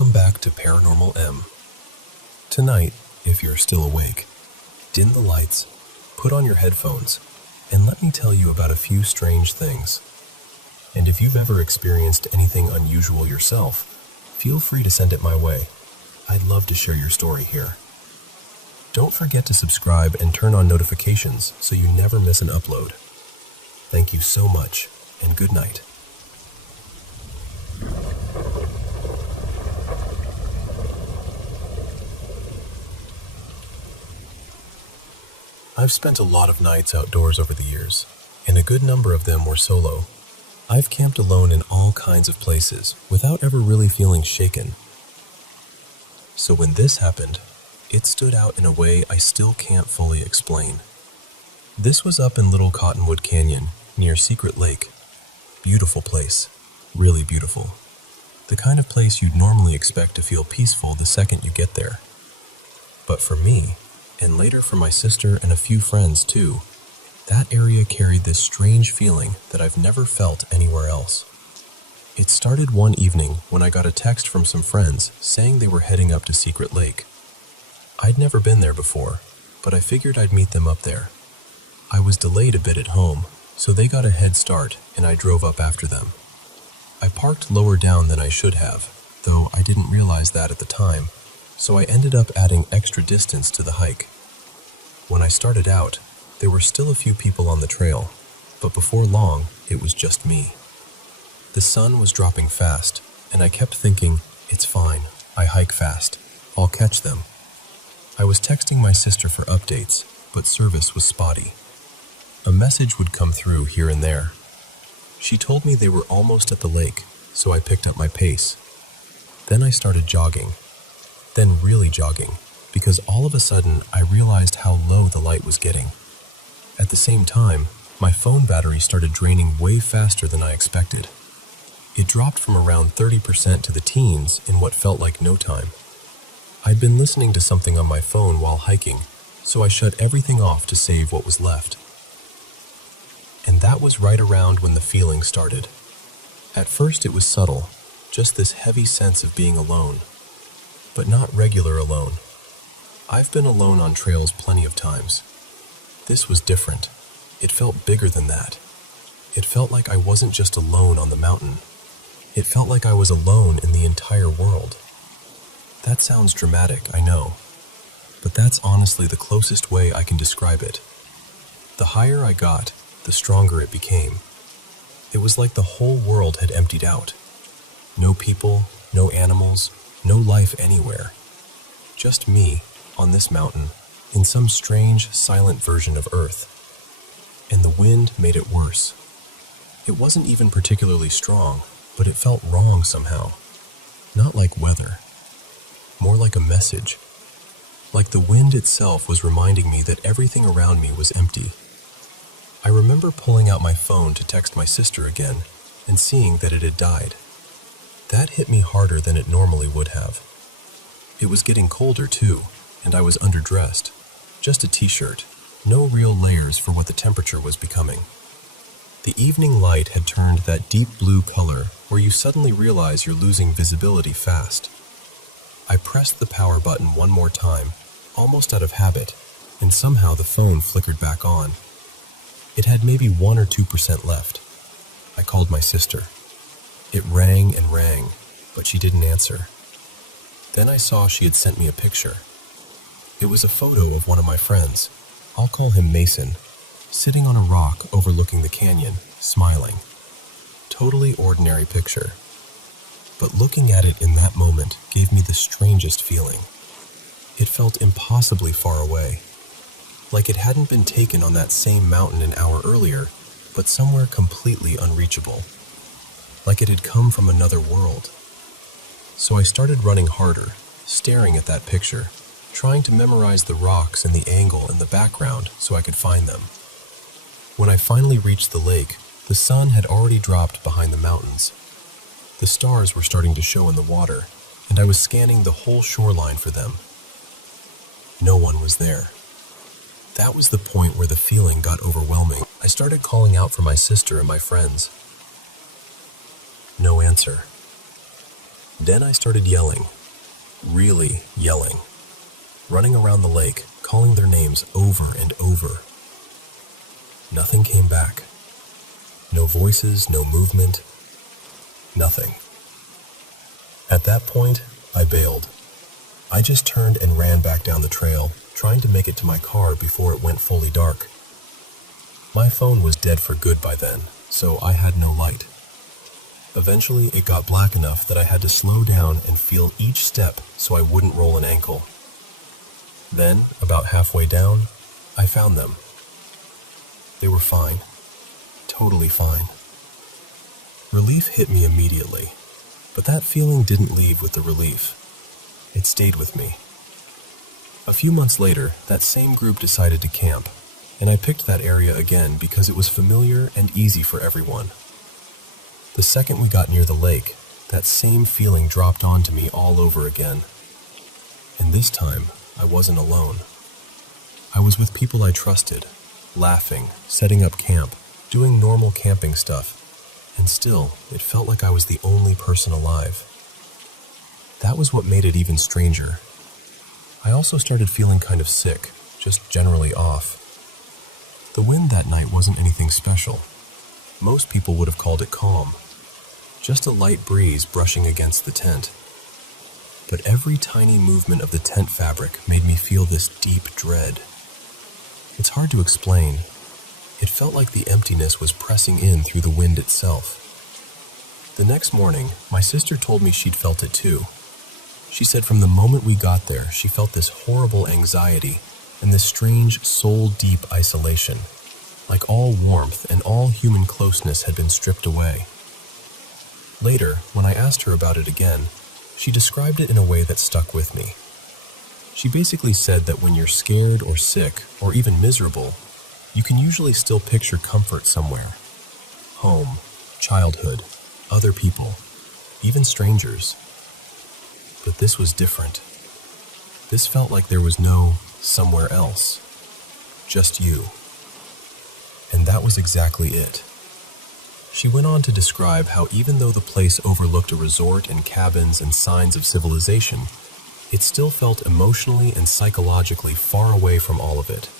Welcome back to Paranormal M. Tonight, if you're still awake, dim the lights, put on your headphones, and let me tell you about a few strange things. And if you've ever experienced anything unusual yourself, feel free to send it my way. I'd love to share your story here. Don't forget to subscribe and turn on notifications so you never miss an upload. Thank you so much, and good night. I've spent a lot of nights outdoors over the years, and a good number of them were solo. I've camped alone in all kinds of places without ever really feeling shaken. So when this happened, it stood out in a way I still can't fully explain. This was up in Little Cottonwood Canyon, near Secret Lake. Beautiful place, really beautiful. The kind of place you'd normally expect to feel peaceful the second you get there. But for me, and later for my sister and a few friends too, that area carried this strange feeling that I've never felt anywhere else. It started one evening when I got a text from some friends saying they were heading up to Secret Lake. I'd never been there before, but I figured I'd meet them up there. I was delayed a bit at home, so they got a head start and I drove up after them. I parked lower down than I should have, though I didn't realize that at the time, so I ended up adding extra distance to the hike. When I started out, there were still a few people on the trail, but before long, it was just me. The sun was dropping fast, and I kept thinking, it's fine, I hike fast, I'll catch them. I was texting my sister for updates, but service was spotty. A message would come through here and there. She told me they were almost at the lake, so I picked up my pace. Then I started jogging. Then really jogging, because all of a sudden I realized how low the light was getting. At the same time, my phone battery started draining way faster than I expected. It dropped from around 30% to the teens in what felt like no time. I'd been listening to something on my phone while hiking, so I shut everything off to save what was left. And that was right around when the feeling started. At first it was subtle, just this heavy sense of being alone. But not regular alone. I've been alone on trails plenty of times. This was different. It felt bigger than that. It felt like I wasn't just alone on the mountain. It felt like I was alone in the entire world. That sounds dramatic, I know. But that's honestly the closest way I can describe it. The higher I got, the stronger it became. It was like the whole world had emptied out. No people, no animals, no life anywhere. Just me, on this mountain, in some strange, silent version of Earth. And the wind made it worse. It wasn't even particularly strong, but it felt wrong somehow. Not like weather. More like a message. Like the wind itself was reminding me that everything around me was empty. I remember pulling out my phone to text my sister again, and seeing that it had died. That hit me harder than it normally would have. It was getting colder too, and I was underdressed. Just a t-shirt, no real layers for what the temperature was becoming. The evening light had turned that deep blue color where you suddenly realize you're losing visibility fast. I pressed the power button one more time, almost out of habit, and somehow the phone flickered back on. It had maybe 1 or 2% left. I called my sister. It rang and rang, but she didn't answer. Then I saw she had sent me a picture. It was a photo of one of my friends, I'll call him Mason, sitting on a rock overlooking the canyon, smiling. Totally ordinary picture. But looking at it in that moment gave me the strangest feeling. It felt impossibly far away. Like it hadn't been taken on that same mountain an hour earlier, but somewhere completely unreachable. Like it had come from another world. So I started running harder, staring at that picture, trying to memorize the rocks and the angle in the background so I could find them. When I finally reached the lake, the sun had already dropped behind the mountains. The stars were starting to show in the water, and I was scanning the whole shoreline for them. No one was there. That was the point where the feeling got overwhelming. I started calling out for my sister and my friends. No answer. Then I started yelling, really yelling, running around the lake, calling their names over and over. Nothing came back. No voices, no movement, nothing. At that point, I bailed. I just turned and ran back down the trail, trying to make it to my car before it went fully dark. My phone was dead for good by then, so I had no light. Eventually, it got black enough that I had to slow down and feel each step so I wouldn't roll an ankle. Then, about halfway down, I found them. They were fine. Totally fine. Relief hit me immediately, but that feeling didn't leave with the relief. It stayed with me. A few months later, that same group decided to camp, and I picked that area again because it was familiar and easy for everyone. The second we got near the lake, that same feeling dropped onto me all over again. And this time, I wasn't alone. I was with people I trusted, laughing, setting up camp, doing normal camping stuff, and still, it felt like I was the only person alive. That was what made it even stranger. I also started feeling kind of sick, just generally off. The wind that night wasn't anything special. Most people would have called it calm. Just a light breeze brushing against the tent. But every tiny movement of the tent fabric made me feel this deep dread. It's hard to explain. It felt like the emptiness was pressing in through the wind itself. The next morning, my sister told me she'd felt it too. She said from the moment we got there, she felt this horrible anxiety and this strange, soul-deep isolation, like all warmth and all human closeness had been stripped away. Later, when I asked her about it again, she described it in a way that stuck with me. She basically said that when you're scared or sick or even miserable, you can usually still picture comfort somewhere. Home, childhood, other people, even strangers. But this was different. This felt like there was no somewhere else, just you. And that was exactly it. She went on to describe how even though the place overlooked a resort and cabins and signs of civilization, it still felt emotionally and psychologically far away from all of it.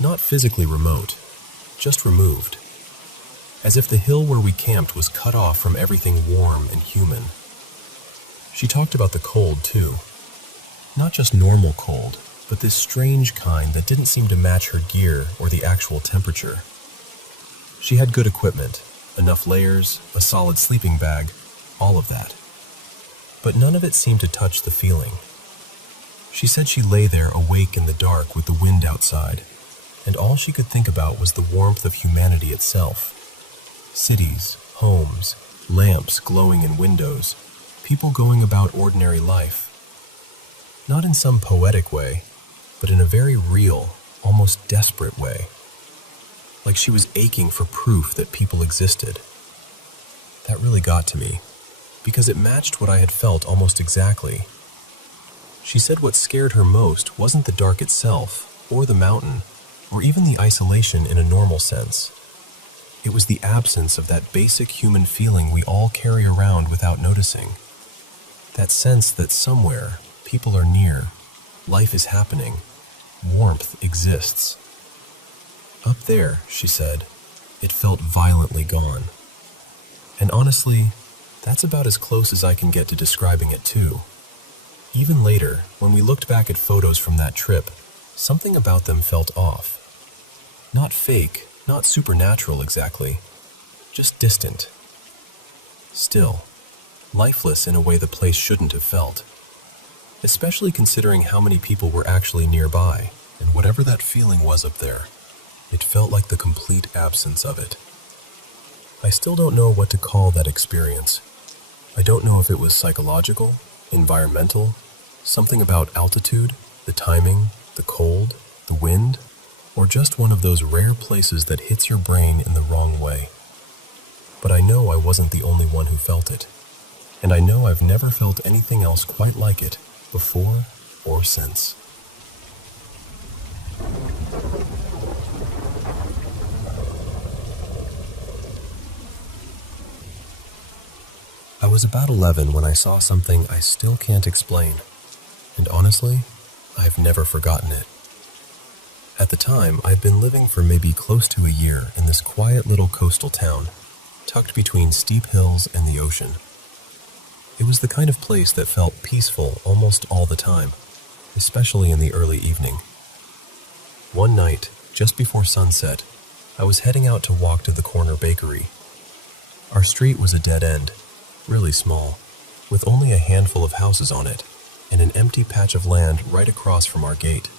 Not physically remote, just removed. As if the hill where we camped was cut off from everything warm and human. She talked about the cold too. Not just normal cold, but this strange kind that didn't seem to match her gear or the actual temperature. She had good equipment, enough layers, a solid sleeping bag, all of that. But none of it seemed to touch the feeling. She said she lay there awake in the dark with the wind outside, and all she could think about was the warmth of humanity itself. Cities, homes, lamps glowing in windows, people going about ordinary life. Not in some poetic way, but in a very real, almost desperate way. Like she was aching for proof that people existed. That really got to me, because it matched what I had felt almost exactly. She said what scared her most wasn't the dark itself, or the mountain, or even the isolation in a normal sense. It was the absence of that basic human feeling we all carry around without noticing. That sense that somewhere, people are near, life is happening, warmth exists. Up there, she said, it felt violently gone. And honestly, that's about as close as I can get to describing it too. Even later, when we looked back at photos from that trip, something about them felt off. Not fake, not supernatural exactly, just distant. Still, lifeless in a way the place shouldn't have felt. Especially considering how many people were actually nearby, and whatever that feeling was up there, it felt like the complete absence of it. I still don't know what to call that experience. I don't know if it was psychological, environmental, something about altitude, the timing, the cold, the wind, or just one of those rare places that hits your brain in the wrong way. But I know I wasn't the only one who felt it, and I know I've never felt anything else quite like it, before or since. I was about 11 when I saw something I still can't explain, and honestly, I've never forgotten it. At the time, I'd been living for maybe close to a year in this quiet little coastal town, tucked between steep hills and the ocean. It was the kind of place that felt peaceful almost all the time, especially in the early evening. One night, just before sunset, I was heading out to walk to the corner bakery. Our street was a dead end, really small, with only a handful of houses on it, and an empty patch of land right across from our gate.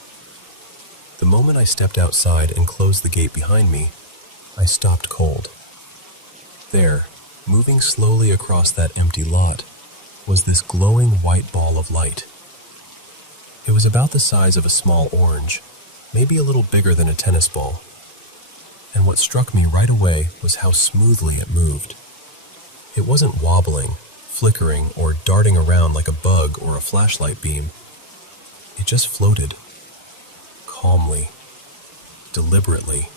The moment I stepped outside and closed the gate behind me, I stopped cold. There, moving slowly across that empty lot, was this glowing white ball of light. It was about the size of a small orange, maybe a little bigger than a tennis ball. And what struck me right away was how smoothly it moved. It wasn't wobbling, flickering, or darting around like a bug or a flashlight beam. It just floated. Calmly, deliberately,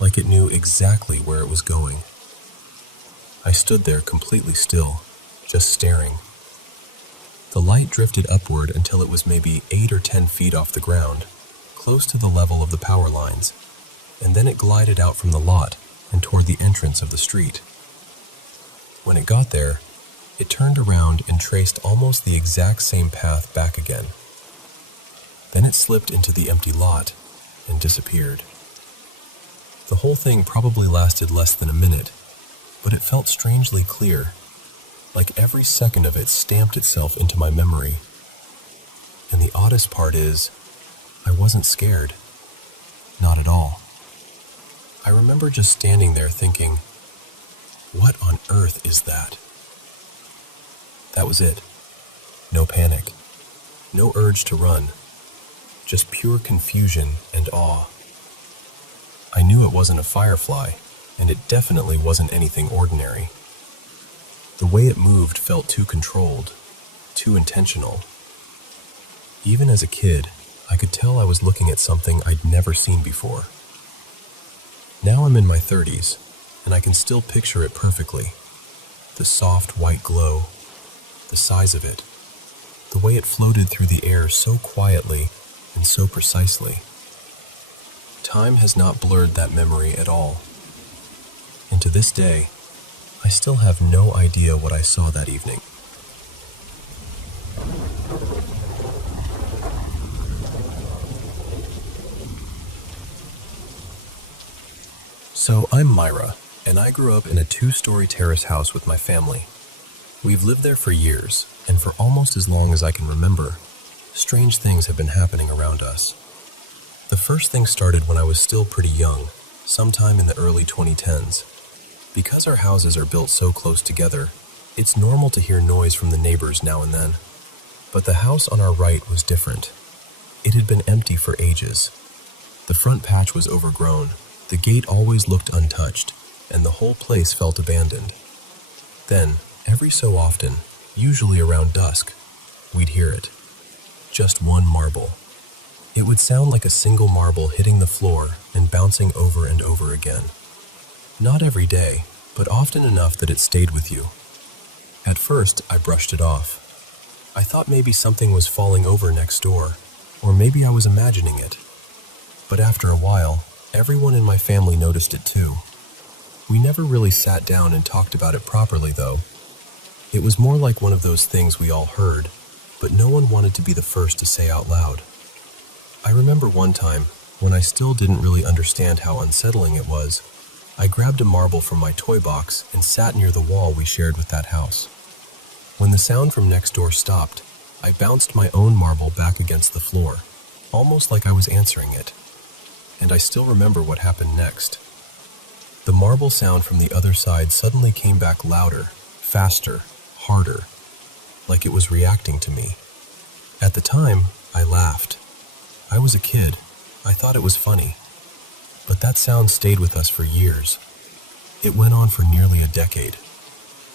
like it knew exactly where it was going. I stood there completely still, just staring. The light drifted upward until it was maybe 8 or 10 feet off the ground, close to the level of the power lines, and then it glided out from the lot and toward the entrance of the street. When it got there, it turned around and traced almost the exact same path back again. Then it slipped into the empty lot and disappeared. The whole thing probably lasted less than a minute, but it felt strangely clear, like every second of it stamped itself into my memory. And the oddest part is, I wasn't scared. Not at all. I remember just standing there thinking, what on earth is that? That was it. No panic. No urge to run. Just pure confusion and awe. I knew it wasn't a firefly, and it definitely wasn't anything ordinary. The way it moved felt too controlled, too intentional. Even as a kid, I could tell I was looking at something I'd never seen before. Now I'm in my 30s, and I can still picture it perfectly. The soft white glow, the size of it, the way it floated through the air so quietly and so precisely. Time has not blurred that memory at all. And to this day, I still have no idea what I saw that evening. So I'm Myra, and I grew up in a 2-story terrace house with my family. We've lived there for years, and for almost as long as I can remember, strange things have been happening around us. The first thing started when I was still pretty young, sometime in the early 2010s. Because our houses are built so close together, it's normal to hear noise from the neighbors now and then. But the house on our right was different. It had been empty for ages. The front patch was overgrown, the gate always looked untouched, and the whole place felt abandoned. Then, every so often, usually around dusk, we'd hear it. Just one marble. It would sound like a single marble hitting the floor and bouncing over and over again. Not every day, but often enough that it stayed with you. At first, I brushed it off. I thought maybe something was falling over next door, or maybe I was imagining it. But after a while, everyone in my family noticed it too. We never really sat down and talked about it properly, though. It was more like one of those things we all heard, but no one wanted to be the first to say out loud. I remember one time, when I still didn't really understand how unsettling it was, I grabbed a marble from my toy box and sat near the wall we shared with that house. When the sound from next door stopped, I bounced my own marble back against the floor, almost like I was answering it. And I still remember what happened next. The marble sound from the other side suddenly came back louder, faster, harder, like it was reacting to me. At the time, I laughed. I was a kid. I thought it was funny. But that sound stayed with us for years. It went on for nearly a decade.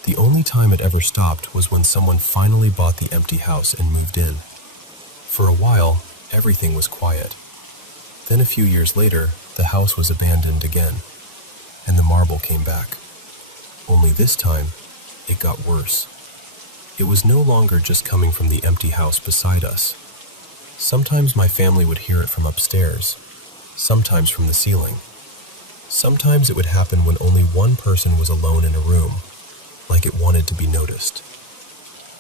The only time it ever stopped was when someone finally bought the empty house and moved in. For a while, everything was quiet. Then a few years later, the house was abandoned again, and the marble came back. Only this time, it got worse. It was no longer just coming from the empty house beside us. Sometimes my family would hear it from upstairs, sometimes from the ceiling. Sometimes it would happen when only one person was alone in a room, like it wanted to be noticed.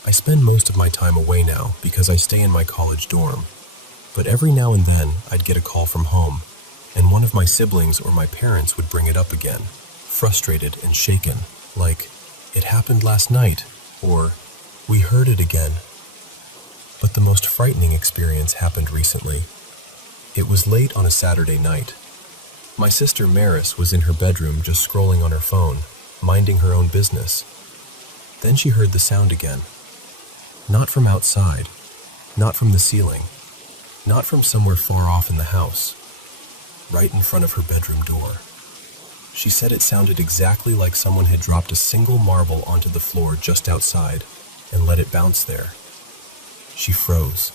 I spend most of my time away now because I stay in my college dorm, but every now and then I'd get a call from home, and one of my siblings or my parents would bring it up again, frustrated and shaken, like, "It happened last night," or "We heard it again." But the most frightening experience happened recently. It was late on a Saturday night. My sister Maris was in her bedroom just scrolling on her phone, minding her own business. Then she heard the sound again. Not from outside, not from the ceiling, not from somewhere far off in the house. Right in front of her bedroom door. She said it sounded exactly like someone had dropped a single marble onto the floor just outside and let it bounce there. She froze.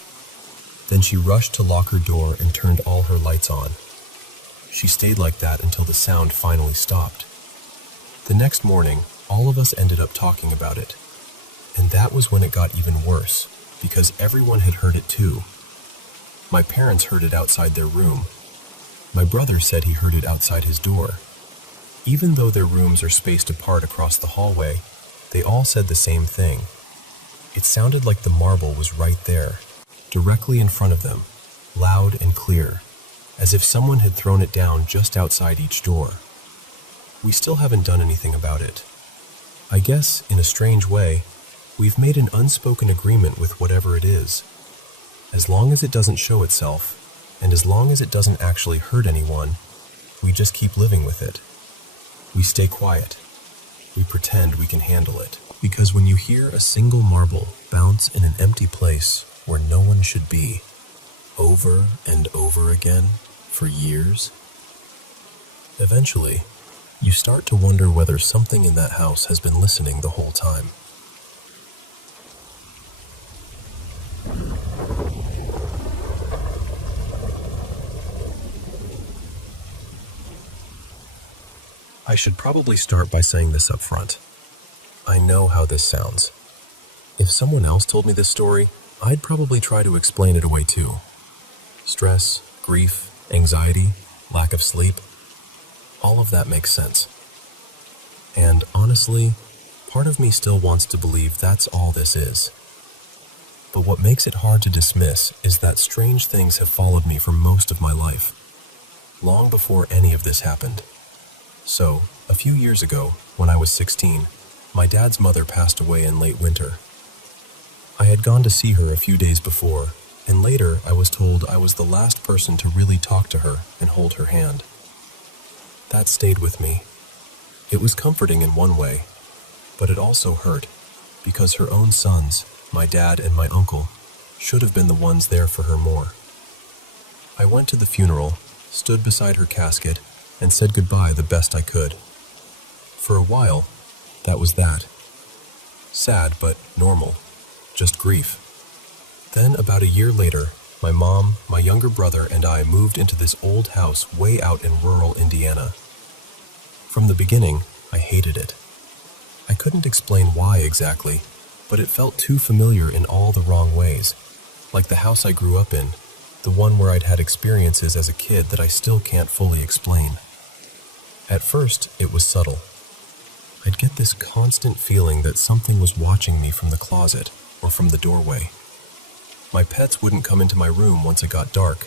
Then she rushed to lock her door and turned all her lights on. She stayed like that until the sound finally stopped. The next morning, all of us ended up talking about it. And that was when it got even worse, because everyone had heard it too. My parents heard it outside their room. My brother said he heard it outside his door. Even though their rooms are spaced apart across the hallway, they all said the same thing. It sounded like the marble was right there, directly in front of them, loud and clear, as if someone had thrown it down just outside each door. We still haven't done anything about it. I guess, in a strange way, we've made an unspoken agreement with whatever it is. As long as it doesn't show itself, and as long as it doesn't actually hurt anyone, we just keep living with it. We stay quiet. We pretend we can handle it. Because when you hear a single marble bounce in an empty place where no one should be, over and over again, for years, eventually, you start to wonder whether something in that house has been listening the whole time. I should probably start by saying this up front. I know how this sounds. If someone else told me this story, I'd probably try to explain it away too. Stress, grief, anxiety, lack of sleep, all of that makes sense. And honestly, part of me still wants to believe that's all this is. But what makes it hard to dismiss is that strange things have followed me for most of my life, long before any of this happened. So, a few years ago, when I was 16, my dad's mother passed away in late winter. I had gone to see her a few days before, and later I was told I was the last person to really talk to her and hold her hand. That stayed with me. It was comforting in one way, but it also hurt, because her own sons, my dad and my uncle, should have been the ones there for her more. I went to the funeral, stood beside her casket, and said goodbye the best I could. For a while, that was that. Sad, but normal. Just grief. Then, about a year later, my mom, my younger brother, and I moved into this old house way out in rural Indiana. From the beginning, I hated it. I couldn't explain why exactly, but it felt too familiar in all the wrong ways, like the house I grew up in, the one where I'd had experiences as a kid that I still can't fully explain. At first, it was subtle. I'd get this constant feeling that something was watching me from the closet or from the doorway. My pets wouldn't come into my room once it got dark,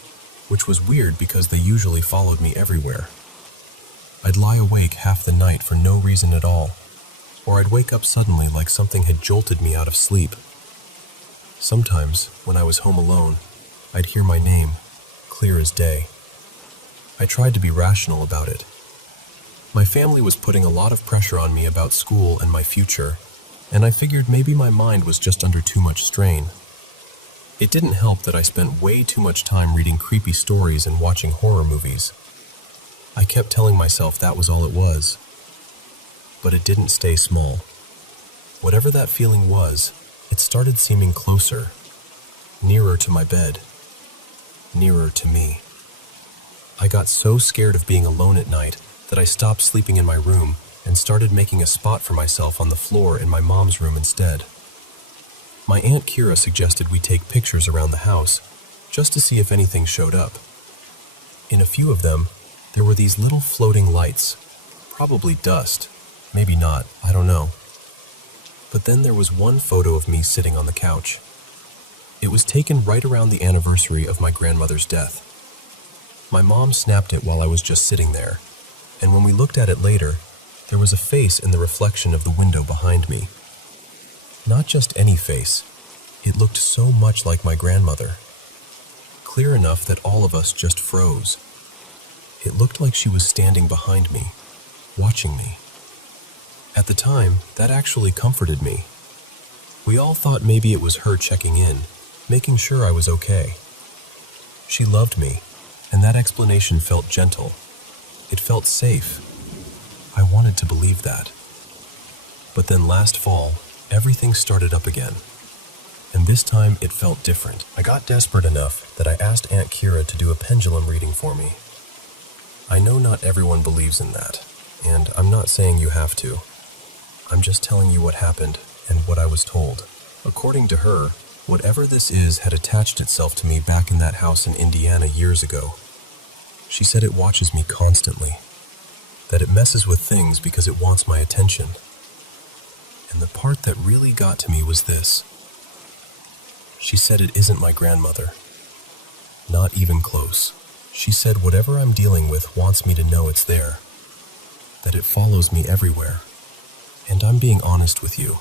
which was weird because they usually followed me everywhere. I'd lie awake half the night for no reason at all, or I'd wake up suddenly like something had jolted me out of sleep. Sometimes, when I was home alone, I'd hear my name, clear as day. I tried to be rational about it. My family was putting a lot of pressure on me about school and my future, and I figured maybe my mind was just under too much strain. It didn't help that I spent way too much time reading creepy stories and watching horror movies. I kept telling myself that was all it was. But it didn't stay small. Whatever that feeling was, it started seeming closer, nearer to my bed, nearer to me. I got so scared of being alone at night that I stopped sleeping in my room and started making a spot for myself on the floor in my mom's room instead. My Aunt Kira suggested we take pictures around the house just to see if anything showed up. In a few of them, there were these little floating lights, probably dust, maybe not, I don't know. But then there was one photo of me sitting on the couch. It was taken right around the anniversary of my grandmother's death. My mom snapped it while I was just sitting there, and when we looked at it later, there was a face in the reflection of the window behind me. Not just any face, it looked so much like my grandmother. Clear enough that all of us just froze. It looked like she was standing behind me, watching me. At the time, that actually comforted me. We all thought maybe it was her checking in, making sure I was okay. She loved me, and that explanation felt gentle. It felt safe. I wanted to believe that. But then last fall, everything started up again. And this time it felt different. I got desperate enough that I asked Aunt Kira to do a pendulum reading for me. I know not everyone believes in that, and I'm not saying you have to. I'm just telling you what happened and what I was told. According to her, whatever this is had attached itself to me back in that house in Indiana years ago. She said it watches me constantly, that it messes with things because it wants my attention. And the part that really got to me was this. She said it isn't my grandmother. Not even close. She said whatever I'm dealing with wants me to know it's there, that it follows me everywhere. And I'm being honest with you.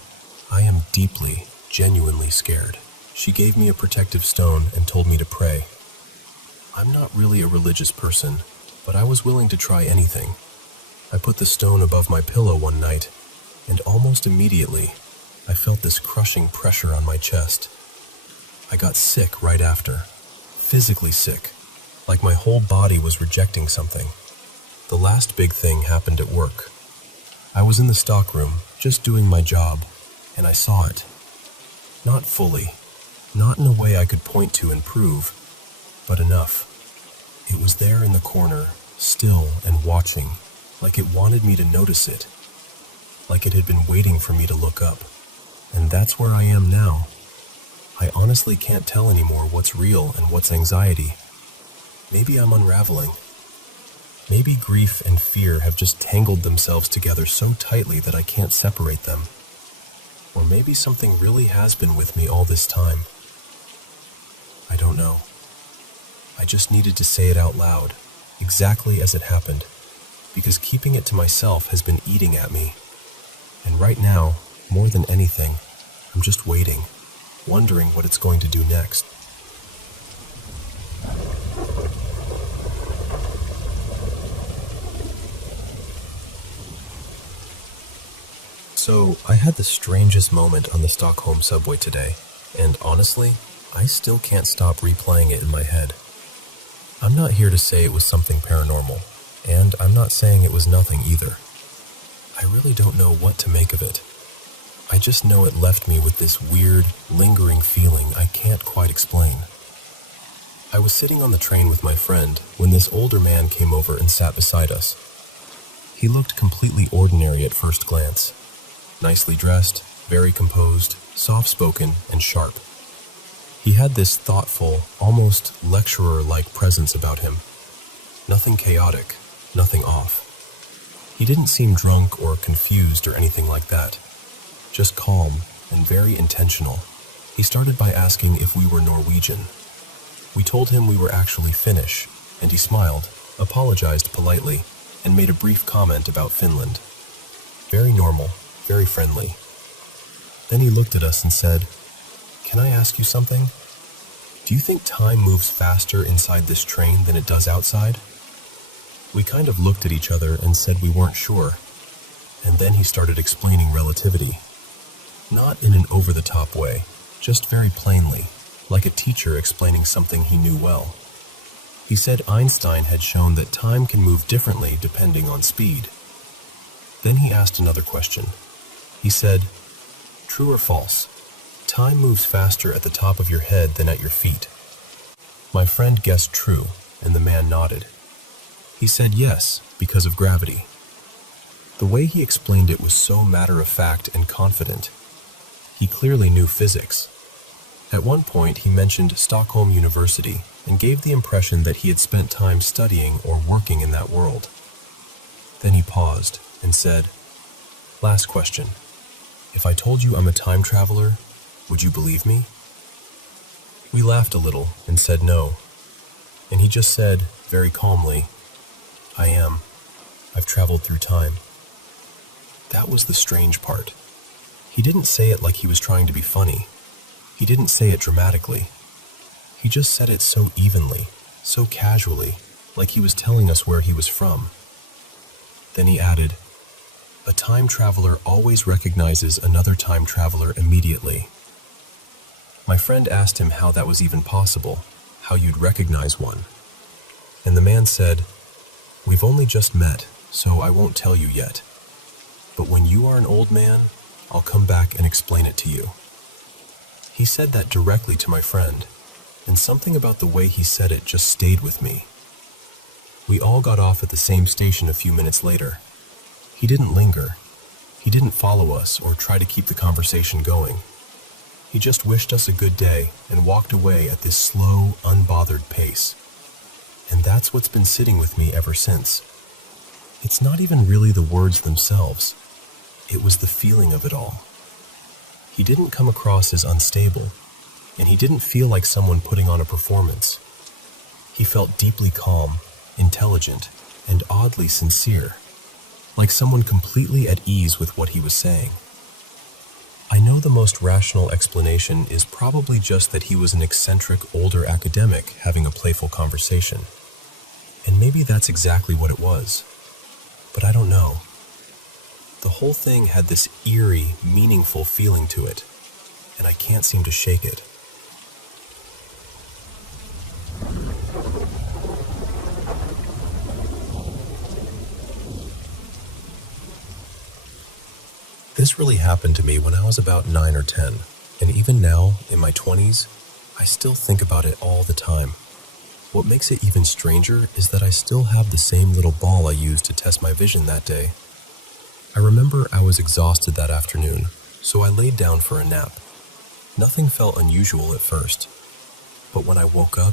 I am deeply, genuinely scared. She gave me a protective stone and told me to pray. I'm not really a religious person, but I was willing to try anything. I put the stone above my pillow one night, and almost immediately, I felt this crushing pressure on my chest. I got sick right after, physically sick, like my whole body was rejecting something. The last big thing happened at work. I was in the stockroom, just doing my job, and I saw it. Not fully, not in a way I could point to and prove, but enough. It was there in the corner, still and watching, like it wanted me to notice it, like it had been waiting for me to look up. And that's where I am now. I honestly can't tell anymore what's real and what's anxiety. Maybe I'm unraveling. Maybe grief and fear have just tangled themselves together so tightly that I can't separate them. Or maybe something really has been with me all this time. I don't know. I just needed to say it out loud, exactly as it happened, because keeping it to myself has been eating at me. And right now, more than anything, I'm just waiting, wondering what it's going to do next. So, I had the strangest moment on the Stockholm subway today, and honestly, I still can't stop replaying it in my head. I'm not here to say it was something paranormal, and I'm not saying it was nothing either. I really don't know what to make of it. I just know it left me with this weird, lingering feeling I can't quite explain. I was sitting on the train with my friend when this older man came over and sat beside us. He looked completely ordinary at first glance. Nicely dressed, very composed, soft-spoken, and sharp. He had this thoughtful, almost lecturer-like presence about him. Nothing chaotic, nothing off. He didn't seem drunk or confused or anything like that. Just calm and very intentional. He started by asking if we were Norwegian. We told him we were actually Finnish, and he smiled, apologized politely, and made a brief comment about Finland. Very normal, very friendly. Then he looked at us and said, "Can I ask you something? Do you think time moves faster inside this train than it does outside?" We kind of looked at each other and said we weren't sure. And then he started explaining relativity. Not in an over-the-top way, just very plainly, like a teacher explaining something he knew well. He said Einstein had shown that time can move differently depending on speed. Then he asked another question. He said, "True or false? Time moves faster at the top of your head than at your feet." My friend guessed true, and the man nodded. He said yes, because of gravity. The way he explained it was so matter-of-fact and confident. He clearly knew physics. At one point, he mentioned Stockholm University and gave the impression that he had spent time studying or working in that world. Then he paused and said, "Last question. If I told you I'm a time traveler, would you believe me?" We laughed a little and said no. And he just said, very calmly, "I am. I've traveled through time." That was the strange part. He didn't say it like he was trying to be funny. He didn't say it dramatically. He just said it so evenly, so casually, like he was telling us where he was from. Then he added, "A time traveler always recognizes another time traveler immediately." My friend asked him how that was even possible, how you'd recognize one. And the man said, "We've only just met, so I won't tell you yet. But when you are an old man, I'll come back and explain it to you." He said that directly to my friend, and something about the way he said it just stayed with me. We all got off at the same station a few minutes later. He didn't linger. He didn't follow us or try to keep the conversation going. He just wished us a good day and walked away at this slow, unbothered pace. And that's what's been sitting with me ever since. It's not even really the words themselves. It was the feeling of it all. He didn't come across as unstable, and he didn't feel like someone putting on a performance. He felt deeply calm, intelligent, and oddly sincere, like someone completely at ease with what he was saying. I know the most rational explanation is probably just that he was an eccentric older academic having a playful conversation. And maybe that's exactly what it was. But I don't know. The whole thing had this eerie, meaningful feeling to it, and I can't seem to shake it. This really happened to me when I was about 9 or 10, and even now, in my 20s, I still think about it all the time. What makes it even stranger is that I still have the same little ball I used to test my vision that day. I remember I was exhausted that afternoon, so I laid down for a nap. Nothing felt unusual at first, but when I woke up,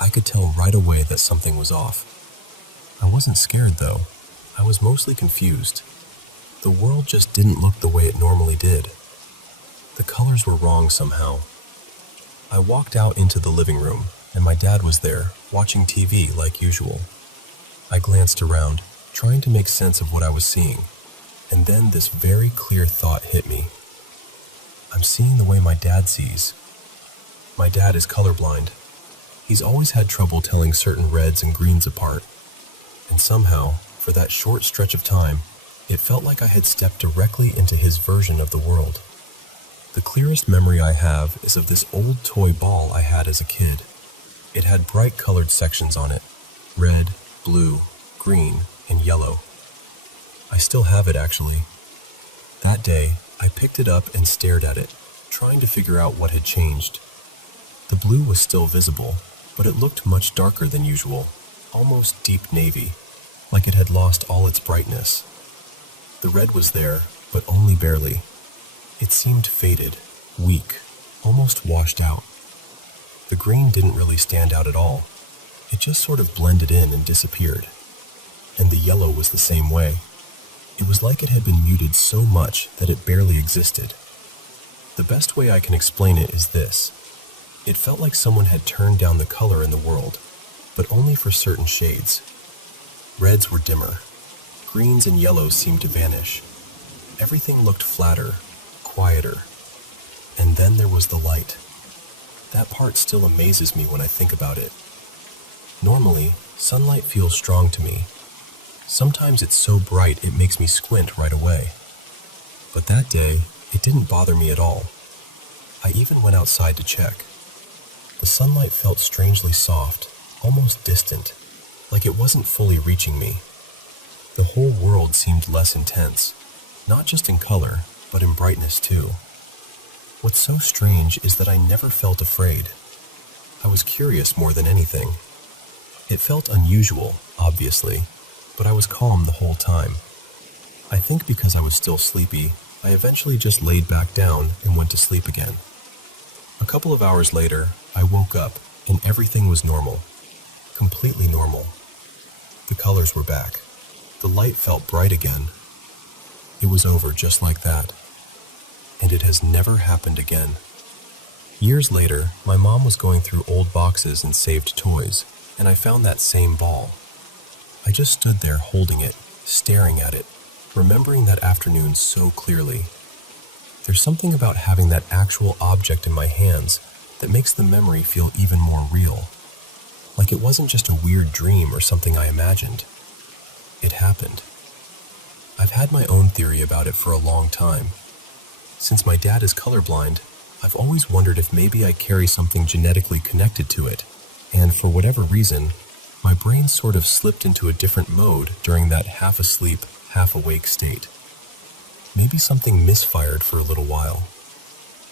I could tell right away that something was off. I wasn't scared though. I was mostly confused. The world just didn't look the way it normally did. The colors were wrong somehow. I walked out into the living room, and my dad was there, watching TV like usual. I glanced around, trying to make sense of what I was seeing, and then this very clear thought hit me. I'm seeing the way my dad sees. My dad is colorblind. He's always had trouble telling certain reds and greens apart. And somehow, for that short stretch of time, it felt like I had stepped directly into his version of the world. The clearest memory I have is of this old toy ball I had as a kid. It had bright colored sections on it: red, blue, green, and yellow. I still have it actually. That day, I picked it up and stared at it, trying to figure out what had changed. The blue was still visible, but it looked much darker than usual, almost deep navy, like it had lost all its brightness. The red was there, but only barely. It seemed faded, weak, almost washed out. The green didn't really stand out at all. It just sort of blended in and disappeared. And the yellow was the same way. It was like it had been muted so much that it barely existed. The best way I can explain it is this. It felt like someone had turned down the color in the world, but only for certain shades. Reds were dimmer. Greens and yellows seemed to vanish. Everything looked flatter, quieter. And then there was the light. That part still amazes me when I think about it. Normally, sunlight feels strong to me. Sometimes it's so bright it makes me squint right away. But that day, it didn't bother me at all. I even went outside to check. The sunlight felt strangely soft, almost distant, like it wasn't fully reaching me. The whole world seemed less intense, not just in color, but in brightness too. What's so strange is that I never felt afraid. I was curious more than anything. It felt unusual, obviously, but I was calm the whole time. I think because I was still sleepy, I eventually just laid back down and went to sleep again. A couple of hours later, I woke up and everything was normal. Completely normal. The colors were back. The light felt bright again. It was over just like that. And it has never happened again. Years later, my mom was going through old boxes and saved toys, and I found that same ball. I just stood there holding it, staring at it, remembering that afternoon so clearly. There's something about having that actual object in my hands that makes the memory feel even more real. Like it wasn't just a weird dream or something I imagined. It happened. I've had my own theory about it for a long time. Since my dad is colorblind, I've always wondered if maybe I carry something genetically connected to it, and for whatever reason, my brain sort of slipped into a different mode during that half-asleep, half-awake state. Maybe something misfired for a little while.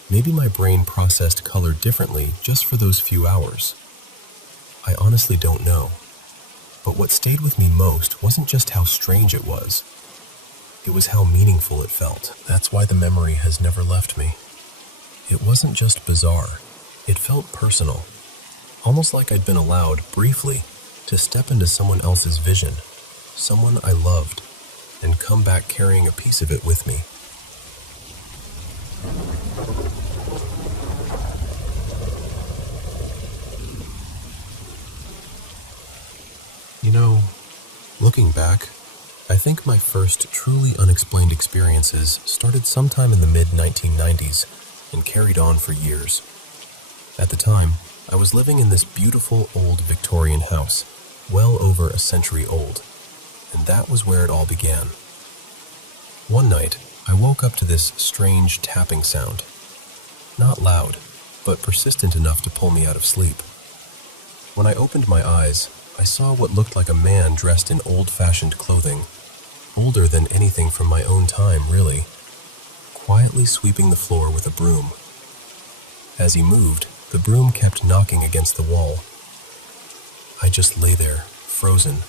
Maybe my brain processed color differently just for those few hours. I honestly don't know. But what stayed with me most wasn't just how strange it was. It was how meaningful it felt. That's why the memory has never left me. It wasn't just bizarre. It felt personal. Almost like I'd been allowed, briefly, to step into someone else's vision, someone I loved, and come back carrying a piece of it with me. You know, looking back, I think my first truly unexplained experiences started sometime in the mid-1990s and carried on for years. At the time, I was living in this beautiful old Victorian house, well over a century old, and that was where it all began. One night, I woke up to this strange tapping sound. Not loud, but persistent enough to pull me out of sleep. When I opened my eyes, I saw what looked like a man dressed in old-fashioned clothing, older than anything from my own time, really, quietly sweeping the floor with a broom. As he moved, the broom kept knocking against the wall. I just lay there, frozen,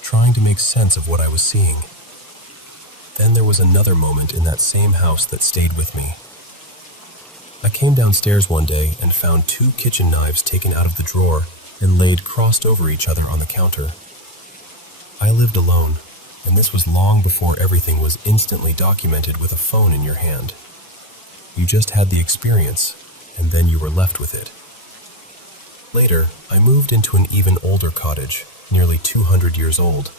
trying to make sense of what I was seeing. Then there was another moment in that same house that stayed with me. I came downstairs one day and found 2 kitchen knives taken out of the drawer and laid crossed over each other on the counter. I lived alone, and this was long before everything was instantly documented with a phone in your hand. You just had the experience, and then you were left with it. Later, I moved into an even older cottage, nearly 200 years old,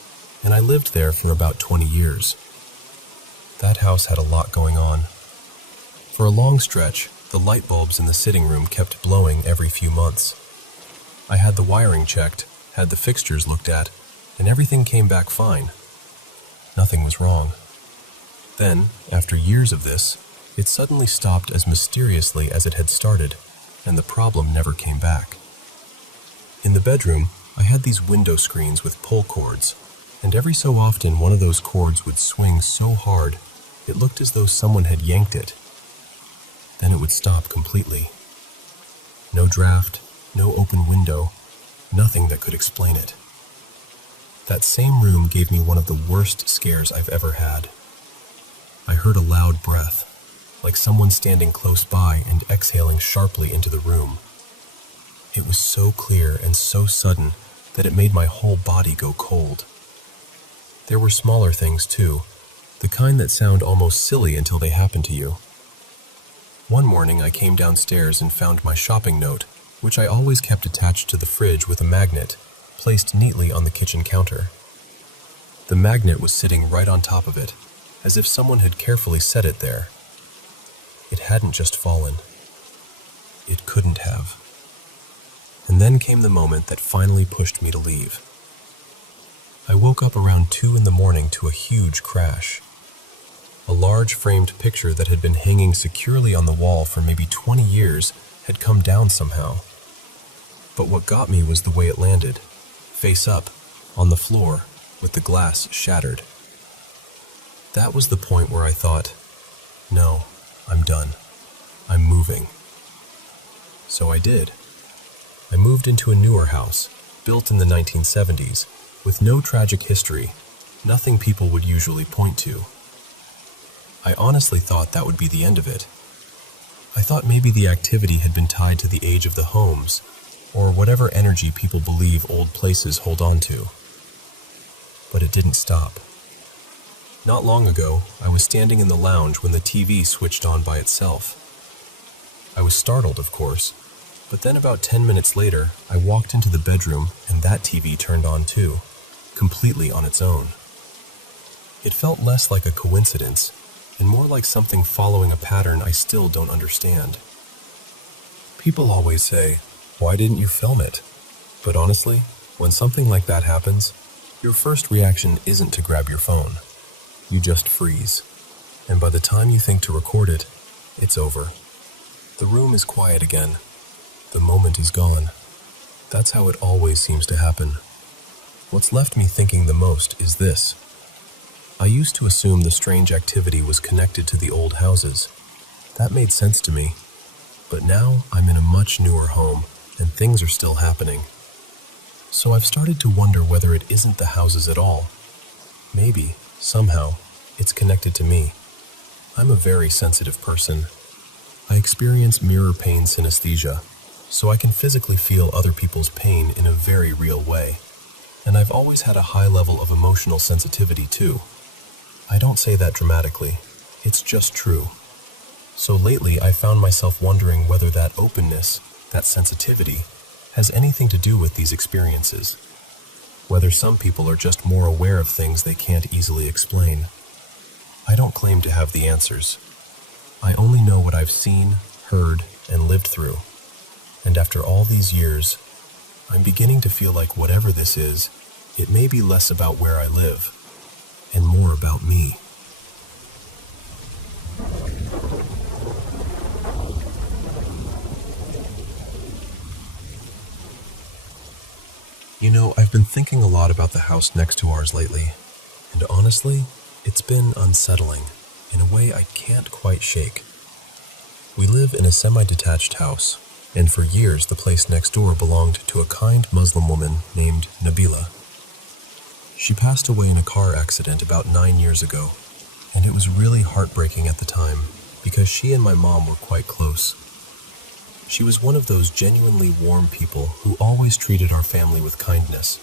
and I lived there for about 20 years. That house had a lot going on. For a long stretch, the light bulbs in the sitting room kept blowing every few months. I had the wiring checked, had the fixtures looked at, and everything came back fine. Nothing was wrong. Then, after years of this, it suddenly stopped as mysteriously as it had started, and the problem never came back. In the bedroom, I had these window screens with pull cords, and every so often one of those cords would swing so hard, it looked as though someone had yanked it. Then it would stop completely. No draft, no open window, nothing that could explain it. That same room gave me one of the worst scares I've ever had. I heard a loud breath, like someone standing close by and exhaling sharply into the room. It was so clear and so sudden that it made my whole body go cold. There were smaller things too, the kind that sound almost silly until they happen to you. One morning I came downstairs and found my shopping note, which I always kept attached to the fridge with a magnet, placed neatly on the kitchen counter. The magnet was sitting right on top of it, as if someone had carefully set it there. It hadn't just fallen. It couldn't have. And then came the moment that finally pushed me to leave. I woke up around 2 in the morning to a huge crash. A large framed picture that had been hanging securely on the wall for maybe 20 years had come down somehow. But what got me was the way it landed, face up, on the floor, with the glass shattered. That was the point where I thought, no, I'm done. I'm moving. So I did. I moved into a newer house, built in the 1970s, with no tragic history, nothing people would usually point to. I honestly thought that would be the end of it. I thought maybe the activity had been tied to the age of the homes, or whatever energy people believe old places hold on to. But it didn't stop. Not long ago, I was standing in the lounge when the TV switched on by itself. I was startled, of course, but then about 10 minutes later, I walked into the bedroom and that TV turned on too, completely on its own. It felt less like a coincidence and more like something following a pattern I still don't understand. People always say, "Why didn't you film it?" But honestly, when something like that happens, your first reaction isn't to grab your phone. You just freeze. And by the time you think to record it, it's over. The room is quiet again. The moment is gone. That's how it always seems to happen. What's left me thinking the most is this. I used to assume the strange activity was connected to the old houses. That made sense to me. But now I'm in a much newer home, and things are still happening. So I've started to wonder whether it isn't the houses at all. Maybe, somehow, it's connected to me. I'm a very sensitive person. I experience mirror pain synesthesia, so I can physically feel other people's pain in a very real way. And I've always had a high level of emotional sensitivity too. I don't say that dramatically. It's just true. So lately I found myself wondering whether that openness, that sensitivity, has anything to do with these experiences. Whether some people are just more aware of things they can't easily explain. I don't claim to have the answers. I only know what I've seen, heard, and lived through. And after all these years, I'm beginning to feel like whatever this is, it may be less about where I live, and more about me. You know, I've been thinking a lot about the house next to ours lately, and honestly, it's been unsettling in a way I can't quite shake. We live in a semi-detached house, and for years the place next door belonged to a kind Muslim woman named Nabila. She passed away in a car accident about 9 years ago, and it was really heartbreaking at the time because she and my mom were quite close. She was one of those genuinely warm people who always treated our family with kindness,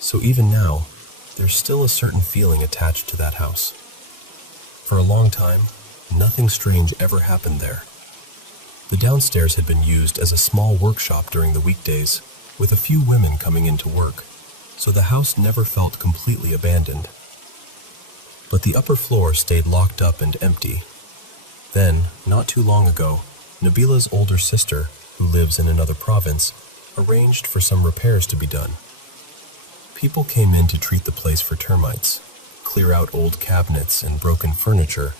so even now, there's still a certain feeling attached to that house. For a long time, nothing strange ever happened there. The downstairs had been used as a small workshop during the weekdays, with a few women coming in to work, so the house never felt completely abandoned. But the upper floor stayed locked up and empty. Then, not too long ago, Nabila's older sister, who lives in another province, arranged for some repairs to be done. People came in to treat the place for termites, clear out old cabinets and broken furniture,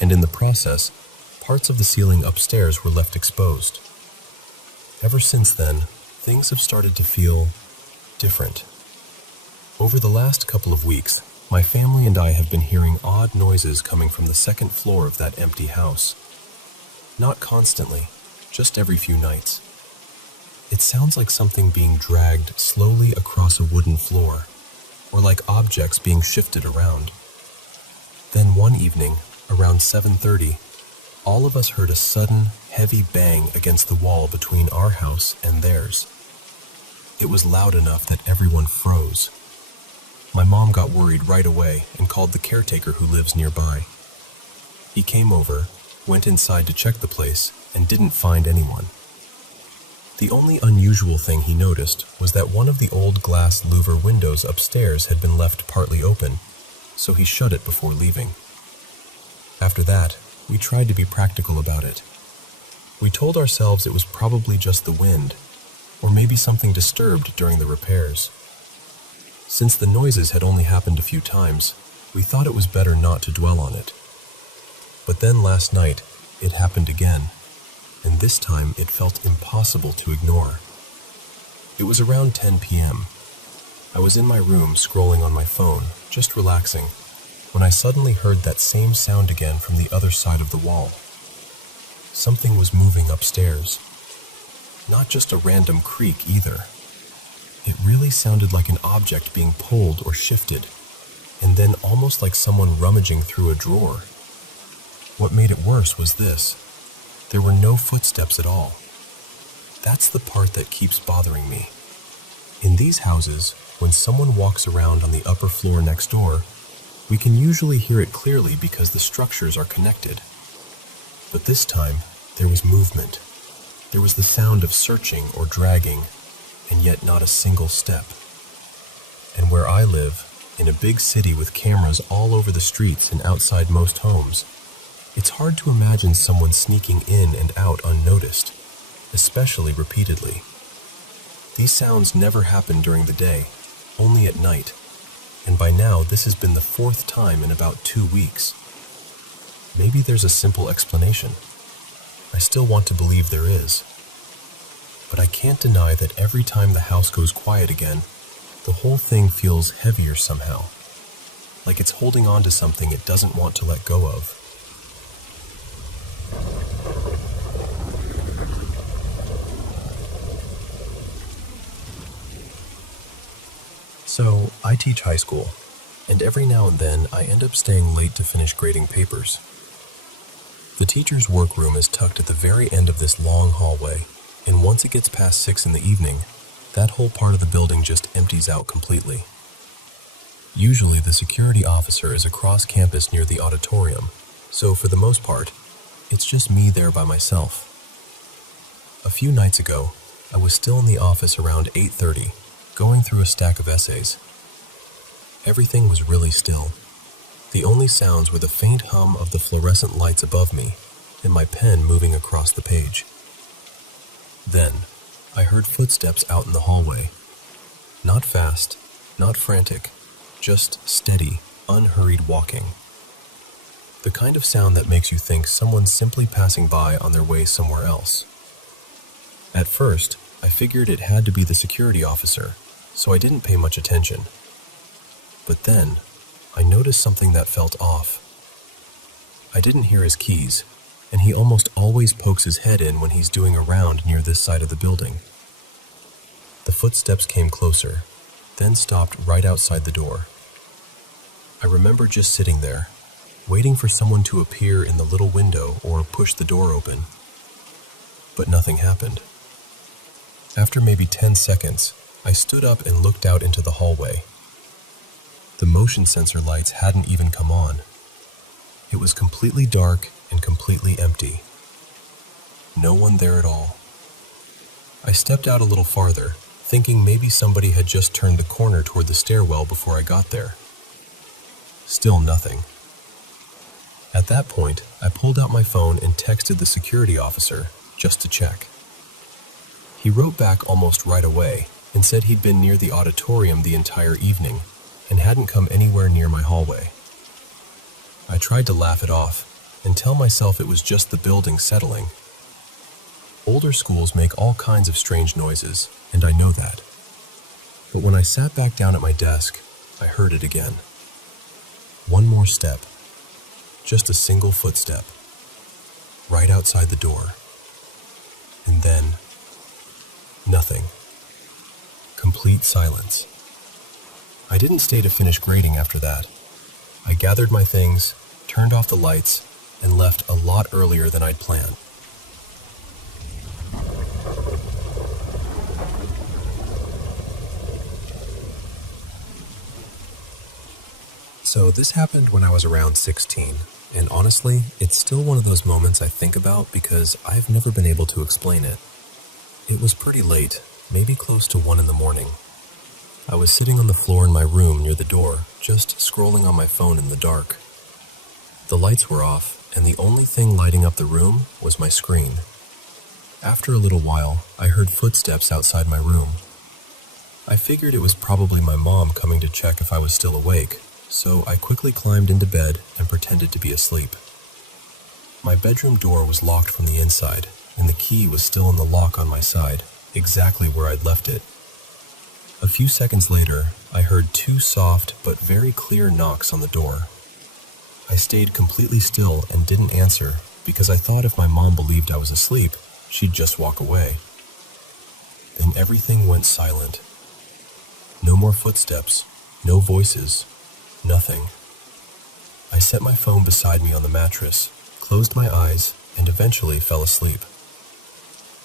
and in the process, parts of the ceiling upstairs were left exposed. Ever since then, things have started to feel different. Over the last couple of weeks, my family and I have been hearing odd noises coming from the second floor of that empty house. Not constantly, just every few nights. It sounds like something being dragged slowly across a wooden floor, or like objects being shifted around. Then one evening, around 7:30, all of us heard a sudden, heavy bang against the wall between our house and theirs. It was loud enough that everyone froze. My mom got worried right away and called the caretaker who lives nearby. He came over, went inside to check the place, and didn't find anyone. The only unusual thing he noticed was that one of the old glass louver windows upstairs had been left partly open, so he shut it before leaving. After that, we tried to be practical about it. We told ourselves it was probably just the wind, or maybe something disturbed during the repairs. Since the noises had only happened a few times, we thought it was better not to dwell on it. But then last night, it happened again, and this time it felt impossible to ignore. It was around 10 p.m. I was in my room scrolling on my phone, just relaxing, when I suddenly heard that same sound again from the other side of the wall. Something was moving upstairs. Not just a random creak either. It really sounded like an object being pulled or shifted, and then almost like someone rummaging through a drawer. What made it worse was this: there were no footsteps at all. That's the part that keeps bothering me. In these houses, when someone walks around on the upper floor next door, we can usually hear it clearly because the structures are connected. But this time, there was movement. There was the sound of searching or dragging, and yet not a single step. And where I live, in a big city with cameras all over the streets and outside most homes, it's hard to imagine someone sneaking in and out unnoticed, especially repeatedly. These sounds never happen during the day, only at night, and by now this has been the 4th time in about 2 weeks. Maybe there's a simple explanation. I still want to believe there is. But I can't deny that every time the house goes quiet again, the whole thing feels heavier somehow, like it's holding on to something it doesn't want to let go of. So, I teach high school, and every now and then I end up staying late to finish grading papers. The teacher's workroom is tucked at the very end of this long hallway, and once it gets past 6 in the evening, that whole part of the building just empties out completely. Usually the security officer is across campus near the auditorium, so for the most part, it's just me there by myself. A few nights ago, I was still in the office around 8:30, going through a stack of essays. Everything was really still. The only sounds were the faint hum of the fluorescent lights above me and my pen moving across the page. Then, I heard footsteps out in the hallway. Not fast, not frantic, just steady, unhurried walking. The kind of sound that makes you think someone's simply passing by on their way somewhere else. At first, I figured it had to be the security officer, so I didn't pay much attention. But then, I noticed something that felt off. I didn't hear his keys, and he almost always pokes his head in when he's doing a round near this side of the building. The footsteps came closer, then stopped right outside the door. I remember just sitting there, waiting for someone to appear in the little window or push the door open. But nothing happened. After maybe 10 seconds, I stood up and looked out into the hallway. The motion sensor lights hadn't even come on. It was completely dark and completely empty. No one there at all. I stepped out a little farther, thinking maybe somebody had just turned the corner toward the stairwell before I got there. Still nothing. At that point, I pulled out my phone and texted the security officer just to check. He wrote back almost right away and said he'd been near the auditorium the entire evening and hadn't come anywhere near my hallway. I tried to laugh it off and tell myself it was just the building settling. Older schools make all kinds of strange noises, and I know that. But when I sat back down at my desk, I heard it again. One more step. Just a single footstep. Right outside the door. And then, nothing. Complete silence. I didn't stay to finish grading after that. I gathered my things, turned off the lights, and left a lot earlier than I'd planned. So this happened when I was around 16, and honestly, it's still one of those moments I think about because I've never been able to explain it. It was pretty late, maybe close to 1 in the morning. I was sitting on the floor in my room near the door, just scrolling on my phone in the dark. The lights were off, and the only thing lighting up the room was my screen. After a little while, I heard footsteps outside my room. I figured it was probably my mom coming to check if I was still awake, so I quickly climbed into bed and pretended to be asleep. My bedroom door was locked from the inside, and the key was still in the lock on my side, exactly where I'd left it. A few seconds later, I heard 2 soft but very clear knocks on the door. I stayed completely still and didn't answer because I thought if my mom believed I was asleep, she'd just walk away. Then everything went silent. No more footsteps, no voices, nothing. I set my phone beside me on the mattress, closed my eyes, and eventually fell asleep.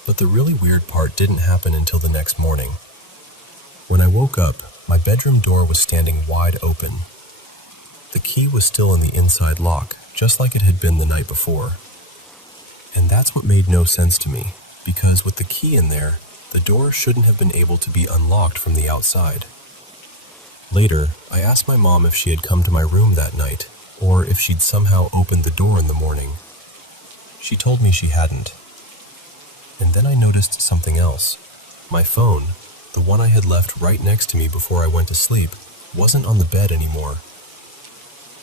But the really weird part didn't happen until the next morning. When I woke up, my bedroom door was standing wide open. The key was still in the inside lock, just like it had been the night before. And that's what made no sense to me, because with the key in there, the door shouldn't have been able to be unlocked from the outside. Later, I asked my mom if she had come to my room that night, or if she'd somehow opened the door in the morning. She told me she hadn't. And then I noticed something else. My phone, the one I had left right next to me before I went to sleep, wasn't on the bed anymore.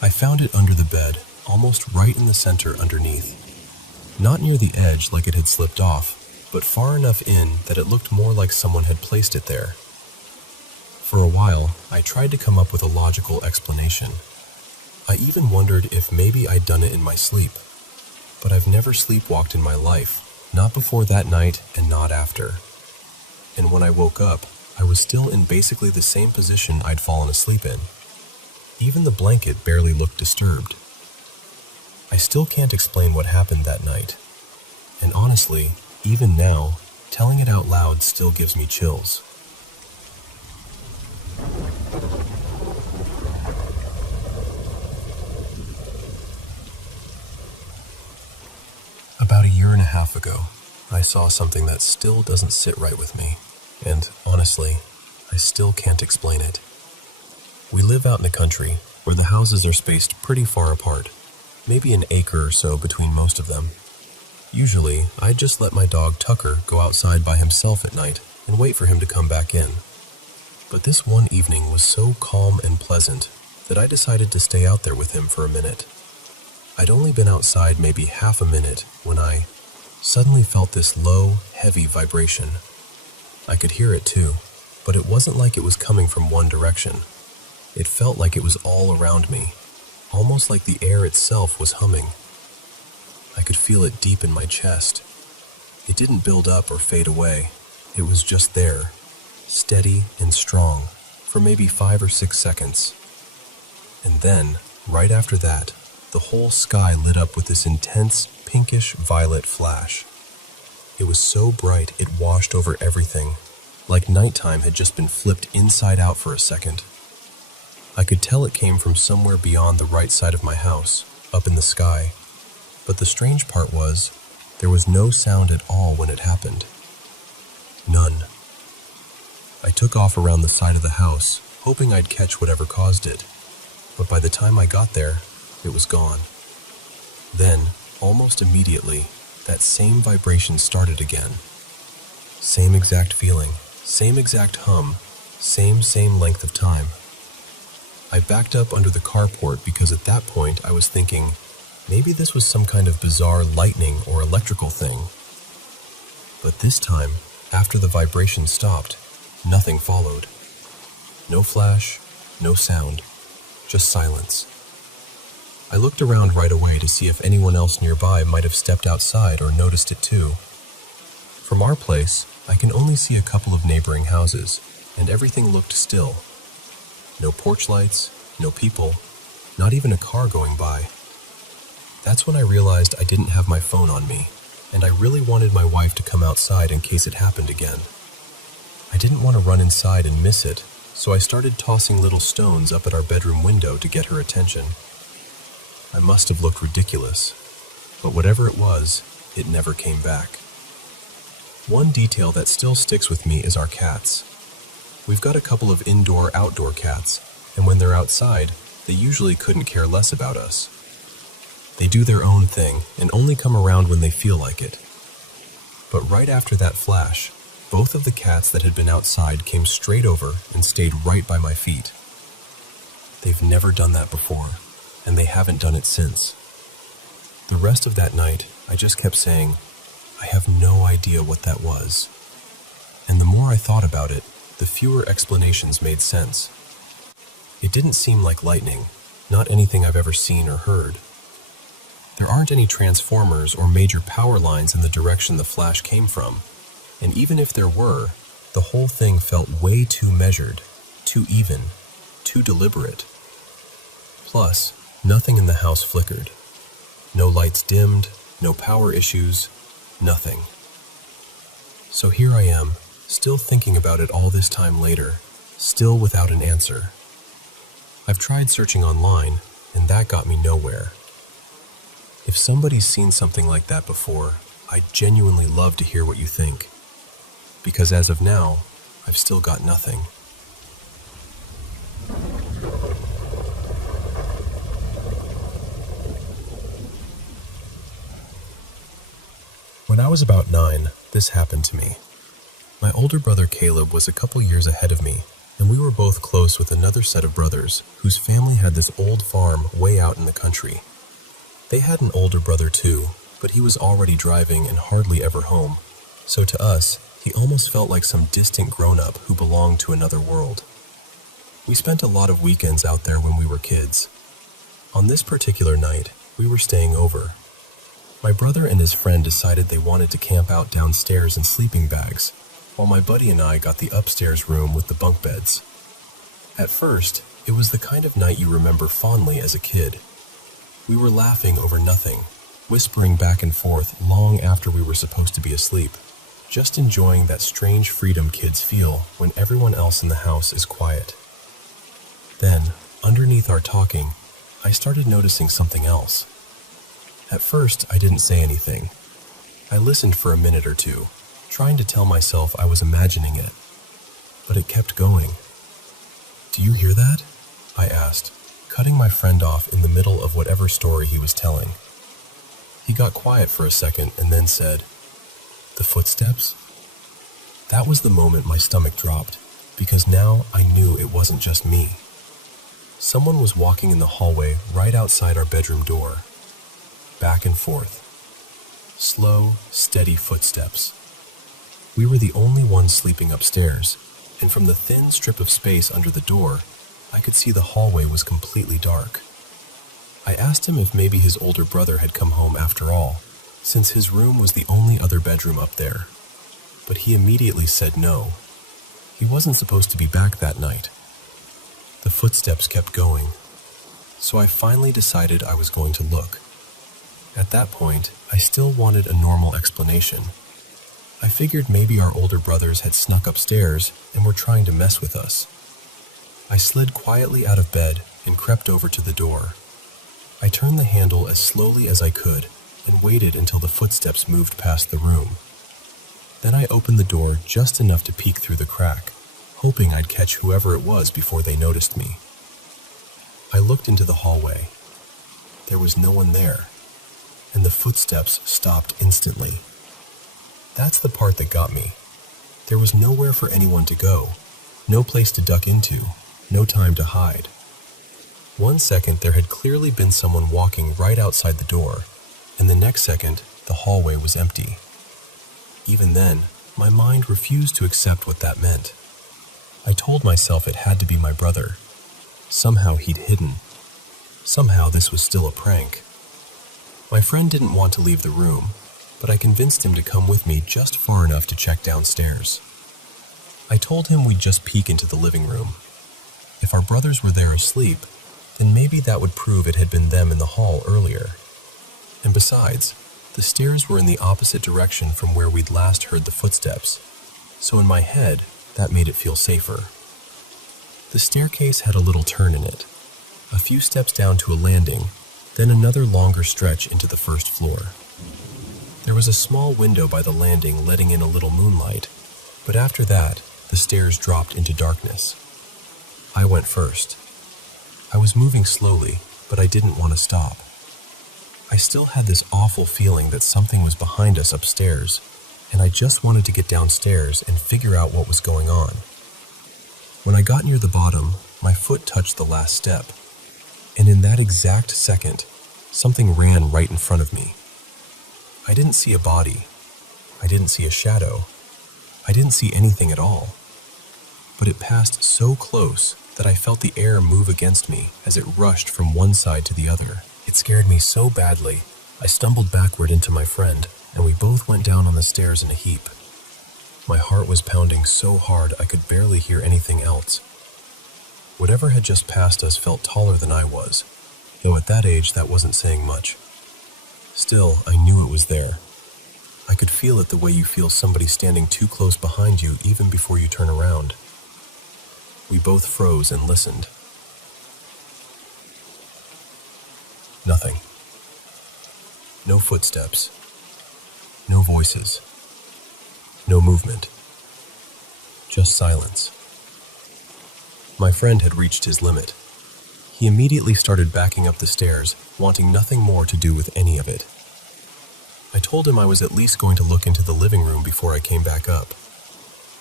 I found it under the bed, almost right in the center underneath. Not near the edge like it had slipped off, but far enough in that it looked more like someone had placed it there. For a while, I tried to come up with a logical explanation. I even wondered if maybe I'd done it in my sleep. But I've never sleepwalked in my life, not before that night and not after. And when I woke up, I was still in basically the same position I'd fallen asleep in. Even the blanket barely looked disturbed. I still can't explain what happened that night. And honestly, even now, telling it out loud still gives me chills. About a year and a half ago, I saw something that still doesn't sit right with me, and honestly, I still can't explain it. We live out in the country, where the houses are spaced pretty far apart, maybe an acre or so between most of them. Usually, I'd just let my dog Tucker go outside by himself at night and wait for him to come back in. But this one evening was so calm and pleasant that I decided to stay out there with him for a minute. I'd only been outside maybe half a minute when I suddenly felt this low, heavy vibration. I could hear it too, but it wasn't like it was coming from one direction. It felt like it was all around me, almost like the air itself was humming. I could feel it deep in my chest. It didn't build up or fade away. It was just there, steady and strong, for maybe 5 or 6 seconds. And then, right after that, the whole sky lit up with this intense, pinkish-violet flash. It was so bright it washed over everything, like nighttime had just been flipped inside out for a second. I could tell it came from somewhere beyond the right side of my house, up in the sky. But the strange part was, there was no sound at all when it happened. None. I took off around the side of the house, hoping I'd catch whatever caused it. But by the time I got there, it was gone. Then, almost immediately, that same vibration started again. Same exact feeling, same exact hum, same length of time. I backed up under the carport because at that point I was thinking, maybe this was some kind of bizarre lightning or electrical thing. But this time, after the vibration stopped, nothing followed. No flash, no sound, just silence. I looked around right away to see if anyone else nearby might have stepped outside or noticed it too. From our place, I can only see a couple of neighboring houses, and everything looked still. No porch lights, no people, not even a car going by. That's when I realized I didn't have my phone on me, and I really wanted my wife to come outside in case it happened again. I didn't want to run inside and miss it, so I started tossing little stones up at our bedroom window to get her attention. I must have looked ridiculous, but whatever it was, it never came back. One detail that still sticks with me is our cats. We've got a couple of indoor-outdoor cats, and when they're outside, they usually couldn't care less about us. They do their own thing and only come around when they feel like it. But right after that flash, both of the cats that had been outside came straight over and stayed right by my feet. They've never done that before, and they haven't done it since. The rest of that night, I just kept saying, I have no idea what that was. And the more I thought about it, the fewer explanations made sense. It didn't seem like lightning, not anything I've ever seen or heard. There aren't any transformers or major power lines in the direction the flash came from, and even if there were, the whole thing felt way too measured, too even, too deliberate. Plus, nothing in the house flickered. No lights dimmed, no power issues, nothing. So here I am, still thinking about it all this time later, still without an answer. I've tried searching online, and that got me nowhere. If somebody's seen something like that before, I'd genuinely love to hear what you think. Because as of now, I've still got nothing. When I was about 9, this happened to me. My older brother Caleb was a couple years ahead of me, and we were both close with another set of brothers whose family had this old farm way out in the country. They had an older brother too, but he was already driving and hardly ever home, so to us, he almost felt like some distant grown-up who belonged to another world. We spent a lot of weekends out there when we were kids. On this particular night, we were staying over. My brother and his friend decided they wanted to camp out downstairs in sleeping bags, while my buddy and I got the upstairs room with the bunk beds. At first, it was the kind of night you remember fondly as a kid. We were laughing over nothing, whispering back and forth long after we were supposed to be asleep, just enjoying that strange freedom kids feel when everyone else in the house is quiet. Then, underneath our talking, I started noticing something else. At first, I didn't say anything. I listened for a minute or two, trying to tell myself I was imagining it. But it kept going. "Do you hear that?" I asked, cutting my friend off in the middle of whatever story he was telling. He got quiet for a second and then said, "The footsteps?" That was the moment my stomach dropped, because now I knew it wasn't just me. Someone was walking in the hallway right outside our bedroom door. Back and forth. Slow, steady footsteps. We were the only ones sleeping upstairs, and from the thin strip of space under the door, I could see the hallway was completely dark. I asked him if maybe his older brother had come home after all, since his room was the only other bedroom up there. But he immediately said no. He wasn't supposed to be back that night. The footsteps kept going, so I finally decided I was going to look. At that point, I still wanted a normal explanation. I figured maybe our older brothers had snuck upstairs and were trying to mess with us. I slid quietly out of bed and crept over to the door. I turned the handle as slowly as I could and waited until the footsteps moved past the room. Then I opened the door just enough to peek through the crack, hoping I'd catch whoever it was before they noticed me. I looked into the hallway. There was no one there, and the footsteps stopped instantly. That's the part that got me. There was nowhere for anyone to go, no place to duck into, no time to hide. 1 second, there had clearly been someone walking right outside the door, and the next second, the hallway was empty. Even then, my mind refused to accept what that meant. I told myself it had to be my brother. Somehow he'd hidden. Somehow this was still a prank. My friend didn't want to leave the room, but I convinced him to come with me just far enough to check downstairs. I told him we'd just peek into the living room. If our brothers were there asleep, then maybe that would prove it had been them in the hall earlier. And besides, the stairs were in the opposite direction from where we'd last heard the footsteps, so in my head, that made it feel safer. The staircase had a little turn in it, a few steps down to a landing, then another longer stretch into the first floor. There was a small window by the landing letting in a little moonlight, but after that, the stairs dropped into darkness. I went first. I was moving slowly, but I didn't want to stop. I still had this awful feeling that something was behind us upstairs, and I just wanted to get downstairs and figure out what was going on. When I got near the bottom, my foot touched the last step, and in that exact second, something ran right in front of me. I didn't see a body. I didn't see a shadow. I didn't see anything at all. But it passed so close that I felt the air move against me as it rushed from one side to the other. It scared me so badly, I stumbled backward into my friend, and we both went down on the stairs in a heap. My heart was pounding so hard I could barely hear anything else. Whatever had just passed us felt taller than I was, though at that age that wasn't saying much. Still, I knew it was there. I could feel it the way you feel somebody standing too close behind you even before you turn around. We both froze and listened. Nothing. No footsteps. No voices. No movement. Just silence. My friend had reached his limit. He immediately started backing up the stairs, wanting nothing more to do with any of it. I told him I was at least going to look into the living room before I came back up.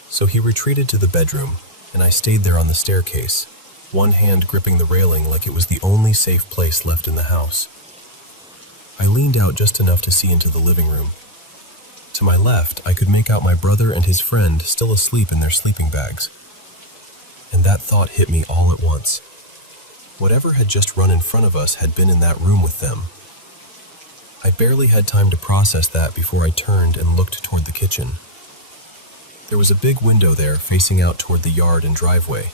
So he retreated to the bedroom, and I stayed there on the staircase, one hand gripping the railing like it was the only safe place left in the house. I leaned out just enough to see into the living room. To my left, I could make out my brother and his friend still asleep in their sleeping bags. And that thought hit me all at once. Whatever had just run in front of us had been in that room with them. I barely had time to process that before I turned and looked toward the kitchen. There was a big window there facing out toward the yard and driveway,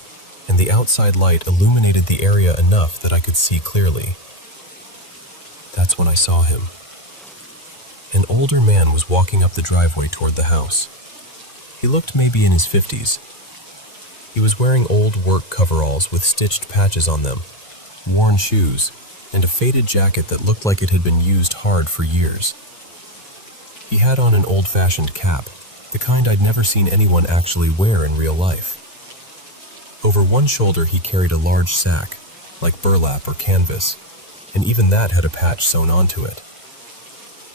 and the outside light illuminated the area enough that I could see clearly. That's when I saw him. An older man was walking up the driveway toward the house. He looked maybe in his 50s. He was wearing old work coveralls with stitched patches on them, worn shoes, and a faded jacket that looked like it had been used hard for years. He had on an old-fashioned cap, the kind I'd never seen anyone actually wear in real life. Over one shoulder he carried a large sack, like burlap or canvas, and even that had a patch sewn onto it.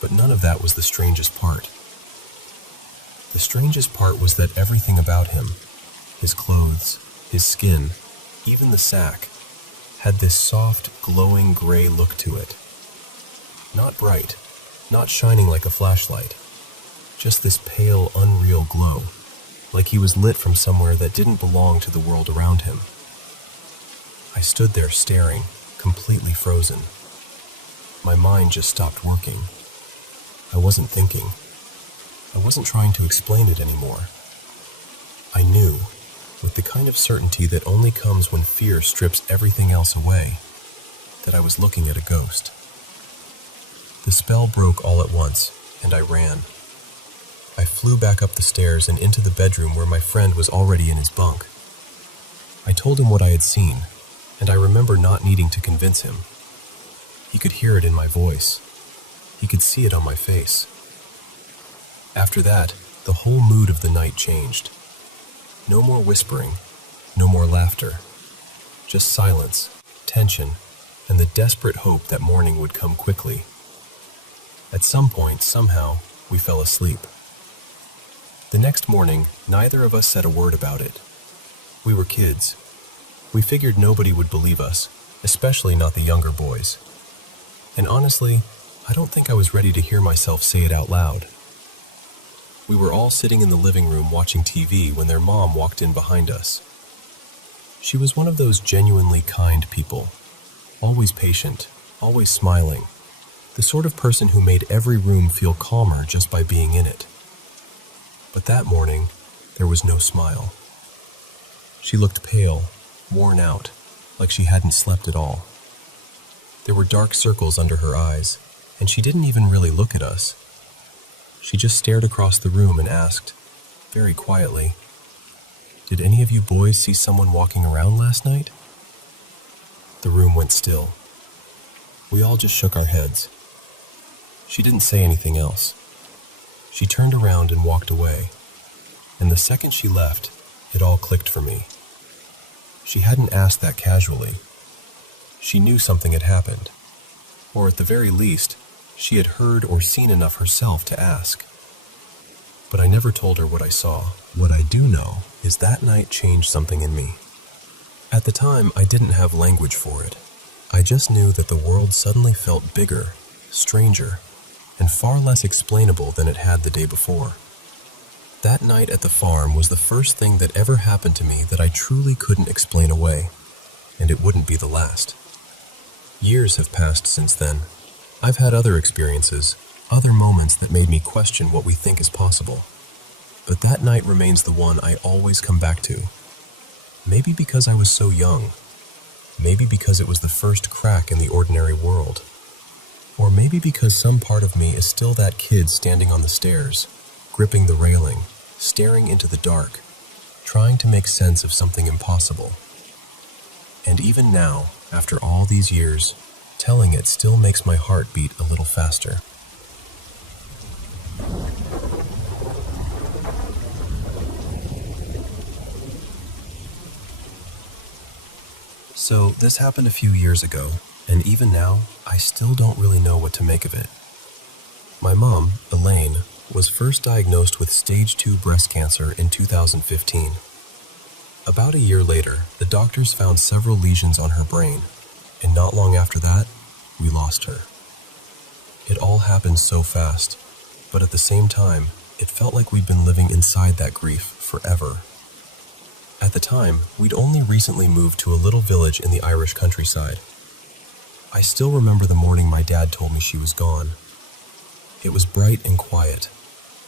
But none of that was the strangest part. The strangest part was that everything about him, his clothes, his skin, even the sack, had this soft, glowing gray look to it. Not bright, not shining like a flashlight, just this pale, unreal glow, like he was lit from somewhere that didn't belong to the world around him. I stood there staring, completely frozen. My mind just stopped working. I wasn't thinking. I wasn't trying to explain it anymore. I knew, with the kind of certainty that only comes when fear strips everything else away, that I was looking at a ghost. The spell broke all at once, and I ran. I flew back up the stairs and into the bedroom where my friend was already in his bunk. I told him what I had seen, and I remember not needing to convince him. He could hear it in my voice. He could see it on my face. After that, the whole mood of the night changed. No more whispering, no more laughter. Just silence, tension, and the desperate hope that morning would come quickly. At some point, somehow, we fell asleep. The next morning, neither of us said a word about it. We were kids. We figured nobody would believe us, especially not the younger boys. And honestly, I don't think I was ready to hear myself say it out loud. We were all sitting in the living room watching TV when their mom walked in behind us. She was one of those genuinely kind people, always patient, always smiling, the sort of person who made every room feel calmer just by being in it. But that morning, there was no smile. She looked pale, worn out, like she hadn't slept at all. There were dark circles under her eyes, and she didn't even really look at us. She just stared across the room and asked, very quietly, "Did any of you boys see someone walking around last night?" The room went still. We all just shook our heads. She didn't say anything else. She turned around and walked away, and the second she left, it all clicked for me. She hadn't asked that casually. She knew something had happened, or at the very least, she had heard or seen enough herself to ask. But I never told her what I saw. What I do know is that night changed something in me. At the time, I didn't have language for it. I just knew that the world suddenly felt bigger, stranger, and far less explainable than it had the day before. That night at the farm was the first thing that ever happened to me that I truly couldn't explain away, and it wouldn't be the last. Years have passed since then. I've had other experiences, other moments that made me question what we think is possible. But that night remains the one I always come back to. Maybe because I was so young. Maybe because it was the first crack in the ordinary world. Or maybe because some part of me is still that kid standing on the stairs, gripping the railing, staring into the dark, trying to make sense of something impossible. And even now, after all these years, telling it still makes my heart beat a little faster. So this happened a few years ago, and even now, I still don't really know what to make of it. My mom, Elaine, was first diagnosed with stage 2 breast cancer in 2015. About a year later, the doctors found several lesions on her brain, and not long after that, we lost her. It all happened so fast, but at the same time, it felt like we'd been living inside that grief forever. At the time, we'd only recently moved to a little village in the Irish countryside. I still remember the morning my dad told me she was gone. It was bright and quiet,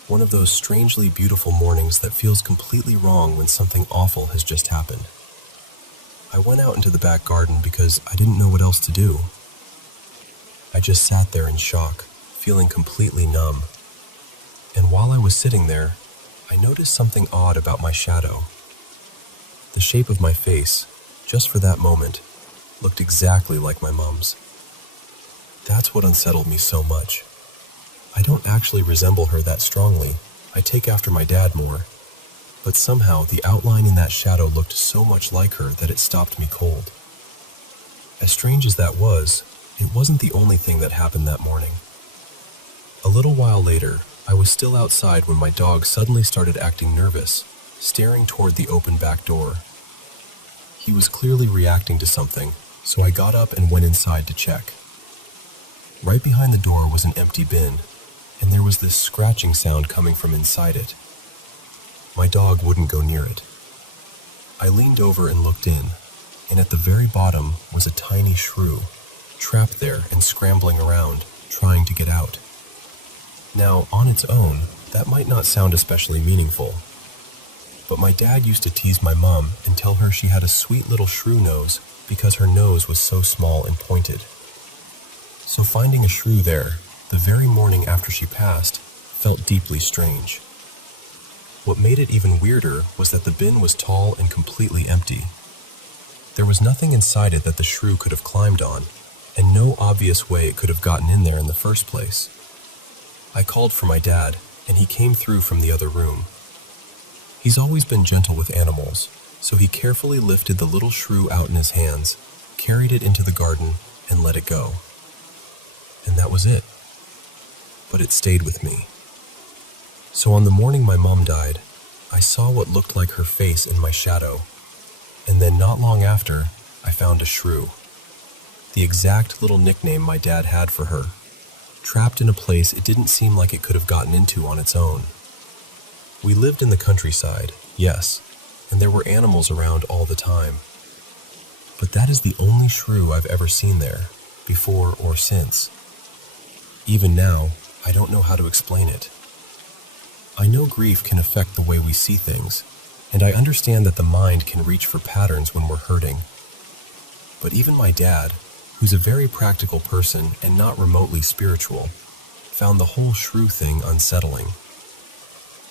one of those strangely beautiful mornings that feels completely wrong when something awful has just happened. I went out into the back garden because I didn't know what else to do. I just sat there in shock, feeling completely numb. And while I was sitting there, I noticed something odd about my shadow. The shape of my face, just for that moment, looked exactly like my mom's. That's what unsettled me so much. I don't actually resemble her that strongly. I take after my dad more. But somehow the outline in that shadow looked so much like her that it stopped me cold. As strange as that was, it wasn't the only thing that happened that morning. A little while later, I was still outside when my dog suddenly started acting nervous, staring toward the open back door. He was clearly reacting to something, so I got up and went inside to check. Right behind the door was an empty bin, and there was this scratching sound coming from inside it. My dog wouldn't go near it. I leaned over and looked in, and at the very bottom was a tiny shrew, trapped there and scrambling around, trying to get out. Now, on its own, that might not sound especially meaningful, but my dad used to tease my mom and tell her she had a sweet little shrew nose because her nose was so small and pointed. So finding a shrew there, the very morning after she passed, felt deeply strange. What made it even weirder was that the bin was tall and completely empty. There was nothing inside it that the shrew could have climbed on, and no obvious way it could have gotten in there in the first place. I called for my dad, and he came through from the other room. He's always been gentle with animals, so he carefully lifted the little shrew out in his hands, carried it into the garden, and let it go. And that was it. But it stayed with me. So on the morning my mom died, I saw what looked like her face in my shadow, and then not long after, I found a shrew. The exact little nickname my dad had for her, trapped in a place it didn't seem like it could have gotten into on its own. We lived in the countryside, yes, and there were animals around all the time. But that is the only shrew I've ever seen there, before or since. Even now, I don't know how to explain it. I know grief can affect the way we see things, and I understand that the mind can reach for patterns when we're hurting. But even my dad, who's a very practical person and not remotely spiritual, found the whole shrew thing unsettling.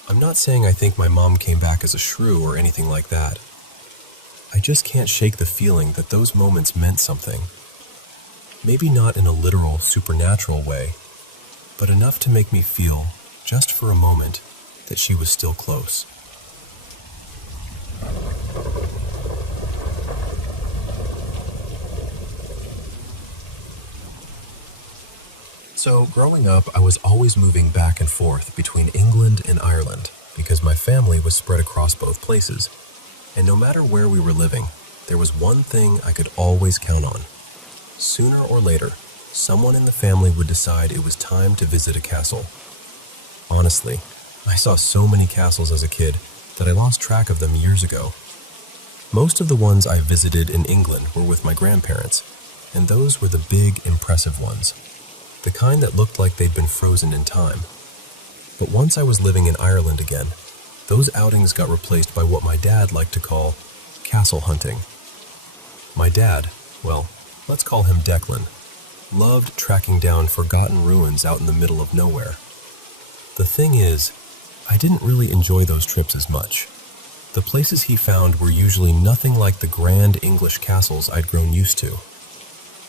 I'm not saying I think my mom came back as a shrew or anything like that. I just can't shake the feeling that those moments meant something. Maybe not in a literal, supernatural way, but enough to make me feel, just for a moment, that she was still close. So, growing up, I was always moving back and forth between England and Ireland because my family was spread across both places. And no matter where we were living, there was one thing I could always count on. Sooner or later, someone in the family would decide it was time to visit a castle. Honestly, I saw so many castles as a kid that I lost track of them years ago. Most of the ones I visited in England were with my grandparents, and those were the big, impressive ones. The kind that looked like they'd been frozen in time. But once I was living in Ireland again, those outings got replaced by what my dad liked to call castle hunting. My dad, well, let's call him Declan. loved tracking down forgotten ruins out in the middle of nowhere. The thing is, I didn't really enjoy those trips as much. The places he found were usually nothing like the grand English castles I'd grown used to.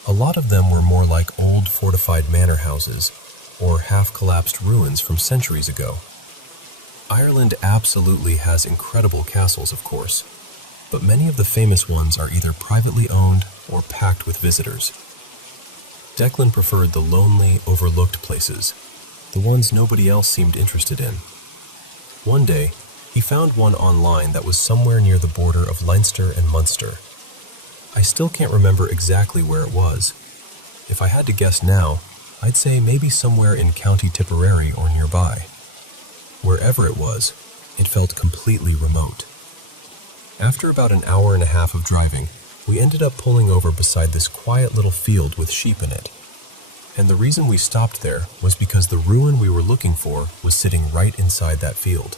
A lot of them were more like old fortified manor houses or half-collapsed ruins from centuries ago. Ireland absolutely has incredible castles, of course, but many of the famous ones are either privately owned or packed with visitors. Declan preferred the lonely, overlooked places, the ones nobody else seemed interested in. One day, he found one online that was somewhere near the border of Leinster and Munster. I still can't remember exactly where it was. If I had to guess now, I'd say maybe somewhere in County Tipperary or nearby. Wherever it was, it felt completely remote. After about an hour and a half of driving, we ended up pulling over beside this quiet little field with sheep in it. And the reason we stopped there was because the ruin we were looking for was sitting right inside that field.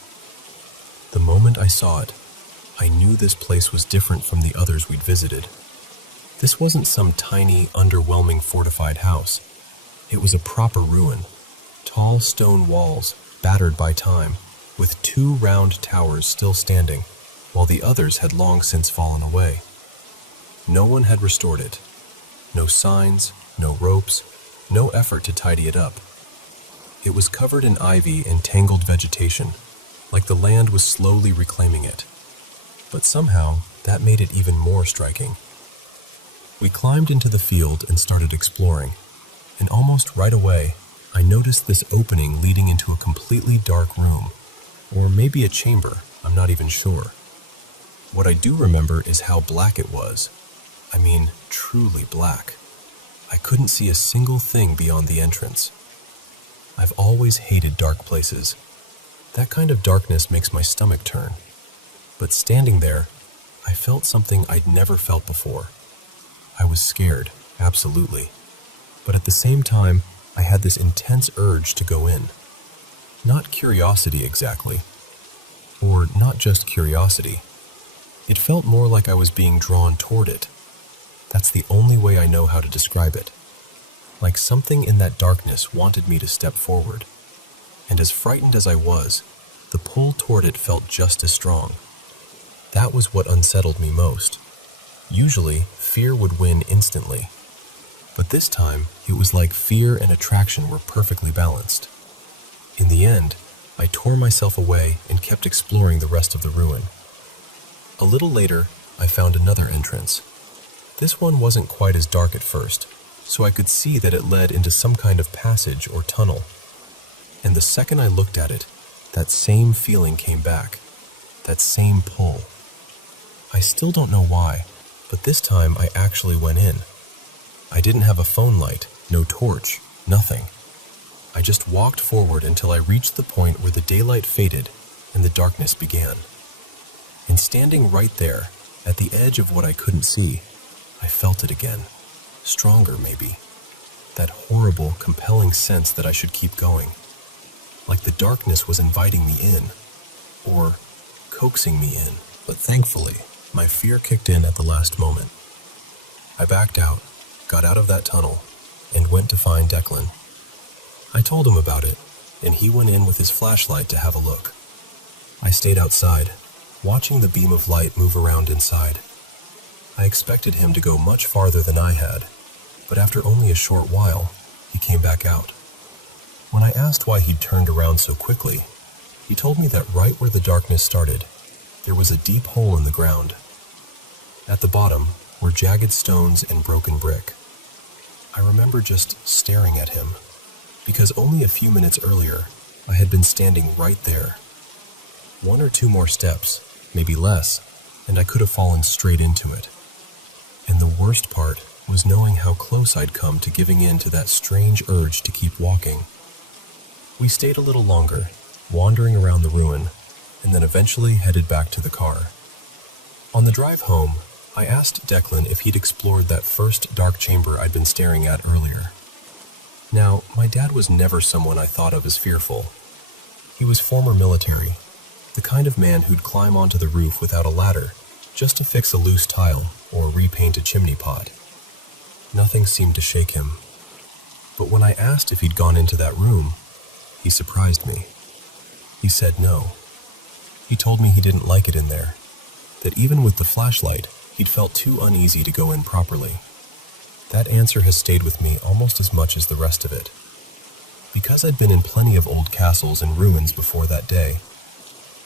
The moment I saw it, I knew this place was different from the others we'd visited. This wasn't some tiny, underwhelming fortified house. It was a proper ruin. Tall stone walls, battered by time, with 2 round towers still standing, while the others had long since fallen away. No one had restored it. No signs, no ropes, no effort to tidy it up. It was covered in ivy and tangled vegetation, like the land was slowly reclaiming it. But somehow, that made it even more striking. We climbed into the field and started exploring, and almost right away, I noticed this opening leading into a completely dark room, or maybe a chamber, I'm not even sure. What I do remember is how black it was. I mean, truly black. I couldn't see a single thing beyond the entrance. I've always hated dark places. That kind of darkness makes my stomach turn. But standing there, I felt something I'd never felt before. I was scared, absolutely. But at the same time, I had this intense urge to go in. Not curiosity exactly. Or not just curiosity. It felt more like I was being drawn toward it. That's the only way I know how to describe it. Like something in that darkness wanted me to step forward. And as frightened as I was, the pull toward it felt just as strong. That was what unsettled me most. Usually, fear would win instantly. But this time, it was like fear and attraction were perfectly balanced. In the end, I tore myself away and kept exploring the rest of the ruin. A little later, I found another entrance. This one wasn't quite as dark at first, so I could see that it led into some kind of passage or tunnel. And the second I looked at it, that same feeling came back, that same pull. I still don't know why, but this time I actually went in. I didn't have a phone light, no torch, nothing. I just walked forward until I reached the point where the daylight faded and the darkness began. And standing right there, at the edge of what I couldn't see, I felt it again. Stronger, maybe. That horrible, compelling sense that I should keep going. Like the darkness was inviting me in, or coaxing me in. But thankfully, my fear kicked in at the last moment. I backed out, got out of that tunnel, and went to find Declan. I told him about it, and he went in with his flashlight to have a look. I stayed outside, watching the beam of light move around inside. I expected him to go much farther than I had, but after only a short while, he came back out. When I asked why he'd turned around so quickly, he told me that right where the darkness started, there was a deep hole in the ground. At the bottom were jagged stones and broken brick. I remember just staring at him, because only a few minutes earlier, I had been standing right there. 1 or 2 more steps, maybe less, and I could have fallen straight into it. And the worst part was knowing how close I'd come to giving in to that strange urge to keep walking. We stayed a little longer, wandering around the ruin, and then eventually headed back to the car. On the drive home, I asked Declan if he'd explored that first dark chamber I'd been staring at earlier. Now, my dad was never someone I thought of as fearful. He was former military, the kind of man who'd climb onto the roof without a ladder just to fix a loose tile or repaint a chimney pot. Nothing seemed to shake him, But when I asked if he'd gone into that room, he surprised me. He said no. He told me he didn't like it in there, that even with the flashlight, he'd felt too uneasy to go in properly. That answer has stayed with me almost as much as the rest of it. Because I'd been in plenty of old castles and ruins before that day,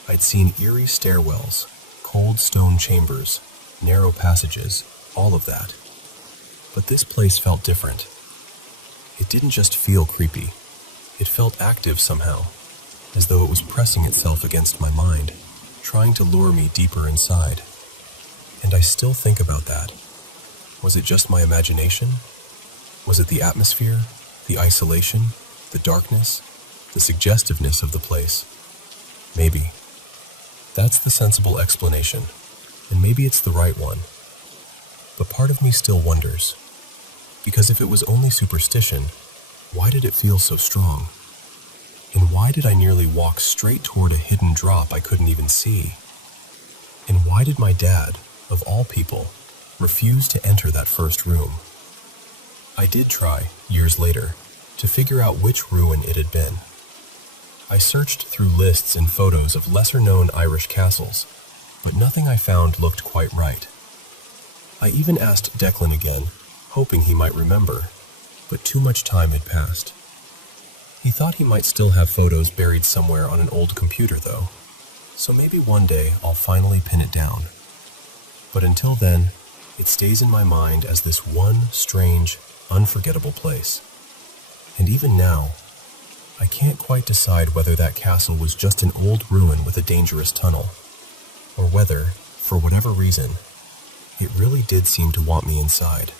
I'd seen eerie stairwells, cold stone chambers, narrow passages, all of that. But this place felt different. It didn't just feel creepy. It felt active somehow, as though it was pressing itself against my mind, trying to lure me deeper inside. And I still think about that. Was it just my imagination? Was it the atmosphere, the isolation, the darkness, the suggestiveness of the place? Maybe. That's the sensible explanation, and maybe it's the right one. But part of me still wonders, because if it was only superstition, why did it feel so strong? And why did I nearly walk straight toward a hidden drop I couldn't even see? And why did my dad, of all people, refuse to enter that first room? I did try, years later, to figure out which ruin it had been. I searched through lists and photos of lesser-known Irish castles, but nothing I found looked quite right. I even asked Declan again, hoping he might remember, but too much time had passed. He thought he might still have photos buried somewhere on an old computer, though, so maybe one day I'll finally pin it down. But until then, it stays in my mind as this one strange, unforgettable place. And even now, I can't quite decide whether that castle was just an old ruin with a dangerous tunnel, or whether, for whatever reason, it really did seem to want me inside.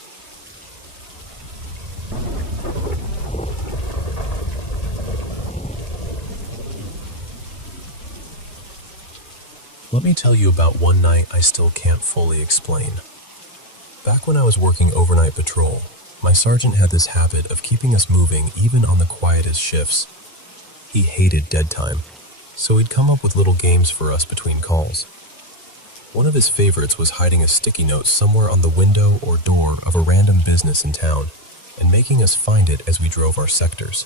Let me tell you about one night I still can't fully explain. Back when I was working overnight patrol, my sergeant had this habit of keeping us moving even on the quietest shifts. He hated dead time, so he'd come up with little games for us between calls. One of his favorites was hiding a sticky note somewhere on the window or door of a random business in town and making us find it as we drove our sectors.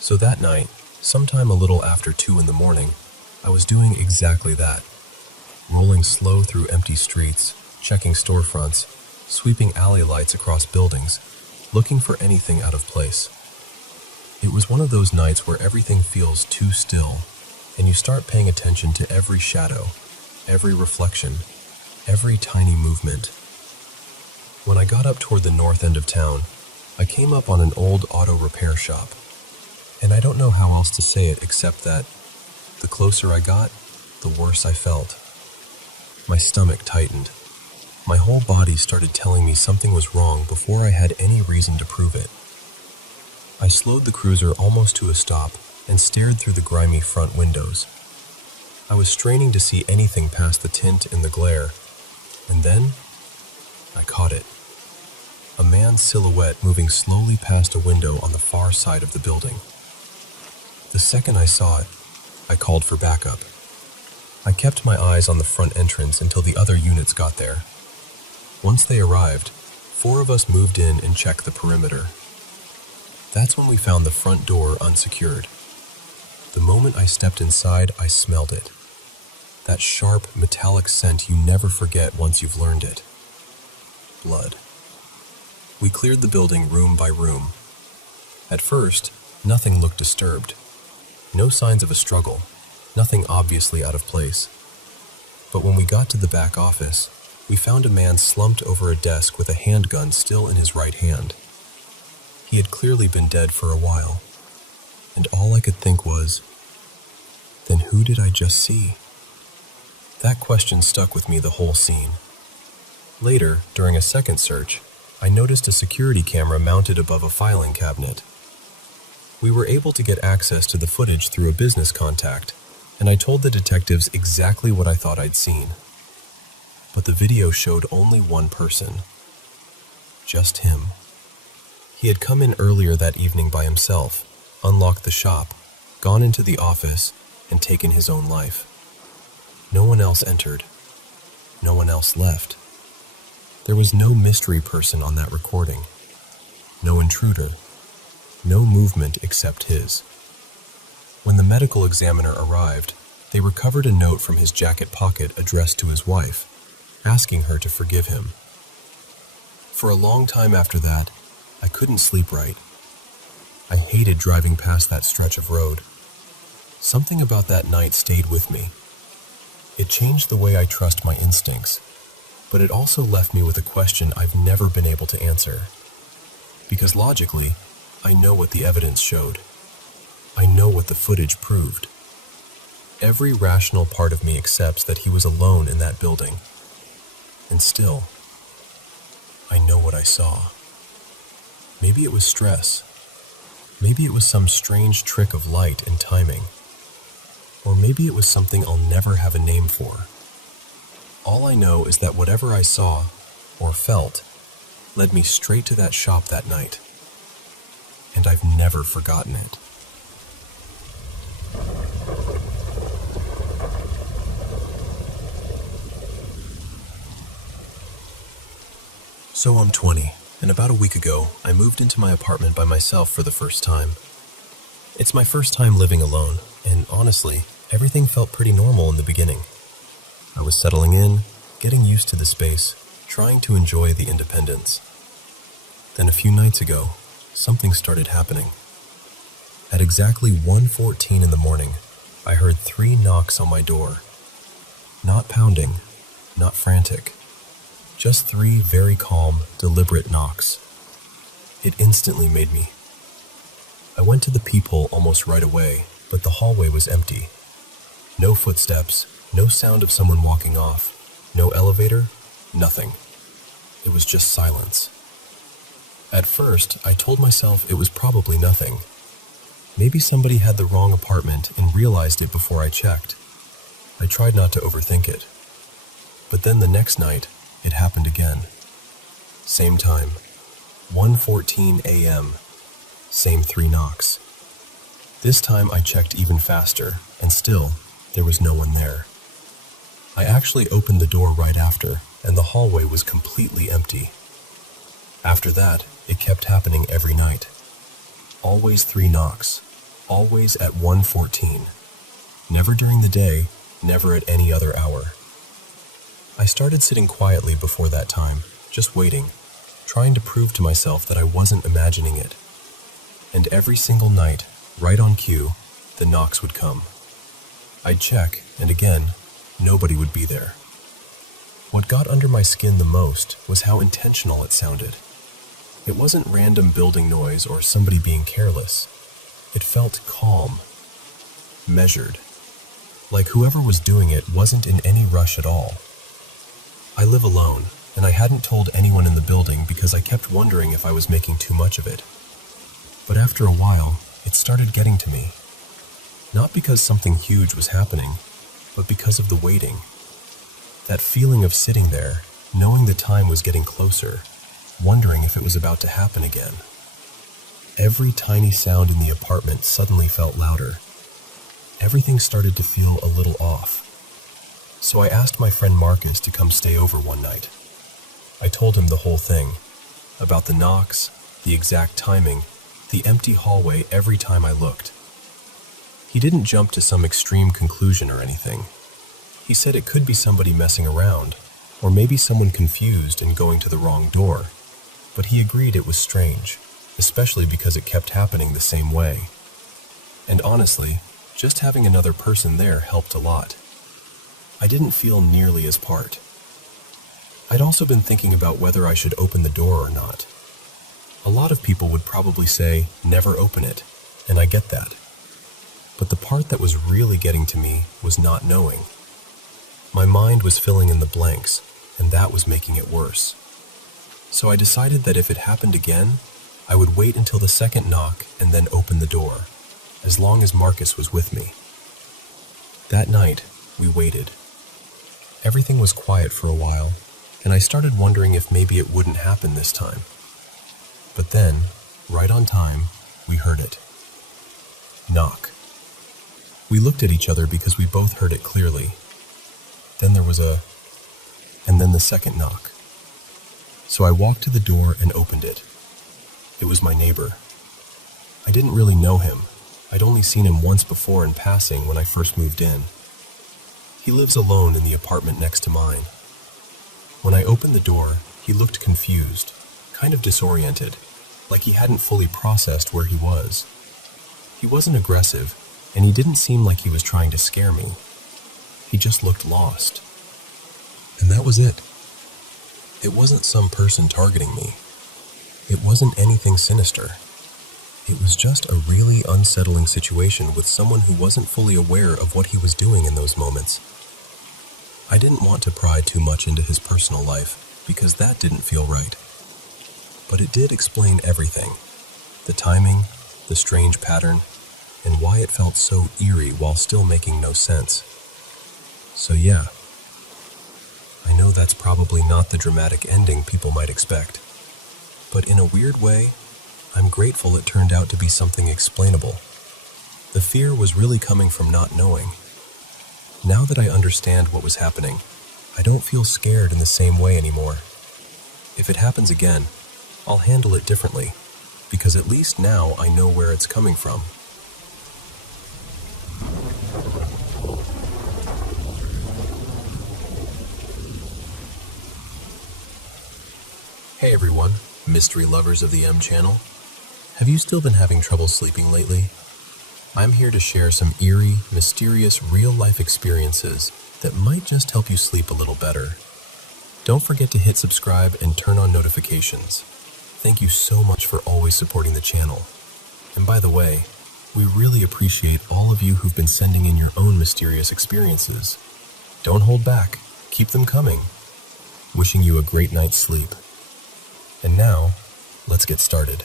So that night, sometime a little after 2 in the morning, I was doing exactly that, rolling slow through empty streets, checking storefronts, sweeping alley lights across buildings, looking for anything out of place. It was one of those nights where everything feels too still, and you start paying attention to every shadow, every reflection, every tiny movement. When I got up toward the north end of town, I came up on an old auto repair shop, and I don't know how else to say it except that the closer I got, the worse I felt. My stomach tightened. My whole body started telling me something was wrong before I had any reason to prove it. I slowed the cruiser almost to a stop and stared through the grimy front windows. I was straining to see anything past the tint in the glare, and then I caught it. A man's silhouette moving slowly past a window on the far side of the building. The second I saw it, I called for backup. I kept my eyes on the front entrance until the other units got there. Once they arrived, 4 of us moved in and checked the perimeter. That's when we found the front door unsecured. The moment I stepped inside, I smelled it. That sharp, metallic scent you never forget once you've learned it. Blood. We cleared the building room by room. At first, nothing looked disturbed. No signs of a struggle, nothing obviously out of place. But when we got to the back office, we found a man slumped over a desk with a handgun still in his right hand. He had clearly been dead for a while, and all I could think was, then who did I just see? That question stuck with me the whole scene. Later, during a second search, I noticed a security camera mounted above a filing cabinet. We were able to get access to the footage through a business contact, and I told the detectives exactly what I thought I'd seen. But the video showed only one person. Just him. He had come in earlier that evening by himself, unlocked the shop, gone into the office, and taken his own life. No one else entered. No one else left. There was no mystery person on that recording. No intruder. no movement except his. When the medical examiner arrived, they recovered a note from his jacket pocket addressed to his wife, asking her to forgive him. For a long time after that, I couldn't sleep right. I hated driving past that stretch of road. Something about that night stayed with me. It changed the way I trust my instincts, but it also left me with a question I've never been able to answer. Because logically, I know what the evidence showed. I know what the footage proved. Every rational part of me accepts that he was alone in that building. And still, I know what I saw. Maybe it was stress. Maybe it was some strange trick of light and timing. Or maybe it was something I'll never have a name for. All I know is that whatever I saw, or felt, led me straight to that shop that night. And I've never forgotten it. So I'm 20, and about a week ago, I moved into my apartment by myself for the first time. It's my first time living alone, and honestly, everything felt pretty normal in the beginning. I was settling in, getting used to the space, trying to enjoy the independence. Then a few nights ago, something started happening. At exactly 1:14 in the morning, I heard 3 knocks on my door. Not pounding, not frantic. Just 3 very calm, deliberate knocks. It instantly made me. I went to the peephole almost right away, but the hallway was empty. No footsteps, no sound of someone walking off, no elevator, nothing. It was just silence. At first, I told myself it was probably nothing. Maybe somebody had the wrong apartment and realized it before I checked. I tried not to overthink it. But then the next night, it happened again. Same time, 1:14 a.m., same 3 knocks. This time I checked even faster, and still, there was no one there. I actually opened the door right after, and the hallway was completely empty. After that, it kept happening every night. Always 3 knocks, always at 1:14. Never during the day, never at any other hour. I started sitting quietly before that time, just waiting, trying to prove to myself that I wasn't imagining it. And every single night, right on cue, the knocks would come. I'd check, and again, nobody would be there. What got under my skin the most was how intentional it sounded. It wasn't random building noise or somebody being careless. It felt calm, measured, like whoever was doing it wasn't in any rush at all. I live alone, and I hadn't told anyone in the building because I kept wondering if I was making too much of it. But after a while, it started getting to me. Not because something huge was happening, but because of the waiting. That feeling of sitting there, knowing the time was getting closer, wondering if it was about to happen again. Every tiny sound in the apartment suddenly felt louder. Everything started to feel a little off. So I asked my friend Marcus to come stay over one night. I told him the whole thing, about the knocks, the exact timing, the empty hallway every time I looked. He didn't jump to some extreme conclusion or anything. He said it could be somebody messing around, or maybe someone confused and going to the wrong door, but he agreed it was strange, especially because it kept happening the same way. And honestly, just having another person there helped a lot. I didn't feel nearly as part. I'd also been thinking about whether I should open the door or not. A lot of people would probably say, never open it, and I get that. But the part that was really getting to me was not knowing. My mind was filling in the blanks, and that was making it worse. So I decided that if it happened again, I would wait until the second knock and then open the door, as long as Marcus was with me. That night, we waited. Everything was quiet for a while, and I started wondering if maybe it wouldn't happen this time. But then, right on time, we heard it. Knock. We looked at each other because we both heard it clearly. Then there was and then the second knock. So I walked to the door and opened it. It was my neighbor. I didn't really know him. I'd only seen him once before in passing when I first moved in. He lives alone in the apartment next to mine. When I opened the door, he looked confused, kind of disoriented, like he hadn't fully processed where he was. He wasn't aggressive, and he didn't seem like he was trying to scare me. He just looked lost. And that was it. It wasn't some person targeting me. It wasn't anything sinister. It was just a really unsettling situation with someone who wasn't fully aware of what he was doing in those moments. I didn't want to pry too much into his personal life because that didn't feel right. But it did explain everything. The timing, the strange pattern, and why it felt so eerie while still making no sense. So yeah, I know that's probably not the dramatic ending people might expect. But in a weird way, I'm grateful it turned out to be something explainable. The fear was really coming from not knowing. Now that I understand what was happening, I don't feel scared in the same way anymore. If it happens again, I'll handle it differently, because at least now I know where it's coming from. Hey everyone, mystery lovers of the M channel. Have you still been having trouble sleeping lately? I'm here to share some eerie, mysterious, real-life experiences that might just help you sleep a little better. Don't forget to hit subscribe and turn on notifications. Thank you so much for always supporting the channel. And by the way, we really appreciate all of you who've been sending in your own mysterious experiences. Don't hold back. Keep them coming. Wishing you a great night's sleep. And now, let's get started.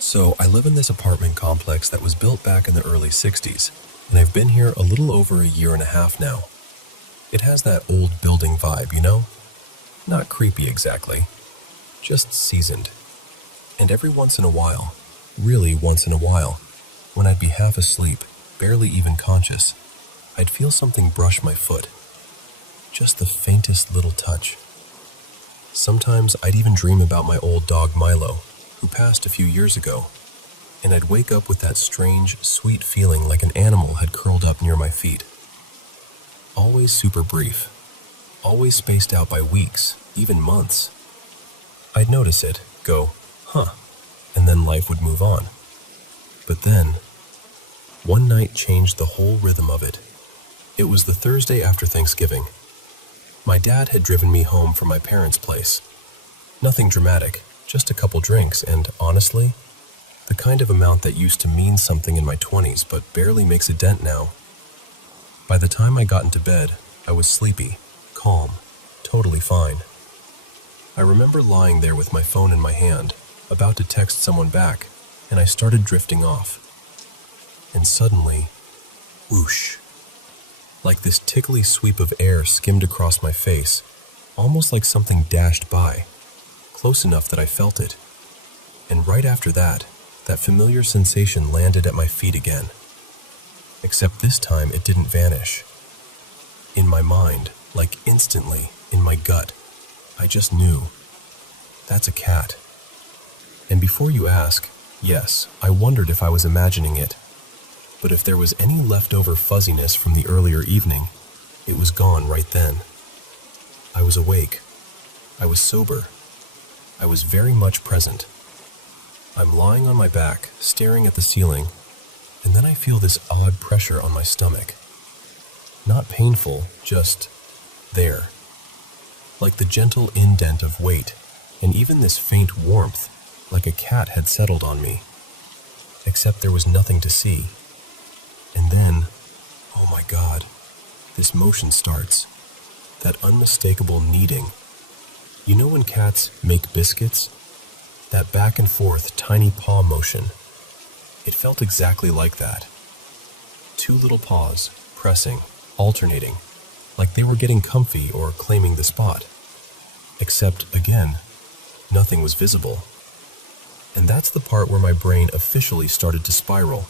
So, I live in this apartment complex that was built back in the early 60s, and I've been here a little over a year and a half now. It has that old building vibe, you know? Not creepy exactly, just seasoned. And every once in a while, really once in a while, when I'd be half asleep, barely even conscious, I'd feel something brush my foot. Just the faintest little touch. Sometimes I'd even dream about my old dog Milo, who passed a few years ago, and I'd wake up with that strange, sweet feeling like an animal had curled up near my feet. Always super brief, always spaced out by weeks, even months. I'd notice it, go, huh, and then life would move on. But then, one night changed the whole rhythm of it. It was the Thursday after Thanksgiving. My dad had driven me home from my parents' place. Nothing dramatic, just a couple drinks, and honestly, the kind of amount that used to mean something in my 20s but barely makes a dent now. By the time I got into bed, I was sleepy, calm, totally fine. I remember lying there with my phone in my hand, about to text someone back, and I started drifting off. And suddenly, whoosh. Like this tickly sweep of air skimmed across my face, almost like something dashed by, close enough that I felt it. And right after that, that familiar sensation landed at my feet again. Except this time it didn't vanish. In my mind, like instantly, in my gut, I just knew. That's a cat. And before you ask, yes, I wondered if I was imagining it. But if there was any leftover fuzziness from the earlier evening, it was gone right then. I was awake. I was sober. I was very much present. I'm lying on my back, staring at the ceiling, and then I feel this odd pressure on my stomach. Not painful, just there. Like the gentle indent of weight, and even this faint warmth, like a cat had settled on me. Except there was nothing to see. And then, oh my God, this motion starts. That unmistakable kneading. You know when cats make biscuits? That back and forth tiny paw motion. It felt exactly like that. Two little paws, pressing, alternating, like they were getting comfy or claiming the spot. Except, again, nothing was visible. And that's the part where my brain officially started to spiral.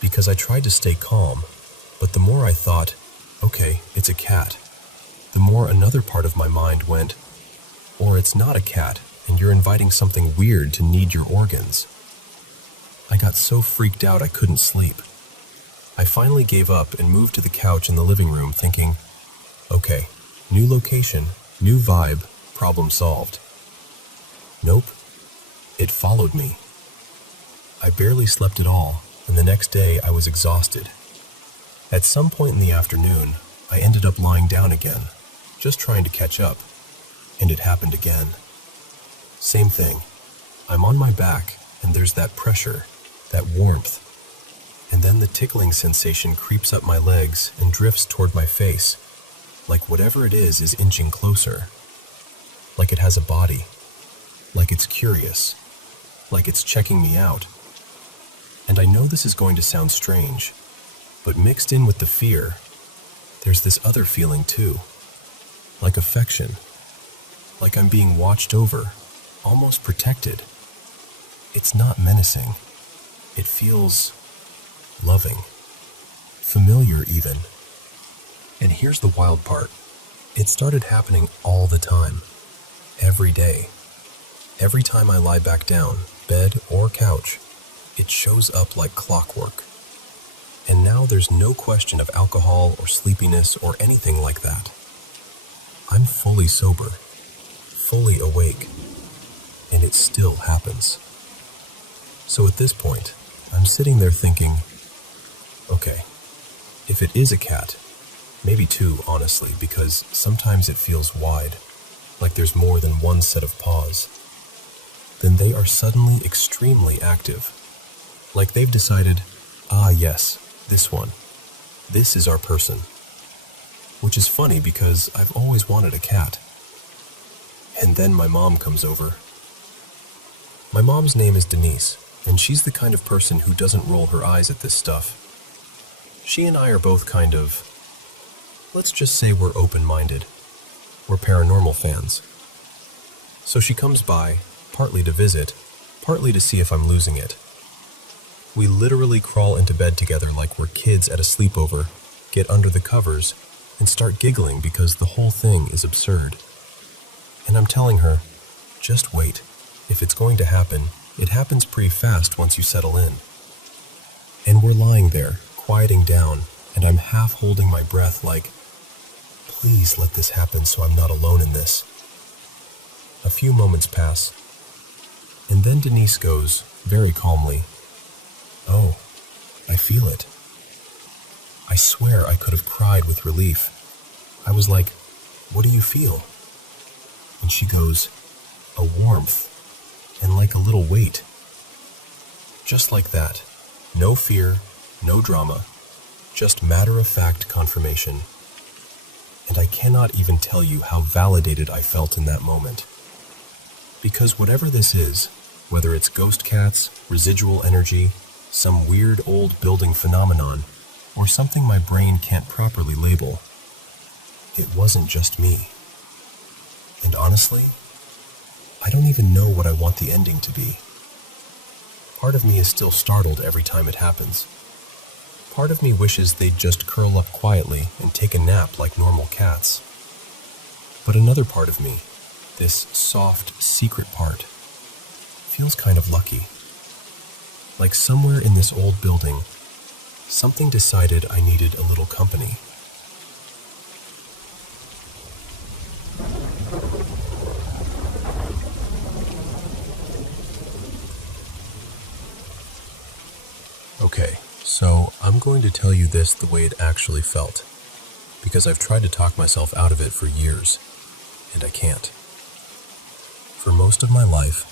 Because I tried to stay calm, but the more I thought, okay, it's a cat, the more another part of my mind went, or it's not a cat, and you're inviting something weird to knead your organs. I got so freaked out I couldn't sleep. I finally gave up and moved to the couch in the living room thinking, okay, new location, new vibe, problem solved. Nope, it followed me. I barely slept at all, and the next day I was exhausted. At some point in the afternoon, I ended up lying down again, just trying to catch up, and it happened again. Same thing. I'm on my back, and there's that pressure, that warmth, and then the tickling sensation creeps up my legs and drifts toward my face, like whatever it is inching closer, like it has a body, like it's curious, like it's checking me out. And I know this is going to sound strange, but mixed in with the fear, there's this other feeling too, like affection, like I'm being watched over, almost protected. It's not menacing. It feels loving, familiar even. And here's the wild part. It started happening all the time, every day. Every time I lie back down, bed or couch, it shows up like clockwork. And now there's no question of alcohol or sleepiness or anything like that. I'm fully sober, fully awake, and it still happens. So at this point, I'm sitting there thinking, okay, if it is a cat, maybe two, honestly, because sometimes it feels wide, like there's more than one set of paws, then they are suddenly extremely active. Like they've decided, yes, this one. This is our person. Which is funny because I've always wanted a cat. And then my mom comes over. My mom's name is Denise, and she's the kind of person who doesn't roll her eyes at this stuff. She and I are both kind of, let's just say we're open-minded. We're paranormal fans. So she comes by, partly to visit, partly to see if I'm losing it. We literally crawl into bed together like we're kids at a sleepover, get under the covers, and start giggling because the whole thing is absurd. And I'm telling her, just wait. If it's going to happen, it happens pretty fast once you settle in. And we're lying there, quieting down, and I'm half holding my breath like, please let this happen so I'm not alone in this. A few moments pass, and then Denise goes, very calmly, oh, I feel it. I swear I could have cried with relief. I was like, what do you feel? And she goes, a warmth, and like a little weight. Just like that. No fear, no drama, just matter-of-fact confirmation. And I cannot even tell you how validated I felt in that moment. Because whatever this is, whether it's ghost cats, residual energy, some weird old building phenomenon, or something my brain can't properly label, it wasn't just me. And honestly, I don't even know what I want the ending to be. Part of me is still startled every time it happens. Part of me wishes they'd just curl up quietly and take a nap like normal cats. But another part of me, this soft, secret part, feels kind of lucky. Like somewhere in this old building, something decided I needed a little company. Okay, so I'm going to tell you this the way it actually felt, because I've tried to talk myself out of it for years, and I can't. For most of my life,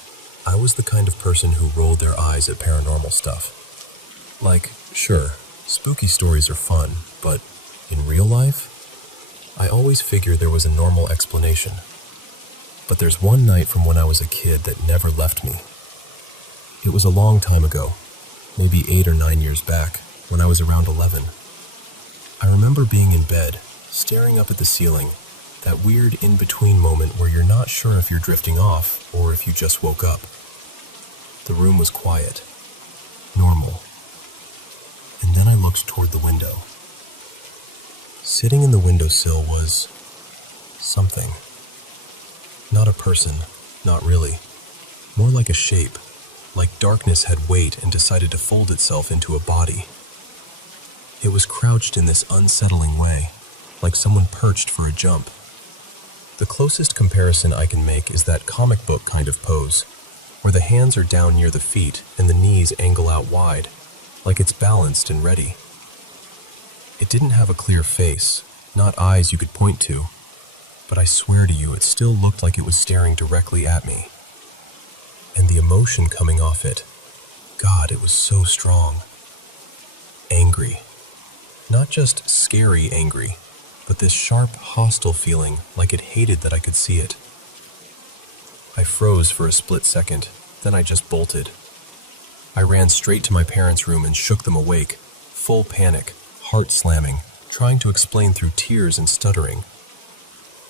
I was the kind of person who rolled their eyes at paranormal stuff. Like, sure, spooky stories are fun, but in real life, I always figured there was a normal explanation. But there's one night from when I was a kid that never left me. It was a long time ago, maybe 8 or 9 years back, when I was around 11. I remember being in bed, staring up at the ceiling, that weird in-between moment where you're not sure if you're drifting off or if you just woke up. The room was quiet, normal. And then I looked toward the window. Sitting in the windowsill was something. Not a person, not really. More like a shape, like darkness had weight and decided to fold itself into a body. It was crouched in this unsettling way, like someone perched for a jump. The closest comparison I can make is that comic book kind of pose, where the hands are down near the feet and the knees angle out wide, like it's balanced and ready. It didn't have a clear face, not eyes you could point to, but I swear to you, it still looked like it was staring directly at me. And the emotion coming off it, God, it was so strong. Angry. Not just scary angry, but this sharp, hostile feeling like it hated that I could see it. I froze for a split second, then I just bolted. I ran straight to my parents' room and shook them awake, full panic, heart slamming, trying to explain through tears and stuttering.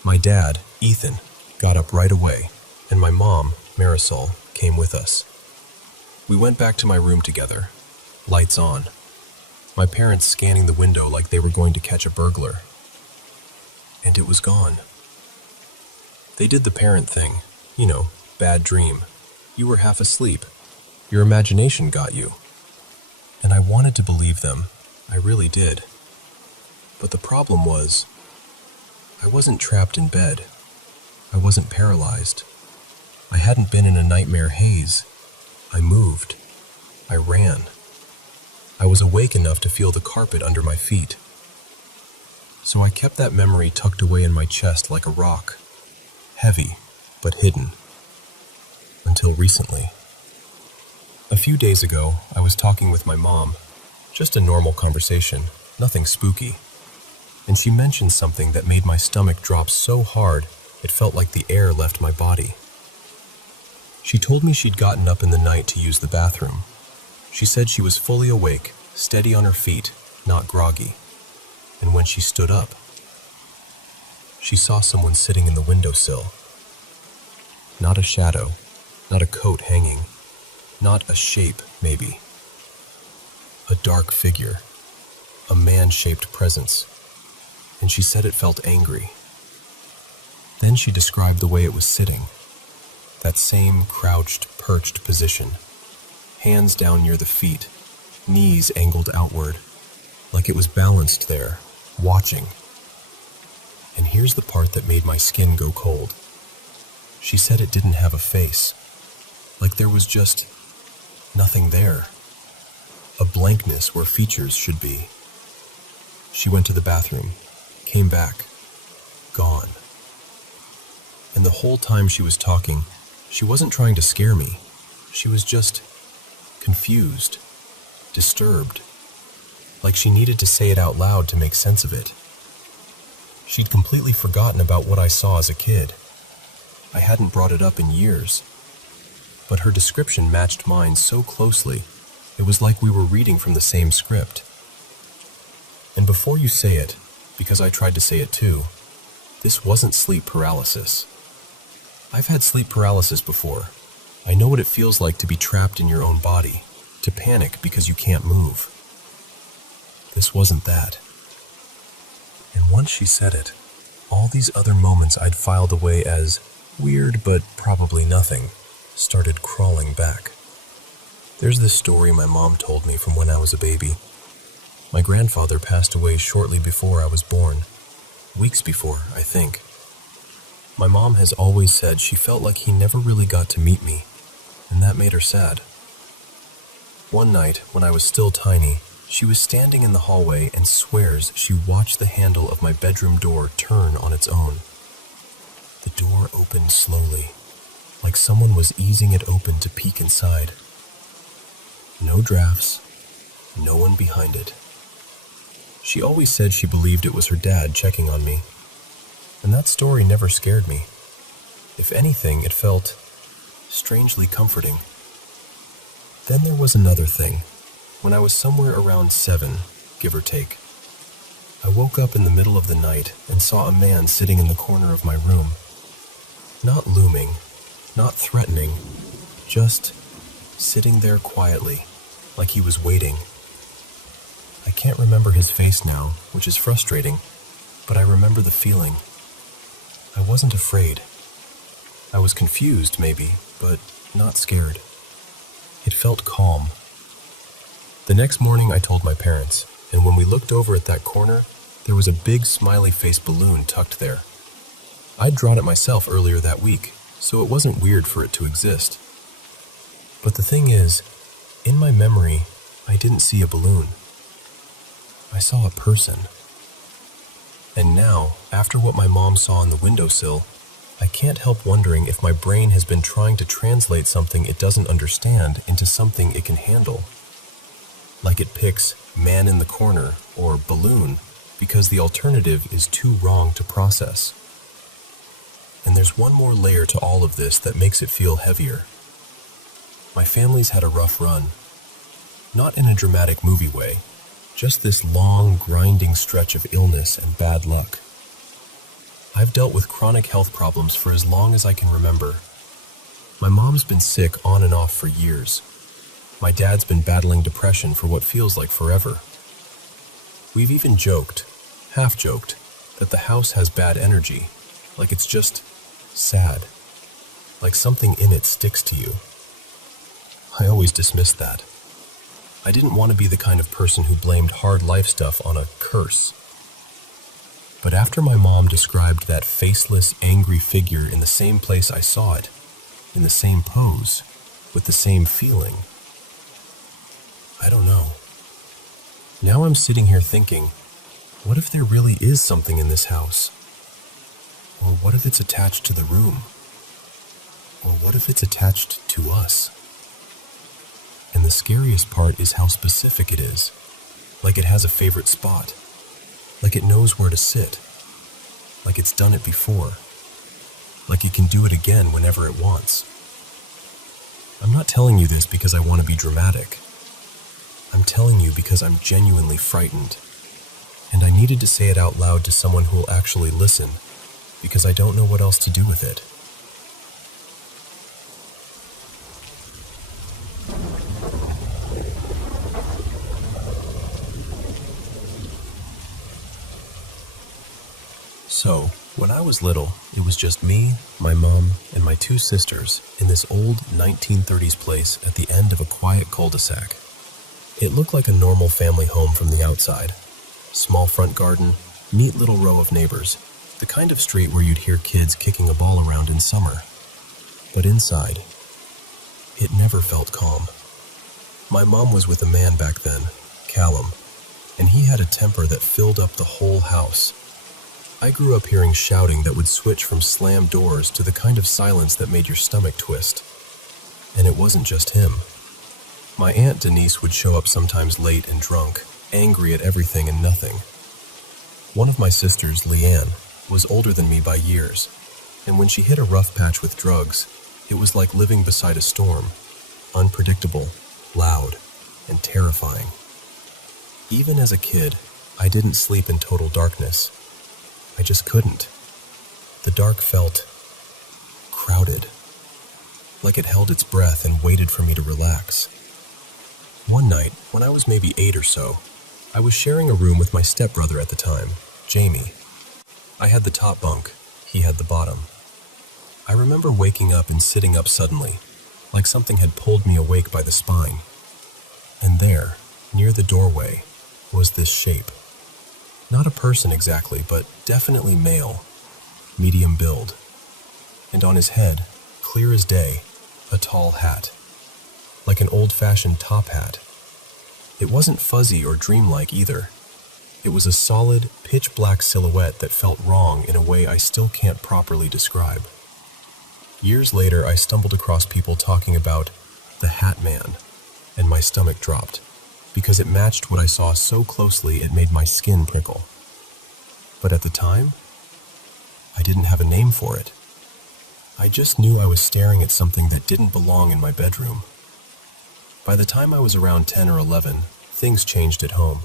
My dad, Ethan, got up right away, and my mom, Marisol, came with us. We went back to my room together, lights on. My parents scanning the window like they were going to catch a burglar. And it was gone. They did the parent thing, bad dream. You were half asleep. Your imagination got you. And I wanted to believe them, I really did. But the problem was, I wasn't trapped in bed. I wasn't paralyzed. I hadn't been in a nightmare haze. I moved. I ran. I was awake enough to feel the carpet under my feet. So I kept that memory tucked away in my chest like a rock, heavy but hidden. Until recently. A few days ago, I was talking with my mom, just a normal conversation, nothing spooky, and she mentioned something that made my stomach drop so hard it felt like the air left my body. She told me she'd gotten up in the night to use the bathroom. She said she was fully awake, steady on her feet, not groggy. And when she stood up, she saw someone sitting in the windowsill. Not a shadow, not a coat hanging, not a shape, maybe. A dark figure, a man-shaped presence, and she said it felt angry. Then she described the way it was sitting, that same crouched, perched position, hands down near the feet, knees angled outward, like it was balanced there, watching. And here's the part that made my skin go cold. She said it didn't have a face, like there was just nothing there, a blankness where features should be. She went to the bathroom, came back, gone. And the whole time she was talking, she wasn't trying to scare me. She was just confused, disturbed, like she needed to say it out loud to make sense of it. She'd completely forgotten about what I saw as a kid. I hadn't brought it up in years. But her description matched mine so closely, it was like we were reading from the same script. And before you say it, because I tried to say it too, this wasn't sleep paralysis. I've had sleep paralysis before. I know what it feels like to be trapped in your own body, to panic because you can't move. This wasn't that. And once she said it, all these other moments I'd filed away as weird but probably nothing started crawling back. There's this story my mom told me from when I was a baby. My grandfather passed away shortly before I was born. Weeks before, I think. My mom has always said she felt like he never really got to meet me, and that made her sad. One night, when I was still tiny, she was standing in the hallway and swears she watched the handle of my bedroom door turn on its own. The door opened slowly, like someone was easing it open to peek inside. No drafts, no one behind it. She always said she believed it was her dad checking on me, and that story never scared me. If anything, it felt strangely comforting. Then there was another thing. When I was somewhere around 7, give or take, I woke up in the middle of the night and saw a man sitting in the corner of my room. Not looming, not threatening, just sitting there quietly, like he was waiting. I can't remember his face now, which is frustrating, but I remember the feeling. I wasn't afraid. I was confused, maybe, but not scared. It felt calm. The next morning I told my parents, and when we looked over at that corner, there was a big smiley-faced balloon tucked there. I'd drawn it myself earlier that week, so it wasn't weird for it to exist. But the thing is, in my memory, I didn't see a balloon. I saw a person. And now, after what my mom saw on the windowsill, I can't help wondering if my brain has been trying to translate something it doesn't understand into something it can handle. Like it picks man in the corner or balloon because the alternative is too wrong to process. And there's one more layer to all of this that makes it feel heavier. My family's had a rough run. Not in a dramatic movie way, just this long, grinding stretch of illness and bad luck. I've dealt with chronic health problems for as long as I can remember. My mom's been sick on and off for years. My dad's been battling depression for what feels like forever. We've even joked, half-joked, that the house has bad energy, like it's just sad, like something in it sticks to you. I always dismissed that. I didn't want to be the kind of person who blamed hard life stuff on a curse. But after my mom described that faceless, angry figure in the same place I saw it, in the same pose, with the same feeling, I don't know. Now I'm sitting here thinking, what if there really is something in this house? Or what if it's attached to the room? Or what if it's attached to us? And the scariest part is how specific it is. Like it has a favorite spot. Like it knows where to sit. Like it's done it before. Like it can do it again whenever it wants. I'm not telling you this because I want to be dramatic. I'm telling you because I'm genuinely frightened. And I needed to say it out loud to someone who will actually listen, because I don't know what else to do with it. So, when I was little, it was just me, my mom, and my two sisters in this old 1930s place at the end of a quiet cul-de-sac. It looked like a normal family home from the outside. Small front garden, neat little row of neighbors, the kind of street where you'd hear kids kicking a ball around in summer. But inside, it never felt calm. My mom was with a man back then, Callum, and he had a temper that filled up the whole house. I grew up hearing shouting that would switch from slammed doors to the kind of silence that made your stomach twist. And it wasn't just him. My Aunt Denise would show up sometimes late and drunk, angry at everything and nothing. One of my sisters, Leanne, was older than me by years, and when she hit a rough patch with drugs, it was like living beside a storm, unpredictable, loud, and terrifying. Even as a kid, I didn't sleep in total darkness. I just couldn't. The dark felt crowded, like it held its breath and waited for me to relax. One night, when I was maybe 8 or so, I was sharing a room with my stepbrother at the time, Jamie. I had the top bunk, he had the bottom. I remember waking up and sitting up suddenly, like something had pulled me awake by the spine. And there, near the doorway, was this shape. Not a person exactly, but definitely male, medium build. And on his head, clear as day, a tall hat. Like an old-fashioned top hat. It wasn't fuzzy or dreamlike either. It was a solid, pitch-black silhouette that felt wrong in a way I still can't properly describe. Years later, I stumbled across people talking about the Hat Man, and my stomach dropped, because it matched what I saw so closely it made my skin prickle. But at the time, I didn't have a name for it. I just knew I was staring at something that didn't belong in my bedroom. By the time I was around 10 or 11, things changed at home.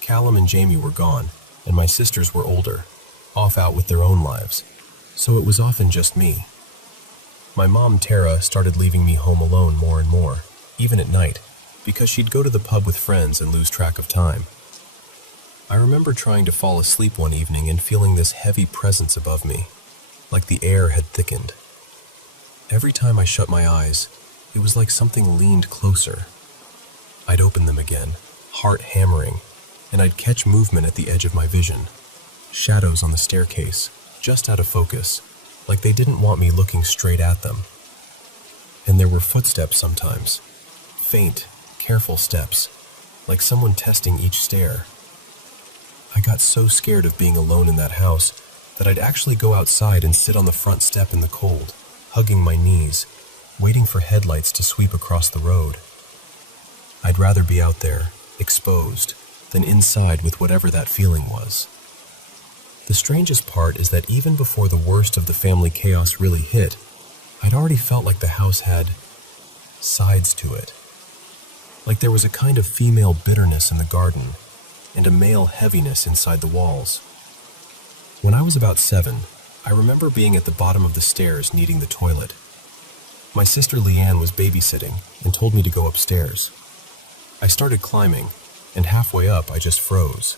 Callum and Jamie were gone, and my sisters were older, off out with their own lives, so it was often just me. My mom, Tara, started leaving me home alone more and more, even at night, because she'd go to the pub with friends and lose track of time. I remember trying to fall asleep one evening and feeling this heavy presence above me, like the air had thickened. Every time I shut my eyes, It was like something leaned closer. I'd open them again, heart hammering, and I'd catch movement at the edge of my vision. Shadows on the staircase, just out of focus, like they didn't want me looking straight at them. And there were footsteps sometimes, faint, careful steps, like someone testing each stair. I got so scared of being alone in that house that I'd actually go outside and sit on the front step in the cold, hugging my knees, waiting for headlights to sweep across the road. I'd rather be out there, exposed, than inside with whatever that feeling was. The strangest part is that even before the worst of the family chaos really hit, I'd already felt like the house had sides to it. Like there was a kind of female bitterness in the garden and a male heaviness inside the walls. When I was about 7, I remember being at the bottom of the stairs needing the toilet. My sister Leanne was babysitting and told me to go upstairs. I started climbing, and halfway up I just froze.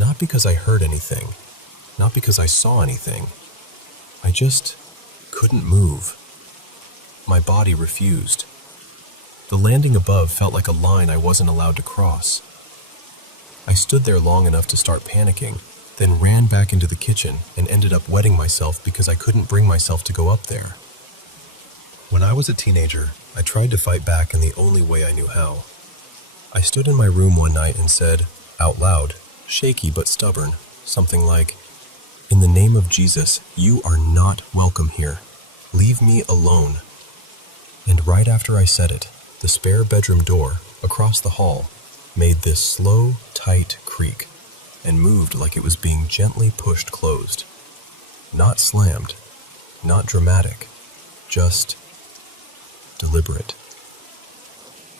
Not because I heard anything, not because I saw anything. I just couldn't move. My body refused. The landing above felt like a line I wasn't allowed to cross. I stood there long enough to start panicking, then ran back into the kitchen and ended up wetting myself because I couldn't bring myself to go up there. When I was a teenager, I tried to fight back in the only way I knew how. I stood in my room one night and said, out loud, shaky but stubborn, something like, "In the name of Jesus, you are not welcome here. Leave me alone." And right after I said it, the spare bedroom door, across the hall, made this slow, tight creak and moved like it was being gently pushed closed. Not slammed, not dramatic, just deliberate.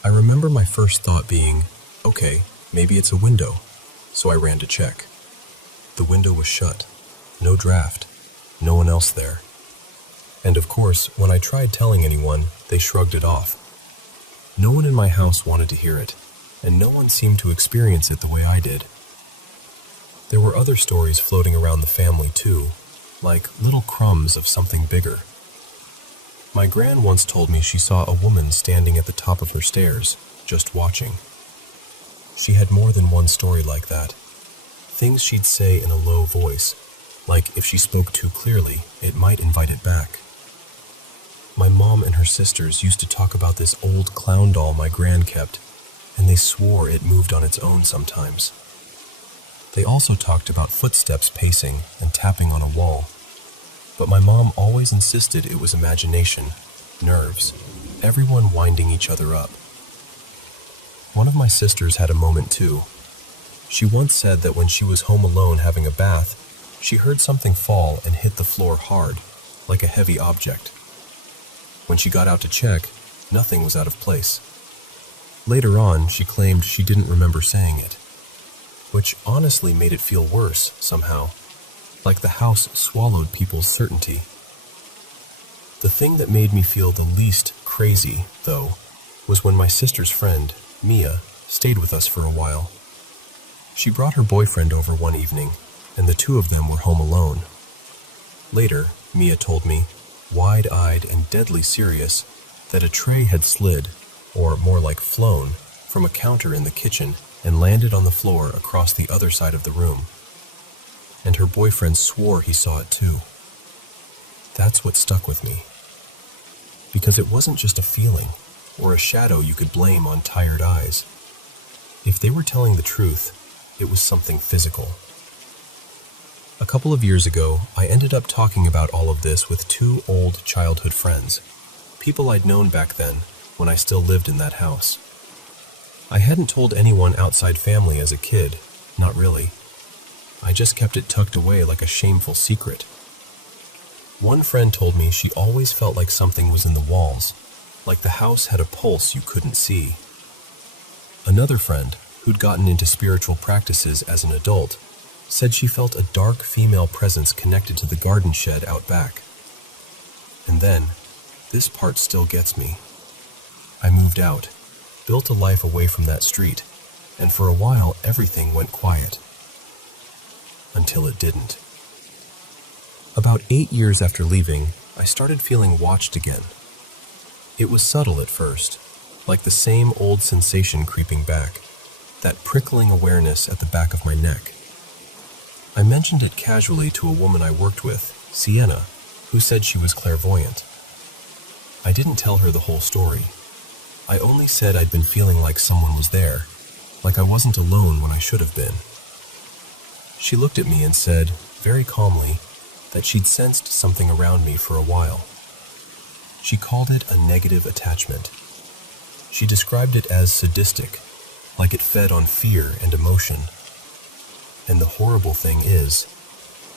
I remember my first thought being, okay, maybe it's a window, so I ran to check. The window was shut, no draft, no one else there. And of course, when I tried telling anyone, they shrugged it off. No one in my house wanted to hear it, and no one seemed to experience it the way I did. There were other stories floating around the family too, like little crumbs of something bigger. My gran once told me she saw a woman standing at the top of her stairs, just watching. She had more than one story like that. Things she'd say in a low voice, like if she spoke too clearly, it might invite it back. My mom and her sisters used to talk about this old clown doll my gran kept, and they swore it moved on its own sometimes. They also talked about footsteps pacing and tapping on a wall. But my mom always insisted it was imagination, nerves, everyone winding each other up. One of my sisters had a moment too. She once said that when she was home alone having a bath, she heard something fall and hit the floor hard, like a heavy object. When she got out to check, nothing was out of place. Later on, she claimed she didn't remember saying it, which honestly made it feel worse somehow, like the house swallowed people's certainty. The thing that made me feel the least crazy, though, was when my sister's friend, Mia, stayed with us for a while. She brought her boyfriend over one evening, and the two of them were home alone. Later, Mia told me, wide-eyed and deadly serious, that a tray had slid, or more like flown, from a counter in the kitchen and landed on the floor across the other side of the room. And her boyfriend swore he saw it too. That's what stuck with me. Because it wasn't just a feeling, or a shadow you could blame on tired eyes. If they were telling the truth, it was something physical. A couple of years ago, I ended up talking about all of this with two old childhood friends, people I'd known back then, when I still lived in that house. I hadn't told anyone outside family as a kid, not really. I just kept it tucked away like a shameful secret. One friend told me she always felt like something was in the walls, like the house had a pulse you couldn't see. Another friend, who'd gotten into spiritual practices as an adult, said she felt a dark female presence connected to the garden shed out back. And then, this part still gets me. I moved out, built a life away from that street, and for a while everything went quiet. Until it didn't. About 8 years after leaving, I started feeling watched again. It was subtle at first, like the same old sensation creeping back, that prickling awareness at the back of my neck. I mentioned it casually to a woman I worked with, Sienna, who said she was clairvoyant. I didn't tell her the whole story. I only said I'd been feeling like someone was there, like I wasn't alone when I should have been. She looked at me and said, very calmly, that she'd sensed something around me for a while. She called it a negative attachment. She described it as sadistic, like it fed on fear and emotion. And the horrible thing is,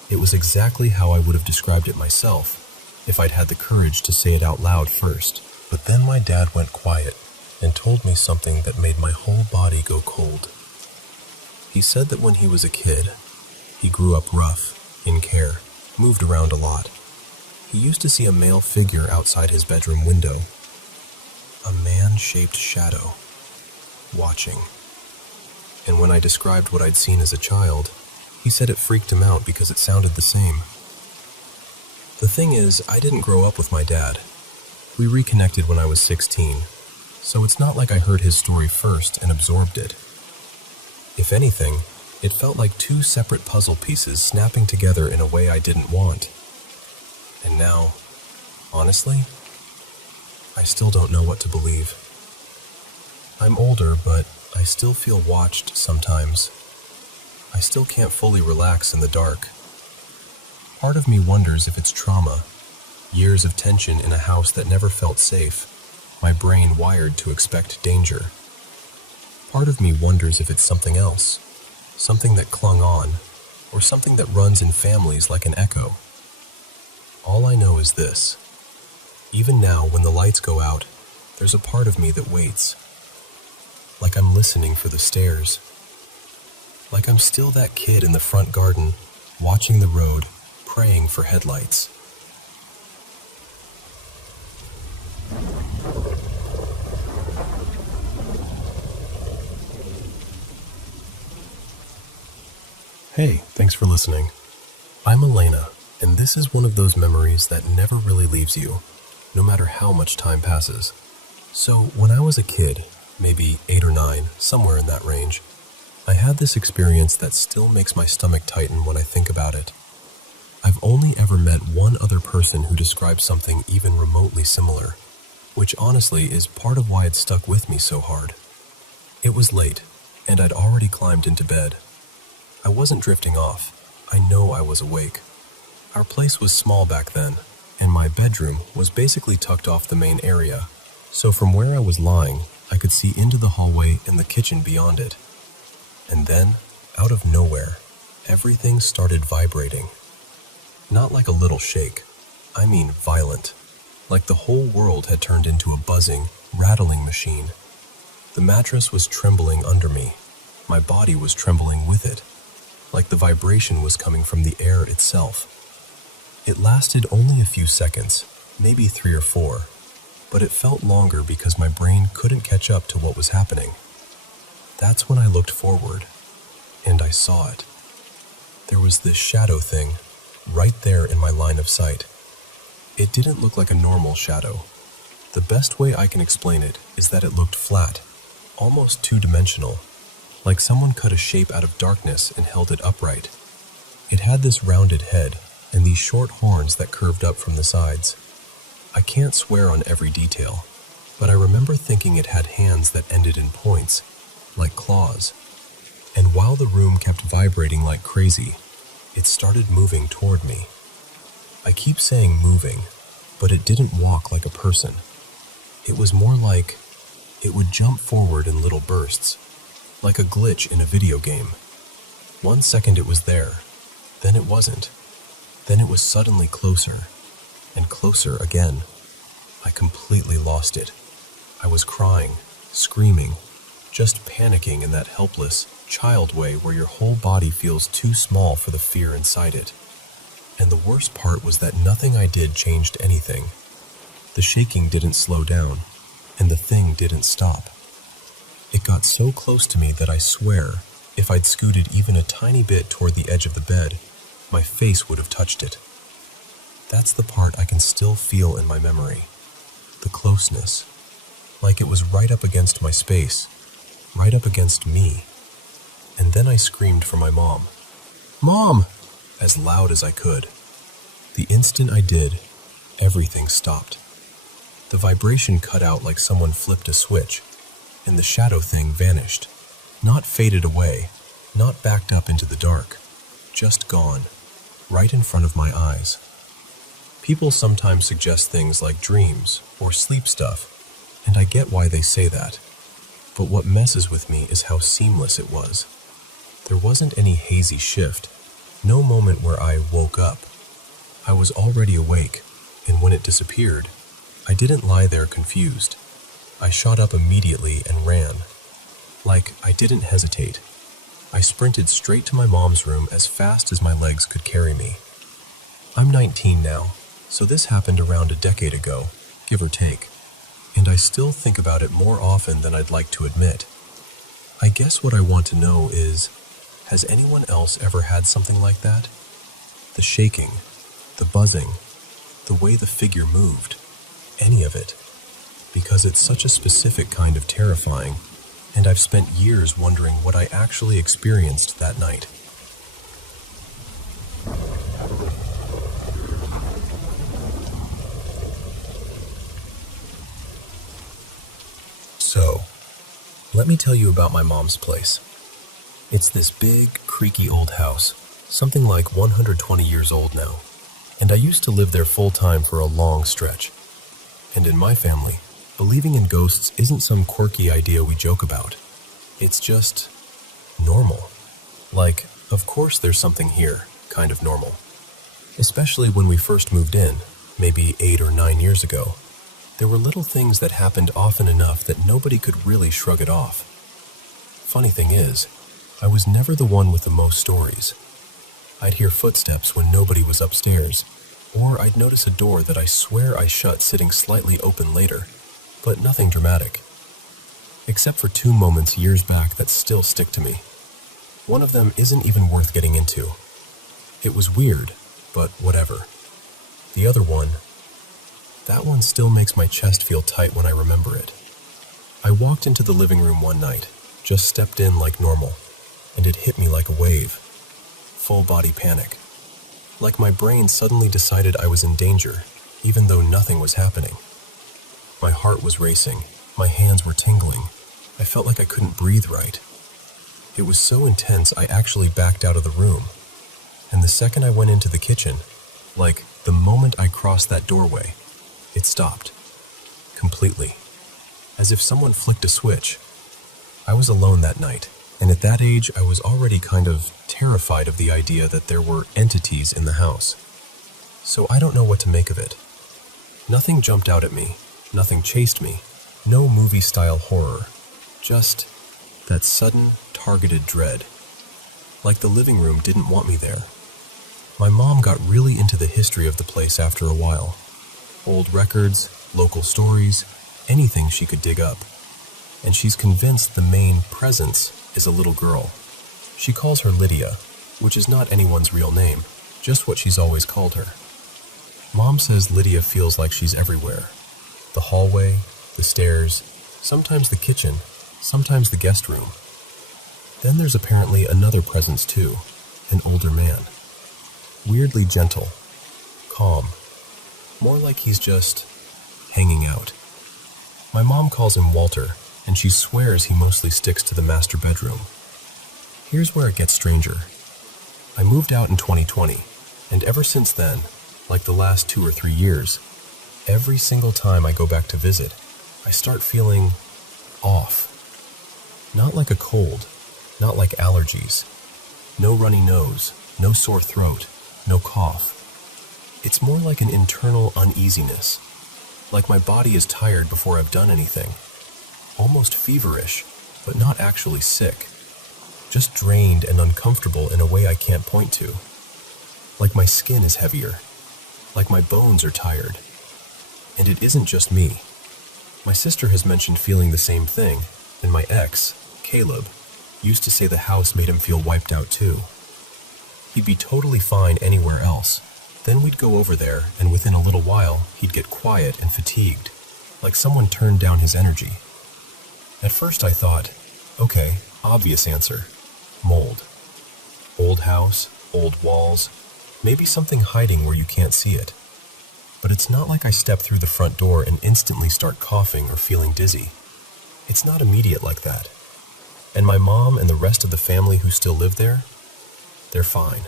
it was exactly how I would have described it myself if I'd had the courage to say it out loud first. But then my dad went quiet and told me something that made my whole body go cold. He said that when he was a kid, he grew up rough, in care, moved around a lot. He used to see a male figure outside his bedroom window, a man-shaped shadow, watching. And when I described what I'd seen as a child, he said it freaked him out because it sounded the same. The thing is, I didn't grow up with my dad. We reconnected when I was 16, so it's not like I heard his story first and absorbed it. If anything, it felt like two separate puzzle pieces snapping together in a way I didn't want. And now, honestly, I still don't know what to believe. I'm older, but I still feel watched sometimes. I still can't fully relax in the dark. Part of me wonders if it's trauma, years of tension in a house that never felt safe, my brain wired to expect danger. Part of me wonders if it's something else, something that clung on, or something that runs in families like an echo. All I know is this. Even now, when the lights go out, there's a part of me that waits. Like I'm listening for the stairs. Like I'm still that kid in the front garden, watching the road, praying for headlights. Hey, thanks for listening. I'm Elena, and this is one of those memories that never really leaves you, no matter how much time passes. So, when I was a kid, maybe 8 or 9, somewhere in that range, I had this experience that still makes my stomach tighten when I think about it. I've only ever met one other person who described something even remotely similar, which honestly is part of why it stuck with me so hard. It was late, and I'd already climbed into bed. I wasn't drifting off. I know I was awake. Our place was small back then, and my bedroom was basically tucked off the main area, so from where I was lying, I could see into the hallway and the kitchen beyond it. And then, out of nowhere, everything started vibrating. Not like a little shake. I mean violent. Like the whole world had turned into a buzzing, rattling machine. The mattress was trembling under me. My body was trembling with it. Like the vibration was coming from the air itself. It lasted only a few seconds, maybe 3 or 4, but it felt longer because my brain couldn't catch up to what was happening. That's when I looked forward, and I saw it. There was this shadow thing, right there in my line of sight. It didn't look like a normal shadow. The best way I can explain it is that it looked flat, almost two-dimensional, like someone cut a shape out of darkness and held it upright. It had this rounded head and these short horns that curved up from the sides. I can't swear on every detail, but I remember thinking it had hands that ended in points, like claws. And while the room kept vibrating like crazy, it started moving toward me. I keep saying moving, but it didn't walk like a person. It was more like it would jump forward in little bursts, like a glitch in a video game. 1 second it was there, then it wasn't. Then it was suddenly closer, and closer again. I completely lost it. I was crying, screaming, just panicking in that helpless, child way where your whole body feels too small for the fear inside it. And the worst part was that nothing I did changed anything. The shaking didn't slow down, and the thing didn't stop. It got so close to me that I swear, if I'd scooted even a tiny bit toward the edge of the bed, my face would have touched it. That's the part I can still feel in my memory. the closeness, like it was right up against my space, right up against me. And then I screamed for my mom. "Mom!" as loud as I could. The instant I did, everything stopped. The vibration cut out like someone flipped a switch, and the shadow thing vanished. Not faded away, not backed up into the dark, just gone, right in front of my eyes. People sometimes suggest things like dreams or sleep stuff, and I get why they say that. But what messes with me is how seamless it was. There wasn't any hazy shift, no moment where I woke up. I was already awake, and when it disappeared, I didn't lie there confused. I shot up immediately and ran. Like, I didn't hesitate. I sprinted straight to my mom's room as fast as my legs could carry me. I'm 19 now, so this happened around a decade ago, give or take, and I still think about it more often than I'd like to admit. I guess what I want to know is, has anyone else ever had something like that? The shaking, the buzzing, the way the figure moved, any of it. Because it's such a specific kind of terrifying, and I've spent years wondering what I actually experienced that night. So, let me tell you about my mom's place. It's this big, creaky old house, something like 120 years old now, and I used to live there full-time for a long stretch. And in my family, believing in ghosts isn't some quirky idea we joke about. It's just normal. Like, of course there's something here, kind of normal. Especially when we first moved in, maybe 8 or 9 years ago. There were little things that happened often enough that nobody could really shrug it off. Funny thing is, I was never the one with the most stories. I'd hear footsteps when nobody was upstairs, or I'd notice a door that I swear I shut sitting slightly open later, but nothing dramatic. Except for 2 moments years back that still stick to me. One of them isn't even worth getting into. It was weird, but whatever. The other one, that one still makes my chest feel tight when I remember it. I walked into the living room one night, just stepped in like normal, and it hit me like a wave. Full body panic. Like my brain suddenly decided I was in danger, even though nothing was happening. My heart was racing, my hands were tingling. I felt like I couldn't breathe right. It was so intense I actually backed out of the room. And the second I went into the kitchen, like the moment I crossed that doorway, it stopped. Completely. As if someone flicked a switch. I was alone that night, and at that age I was already kind of terrified of the idea that there were entities in the house. So I don't know what to make of it. Nothing jumped out at me, nothing chased me, no movie-style horror, just that sudden, targeted dread. Like the living room didn't want me there. My mom got really into the history of the place after a while. Old records, local stories, anything she could dig up. And she's convinced the main presence is a little girl. She calls her Lydia, which is not anyone's real name, just what she's always called her. Mom says Lydia feels like she's everywhere. The hallway, the stairs, sometimes the kitchen, sometimes the guest room. Then there's apparently another presence too, an older man. Weirdly gentle, calm, more like he's just hanging out. My mom calls him Walter, and she swears he mostly sticks to the master bedroom. Here's where it gets stranger. I moved out in 2020, and ever since then, like the last 2 or 3 years, every single time I go back to visit, I start feeling off. Not like a cold, not like allergies. No runny nose, no sore throat, no cough. It's more like an internal uneasiness, like my body is tired before I've done anything. Almost feverish, but not actually sick. Just drained and uncomfortable in a way I can't point to. Like my skin is heavier, like my bones are tired. And it isn't just me. My sister has mentioned feeling the same thing, and my ex, Caleb, used to say the house made him feel wiped out too. He'd be totally fine anywhere else. Then we'd go over there, and within a little while, he'd get quiet and fatigued, like someone turned down his energy. At first I thought, okay, obvious answer. Mold. Old house, old walls, maybe something hiding where you can't see it. But it's not like I step through the front door and instantly start coughing or feeling dizzy. It's not immediate like that. And my mom and the rest of the family who still live there, they're fine.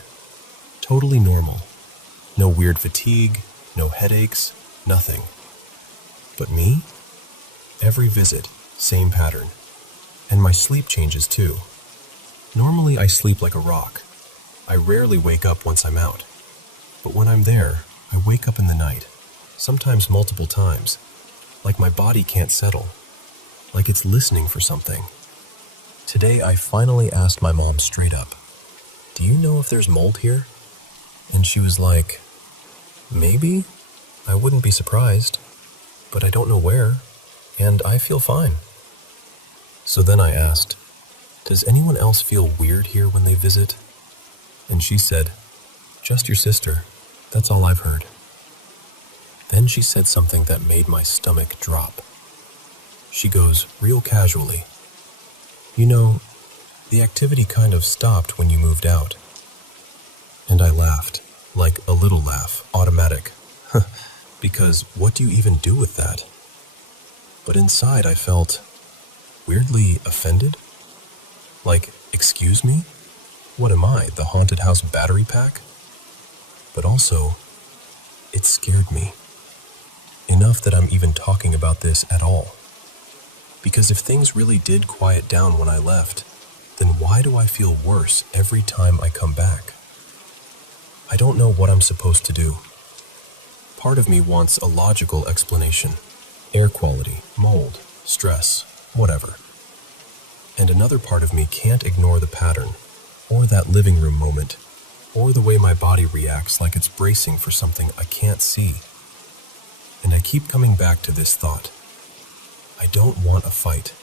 Totally normal. No weird fatigue, no headaches, nothing. But me? Every visit, same pattern. And my sleep changes too. Normally I sleep like a rock. I rarely wake up once I'm out. But when I'm there, I wake up in the night, sometimes multiple times, like my body can't settle, like it's listening for something. Today I finally asked my mom straight up, "Do you know if there's mold here?" And she was like, "Maybe. I wouldn't be surprised, but I don't know where, and I feel fine." So then I asked, "Does anyone else feel weird here when they visit?" And she said, "Just your sister. That's all I've heard." Then she said something that made my stomach drop. She goes, real casually, "You know, the activity kind of stopped when you moved out." And I laughed, like a little laugh, automatic. Because what do you even do with that? But inside I felt weirdly offended. Like, excuse me? What am I, the haunted house battery pack? But also, it scared me. Enough that I'm even talking about this at all. Because if things really did quiet down when I left, then why do I feel worse every time I come back? I don't know what I'm supposed to do. Part of me wants a logical explanation. Air quality, mold, stress, whatever. And another part of me can't ignore the pattern, or that living room moment, or the way my body reacts like it's bracing for something I can't see. And I keep coming back to this thought. I don't want a fight.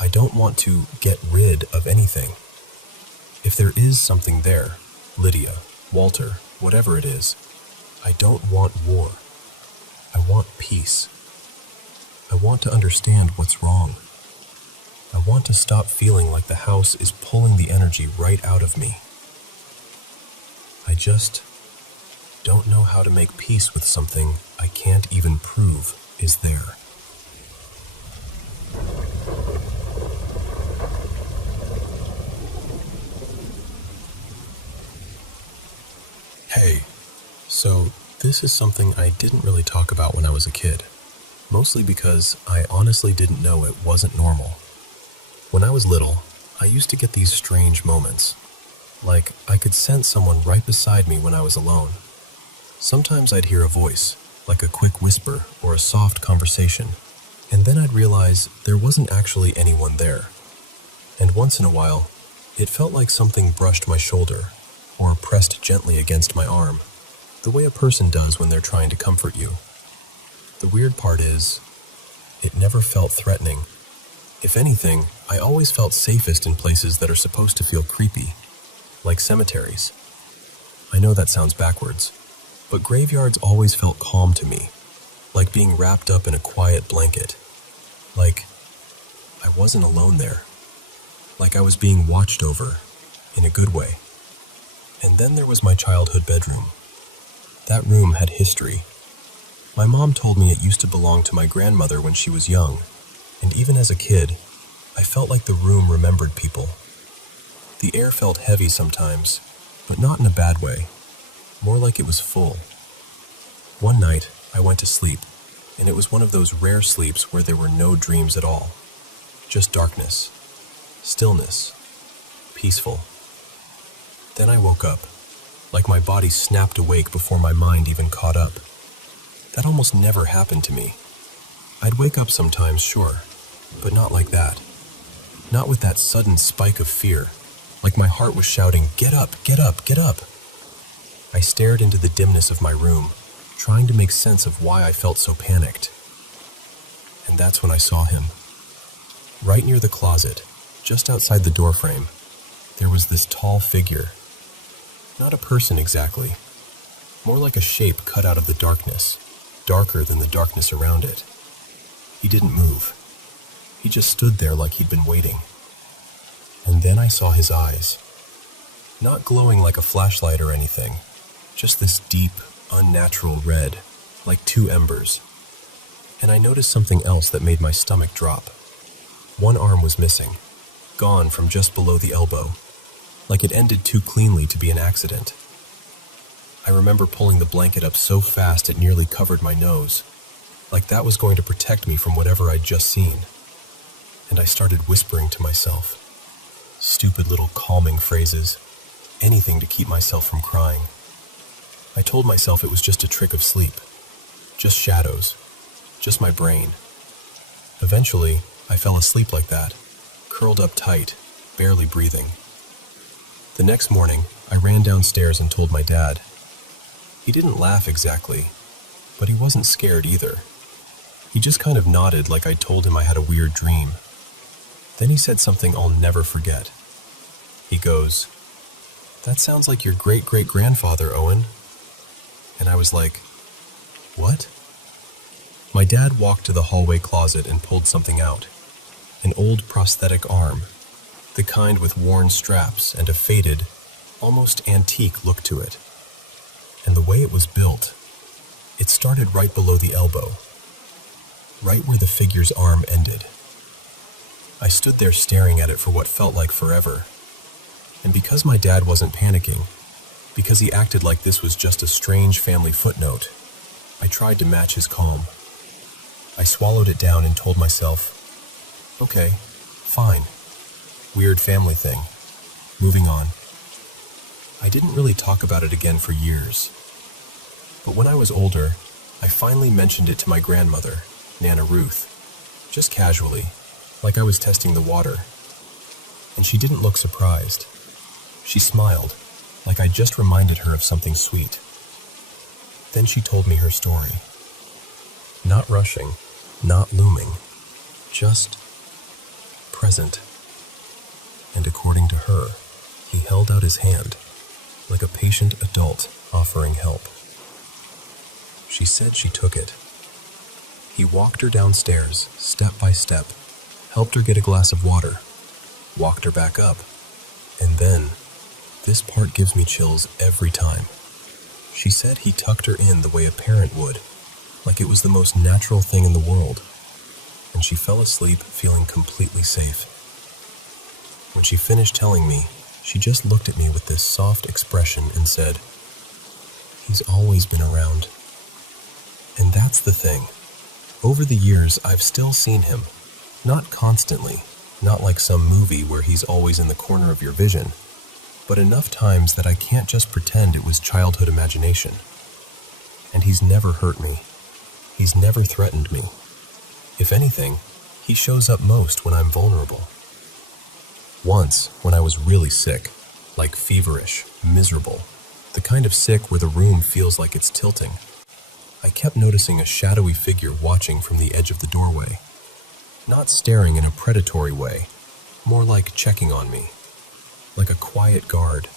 I don't want to get rid of anything. If there is something there, Lydia, Walter, whatever it is, I don't want war. I want peace. I want to understand what's wrong. I want to stop feeling like the house is pulling the energy right out of me. I just don't know how to make peace with something I can't even prove is there. Hey, so this is something I didn't really talk about when I was a kid, mostly because I honestly didn't know it wasn't normal. When I was little, I used to get these strange moments, like I could sense someone right beside me when I was alone. Sometimes I'd hear a voice, like a quick whisper or a soft conversation, and then I'd realize there wasn't actually anyone there. And once in a while, it felt like something brushed my shoulder or pressed gently against my arm, the way a person does when they're trying to comfort you. The weird part is, it never felt threatening. If anything, I always felt safest in places that are supposed to feel creepy, like cemeteries. I know that sounds backwards, but graveyards always felt calm to me, like being wrapped up in a quiet blanket. Like I wasn't alone there. Like I was being watched over, in a good way. And then there was my childhood bedroom. That room had history. My mom told me it used to belong to my grandmother when she was young, and even as a kid, I felt like the room remembered people. The air felt heavy sometimes, but not in a bad way, more like it was full. One night, I went to sleep, and it was one of those rare sleeps where there were no dreams at all. Just darkness, stillness, peaceful. Then I woke up, like my body snapped awake before my mind even caught up. That almost never happened to me. I'd wake up sometimes, sure, but not like that. Not with that sudden spike of fear, like my heart was shouting, "Get up, get up, get up!" I stared into the dimness of my room, trying to make sense of why I felt so panicked. And that's when I saw him. Right near the closet, just outside the doorframe, there was this tall figure. Not a person exactly, more like a shape cut out of the darkness, darker than the darkness around it. He didn't move. He just stood there like he'd been waiting. And then I saw his eyes. Not glowing like a flashlight or anything, just this deep, unnatural red, like two embers. And I noticed something else that made my stomach drop. One arm was missing, gone from just below the elbow, like it ended too cleanly to be an accident. I remember pulling the blanket up so fast it nearly covered my nose, like that was going to protect me from whatever I'd just seen. And I started whispering to myself. Stupid little calming phrases, anything to keep myself from crying. I told myself it was just a trick of sleep, just shadows, just my brain. Eventually, I fell asleep like that, curled up tight, barely breathing. The next morning, I ran downstairs and told my dad. He didn't laugh exactly, but he wasn't scared either. He just kind of nodded like I'd told him I had a weird dream. Then he said something I'll never forget. He goes, "That sounds like your great-great-grandfather, Owen." And I was like, "What?" My dad walked to the hallway closet and pulled something out. An old prosthetic arm, the kind with worn straps and a faded, almost antique look to it. And the way it was built, it started right below the elbow, right where the figure's arm ended. I stood there staring at it for what felt like forever. And because my dad wasn't panicking, because he acted like this was just a strange family footnote, I tried to match his calm. I swallowed it down and told myself, "Okay, fine. Weird family thing. Moving on." I didn't really talk about it again for years. But when I was older, I finally mentioned it to my grandmother, Nana Ruth, just casually, like I was testing the water. And she didn't look surprised. She smiled, like I just reminded her of something sweet. Then she told me her story. Not rushing, not looming, just present. And according to her, he held out his hand, like a patient adult offering help. She said she took it. He walked her downstairs, step by step, helped her get a glass of water, walked her back up, and then, this part gives me chills every time. She said he tucked her in the way a parent would, like it was the most natural thing in the world, and she fell asleep feeling completely safe. When she finished telling me, she just looked at me with this soft expression and said, "He's always been around." And that's the thing. Over the years, I've still seen him. Not constantly, not like some movie where he's always in the corner of your vision, but enough times that I can't just pretend it was childhood imagination. And he's never hurt me. He's never threatened me. If anything, he shows up most when I'm vulnerable. Once, when I was really sick, like feverish, miserable, the kind of sick where the room feels like it's tilting, I kept noticing a shadowy figure watching from the edge of the doorway. Not staring in a predatory way, more like checking on me, like a quiet guard.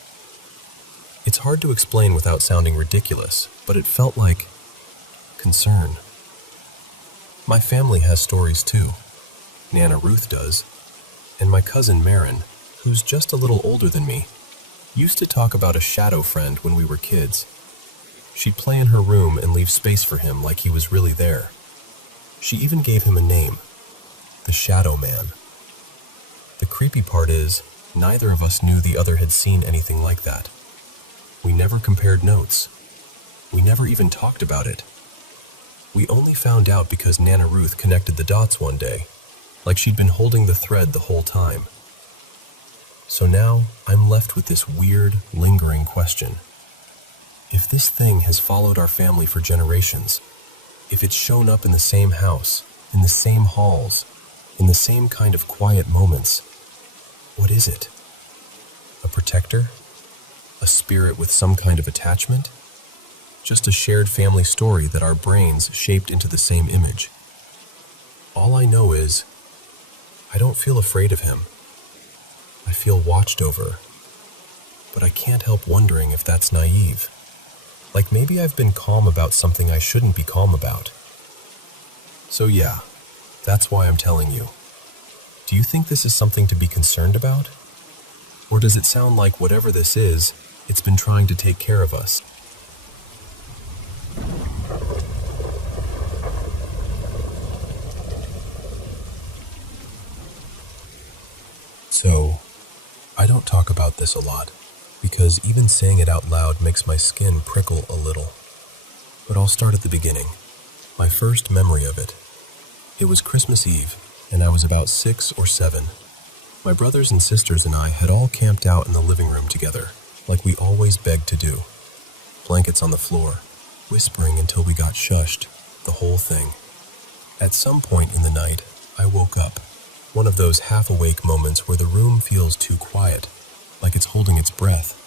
It's hard to explain without sounding ridiculous, but it felt like concern. My family has stories too. Nana Ruth does. And my cousin Marin, who's just a little older than me, used to talk about a shadow friend when we were kids. She'd play in her room and leave space for him like he was really there. She even gave him a name, the Shadow Man. The creepy part is, neither of us knew the other had seen anything like that. We never compared notes. We never even talked about it. We only found out because Nana Ruth connected the dots one day, like she'd been holding the thread the whole time. So now, I'm left with this weird, lingering question. If this thing has followed our family for generations, if it's shown up in the same house, in the same halls, in the same kind of quiet moments, what is it? A protector? A spirit with some kind of attachment? Just a shared family story that our brains shaped into the same image. All I know is, I don't feel afraid of him. I feel watched over, but I can't help wondering if that's naive. Like maybe I've been calm about something I shouldn't be calm about. So yeah, That's why I'm telling you. Do you think this is something to be concerned about? Or does it sound like whatever this is, it's been trying to take care of us? So, I don't talk about this a lot, because even saying it out loud makes my skin prickle a little. But I'll start at the beginning. My first memory of it. It was Christmas Eve, and I was about 6 or 7. My brothers and sisters and I had all camped out in the living room together, like we always begged to do. Blankets on the floor, whispering until we got shushed, the whole thing. At some point in the night, I woke up. One of those half-awake moments where the room feels too quiet, like it's holding its breath,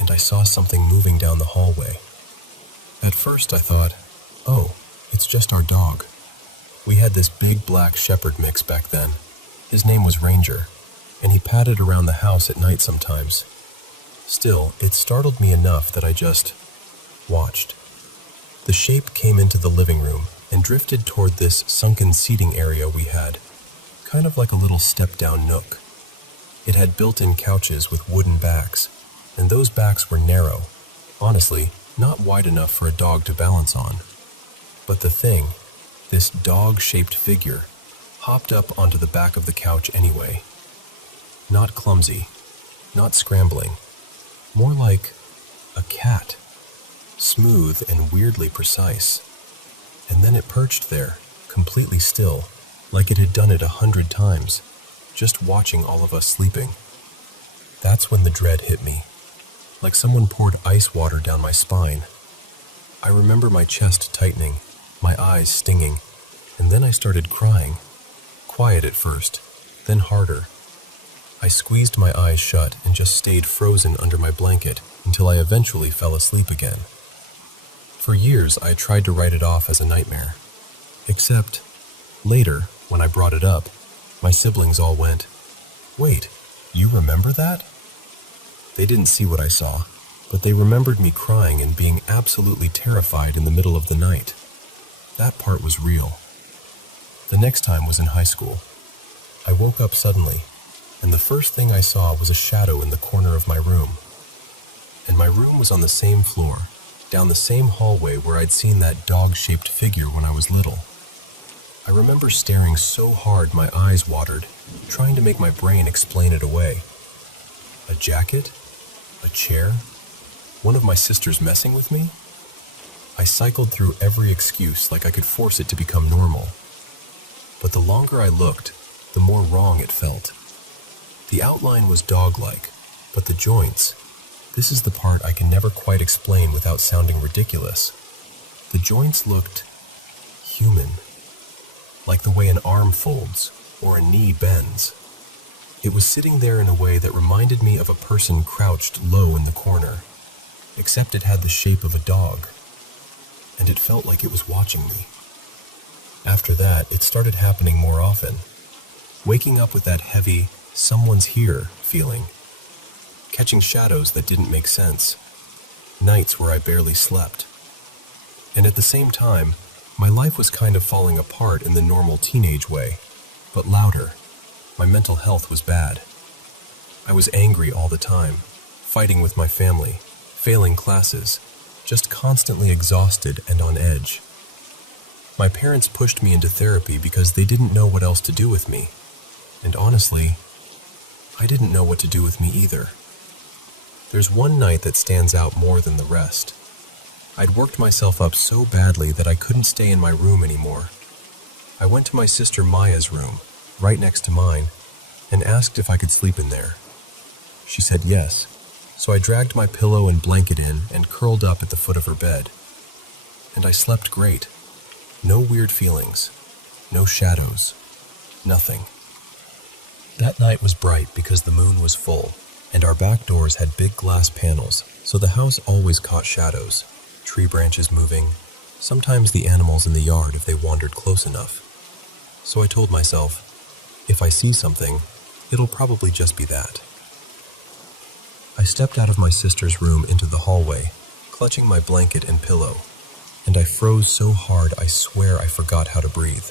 and I saw something moving down the hallway. At first I thought, oh, it's just our dog. We had this big black shepherd mix back then. His name was Ranger, and he padded around the house at night sometimes. Still, it startled me enough that I just watched. The shape came into the living room and drifted toward this sunken seating area we had, kind of like a little step-down nook. It had built-in couches with wooden backs, and those backs were narrow, honestly, not wide enough for a dog to balance on. But the thing, this dog-shaped figure, hopped up onto the back of the couch anyway. Not clumsy, not scrambling, more like a cat, smooth and weirdly precise. And then it perched there, completely still, like it had done it 100 times, just watching all of us sleeping. That's when the dread hit me, like someone poured ice water down my spine. I remember my chest tightening, my eyes stinging, and then I started crying. Quiet at first, then harder. I squeezed my eyes shut and just stayed frozen under my blanket until I eventually fell asleep again. For years, I tried to write it off as a nightmare. Except, later, when I brought it up, my siblings all went, "Wait, you remember that?" They didn't see what I saw, but they remembered me crying and being absolutely terrified in the middle of the night. That part was real. The next time was in high school. I woke up suddenly, and the first thing I saw was a shadow in the corner of my room. And my room was on the same floor, down the same hallway where I'd seen that dog-shaped figure when I was little. I remember staring so hard my eyes watered, trying to make my brain explain it away. A jacket? A chair? One of my sisters messing with me? I cycled through every excuse like I could force it to become normal. But the longer I looked, the more wrong it felt. The outline was dog-like, but the joints, this is the part I can never quite explain without sounding ridiculous. The joints looked human, like the way an arm folds or a knee bends. It was sitting there in a way that reminded me of a person crouched low in the corner, except it had the shape of a dog, and it felt like it was watching me. After that, it started happening more often, waking up with that heavy, someone's here feeling, catching shadows that didn't make sense, nights where I barely slept. And at the same time, my life was kind of falling apart in the normal teenage way, but louder. My mental health was bad. I was angry all the time, fighting with my family, failing classes, just constantly exhausted and on edge. My parents pushed me into therapy because they didn't know what else to do with me. And honestly, I didn't know what to do with me either. There's one night that stands out more than the rest. I'd worked myself up so badly that I couldn't stay in my room anymore. I went to my sister Maya's room, right next to mine, and asked if I could sleep in there. She said yes, so I dragged my pillow and blanket in and curled up at the foot of her bed. And I slept great. No weird feelings, no shadows, nothing. That night was bright because the moon was full, and our back doors had big glass panels, so the house always caught shadows, tree branches moving, sometimes the animals in the yard if they wandered close enough. So I told myself, if I see something, it'll probably just be that. I stepped out of my sister's room into the hallway, clutching my blanket and pillow, and I froze so hard I swear I forgot how to breathe.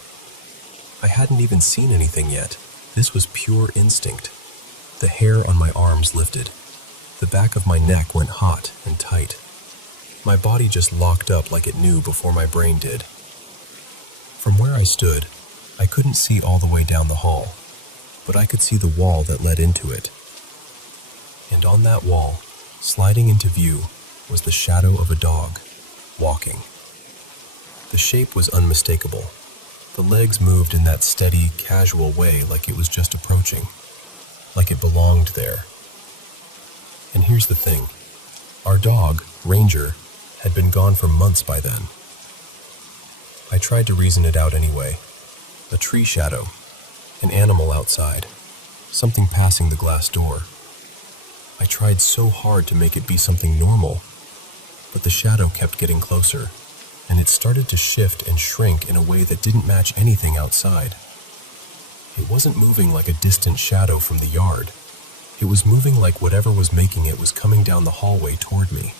I hadn't even seen anything yet. This was pure instinct. The hair on my arms lifted. The back of my neck went hot and tight. My body just locked up like it knew before my brain did. From where I stood, I couldn't see all the way down the hall, but I could see the wall that led into it. And on that wall, sliding into view, was the shadow of a dog, walking. The shape was unmistakable. The legs moved in that steady, casual way like it was just approaching, like it belonged there. And here's the thing. Our dog, Ranger, had been gone for months by then. I tried to reason it out anyway. A tree shadow, an animal outside, something passing the glass door. I tried so hard to make it be something normal, but the shadow kept getting closer, and it started to shift and shrink in a way that didn't match anything outside. It wasn't moving like a distant shadow from the yard. It was moving like whatever was making it was coming down the hallway toward me.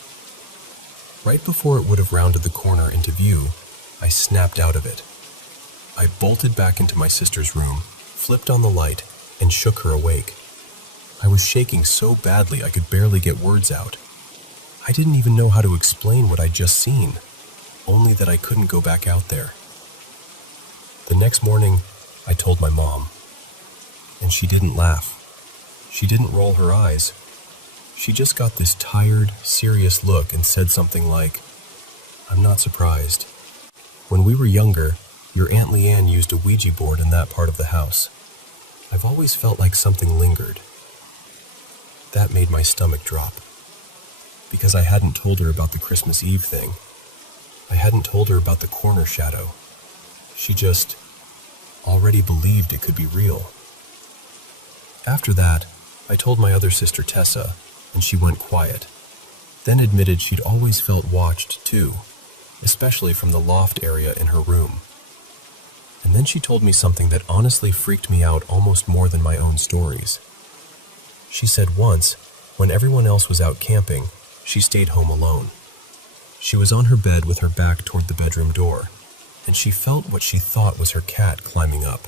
Right before it would have rounded the corner into view, I snapped out of it. I bolted back into my sister's room, flipped on the light, and shook her awake. I was shaking so badly I could barely get words out. I didn't even know how to explain what I'd just seen, only that I couldn't go back out there. The next morning, I told my mom, and she didn't laugh. She didn't roll her eyes. She just got this tired, serious look and said something like, "I'm not surprised. When we were younger, your Aunt Leanne used a Ouija board in that part of the house. I've always felt like something lingered." That made my stomach drop, because I hadn't told her about the Christmas Eve thing. I hadn't told her about the corner shadow. She just already believed it could be real. After that, I told my other sister Tessa, and she went quiet, then admitted she'd always felt watched too, especially from the loft area in her room. And then she told me something that honestly freaked me out almost more than my own stories. She said once, when everyone else was out camping, she stayed home alone. She was on her bed with her back toward the bedroom door, and she felt what she thought was her cat climbing up,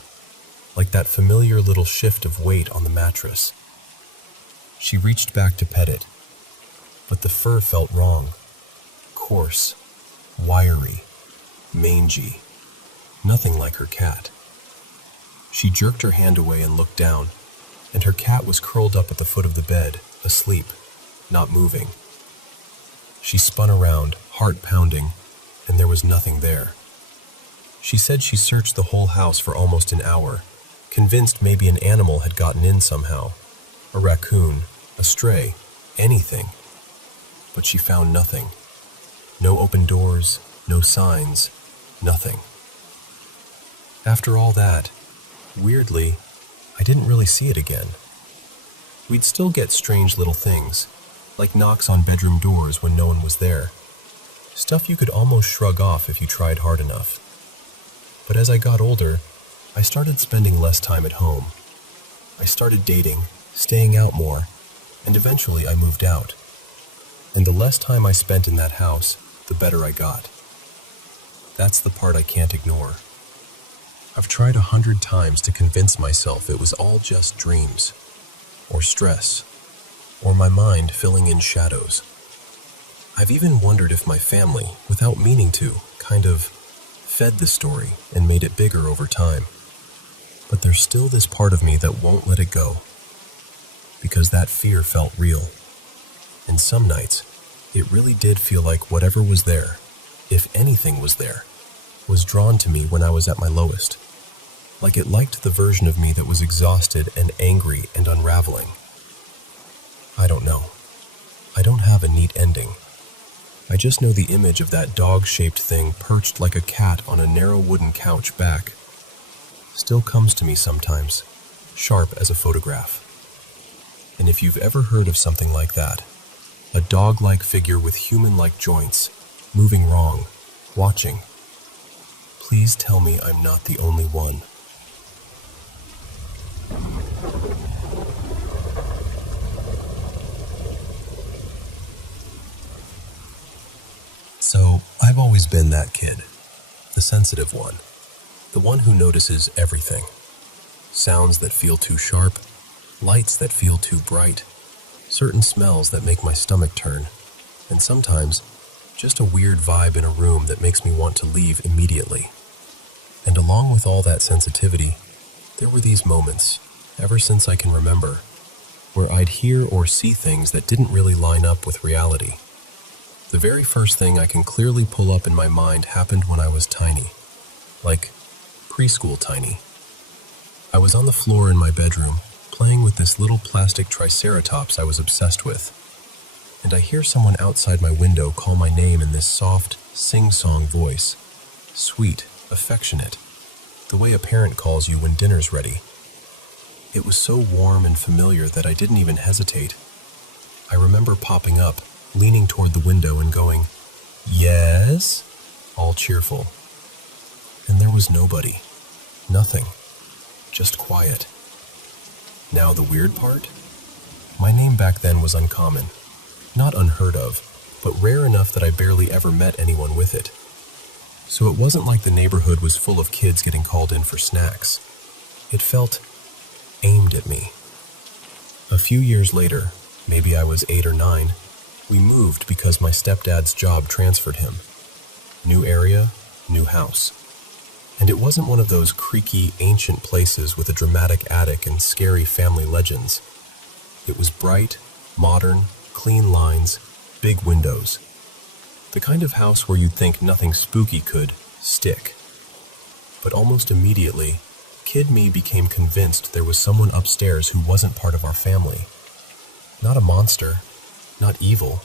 like that familiar little shift of weight on the mattress. She reached back to pet it, but the fur felt wrong. Coarse, wiry, mangy, nothing like her cat. She jerked her hand away and looked down, and her cat was curled up at the foot of the bed, asleep, not moving. She spun around, heart pounding, and there was nothing there. She said she searched the whole house for almost an hour, convinced maybe an animal had gotten in somehow, a raccoon, a stray, anything. But she found nothing. No open doors, no signs, nothing. After all that, weirdly, I didn't really see it again. We'd still get strange little things, like knocks on bedroom doors when no one was there. Stuff you could almost shrug off if you tried hard enough. But as I got older, I started spending less time at home. I started dating, staying out more, and eventually I moved out. And the less time I spent in that house, the better I got. That's the part I can't ignore. I've tried 100 times to convince myself it was all just dreams, or stress, or my mind filling in shadows. I've even wondered if my family, without meaning to, kind of fed the story and made it bigger over time. But there's still this part of me that won't let it go, because that fear felt real. And some nights, it really did feel like whatever was there, if anything was there, was drawn to me when I was at my lowest. Like it liked the version of me that was exhausted and angry and unraveling. I don't know. I don't have a neat ending. I just know the image of that dog-shaped thing perched like a cat on a narrow wooden couch back still comes to me sometimes, sharp as a photograph. And if you've ever heard of something like that, a dog-like figure with human-like joints, moving wrong, watching, please tell me I'm not the only one. So, I've always been that kid, the sensitive one, The one who notices everything. Sounds that feel too sharp, lights that feel too bright, certain smells that make my stomach turn, and sometimes just a weird vibe in a room that makes me want to leave immediately. And along with all that sensitivity, there were these moments, ever since I can remember, where I'd hear or see things that didn't really line up with reality. The very first thing I can clearly pull up in my mind happened when I was tiny, like preschool tiny. I was on the floor in my bedroom, playing with this little plastic triceratops I was obsessed with, and I hear someone outside my window call my name in this soft, sing-song voice. Sweet, affectionate, the way a parent calls you when dinner's ready. It was so warm and familiar that I didn't even hesitate. I remember popping up, leaning toward the window and going, "Yes?" all cheerful. And there was nobody. Nothing. Just quiet. Now the weird part? My name back then was uncommon. Not unheard of, but rare enough that I barely ever met anyone with it. So it wasn't like the neighborhood was full of kids getting called in for snacks. It felt aimed at me. A few years later, maybe I was 8 or 9, we moved because my stepdad's job transferred him. New area, new house. And it wasn't one of those creaky, ancient places with a dramatic attic and scary family legends. It was bright, modern, clean lines, big windows. The kind of house where you'd think nothing spooky could stick. But almost immediately, kid me became convinced there was someone upstairs who wasn't part of our family. Not a monster, not evil,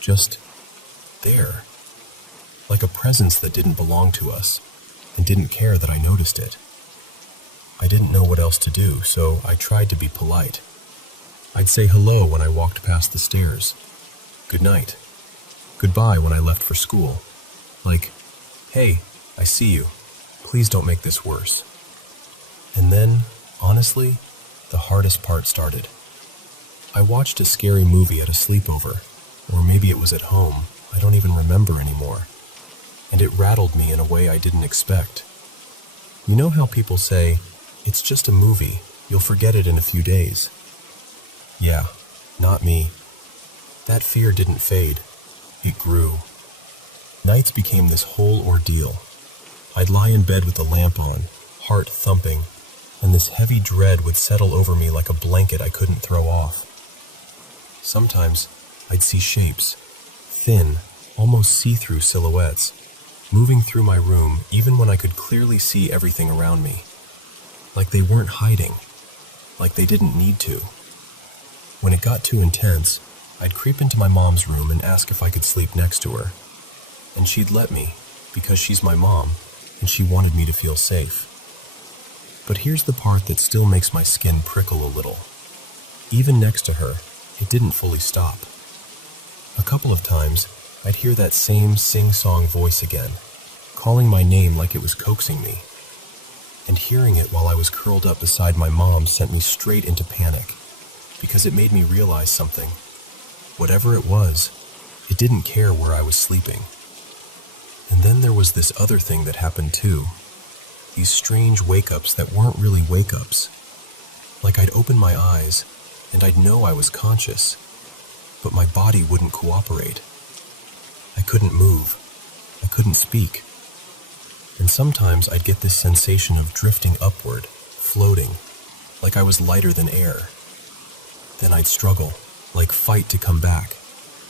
just there. Like a presence that didn't belong to us, and didn't care that I noticed it. I didn't know what else to do, so I tried to be polite. I'd say hello when I walked past the stairs. Good night. Goodbye when I left for school. Like, "Hey, I see you. Please don't make this worse." And then, honestly, the hardest part started. I watched a scary movie at a sleepover, or maybe it was at home, I don't even remember anymore. And it rattled me in a way I didn't expect. You know how people say, "It's just a movie, you'll forget it in a few days"? Yeah, not me. That fear didn't fade. It grew. Nights became this whole ordeal. I'd lie in bed with the lamp on, heart thumping, and this heavy dread would settle over me like a blanket I couldn't throw off. Sometimes I'd see shapes, thin, almost see-through silhouettes, moving through my room even when I could clearly see everything around me. Like they weren't hiding, like they didn't need to. When it got too intense, I'd creep into my mom's room and ask if I could sleep next to her. And she'd let me, because she's my mom, and she wanted me to feel safe. But here's the part that still makes my skin prickle a little. Even next to her, it didn't fully stop. A couple of times, I'd hear that same sing-song voice again, calling my name like it was coaxing me. And hearing it while I was curled up beside my mom sent me straight into panic, because it made me realize something. Whatever it was, it didn't care where I was sleeping. And then there was this other thing that happened too. These strange wake-ups that weren't really wake-ups. Like I'd open my eyes, and I'd know I was conscious, but my body wouldn't cooperate. I couldn't move. I couldn't speak. And sometimes I'd get this sensation of drifting upward, floating, like I was lighter than air. Then I'd struggle, like fight to come back,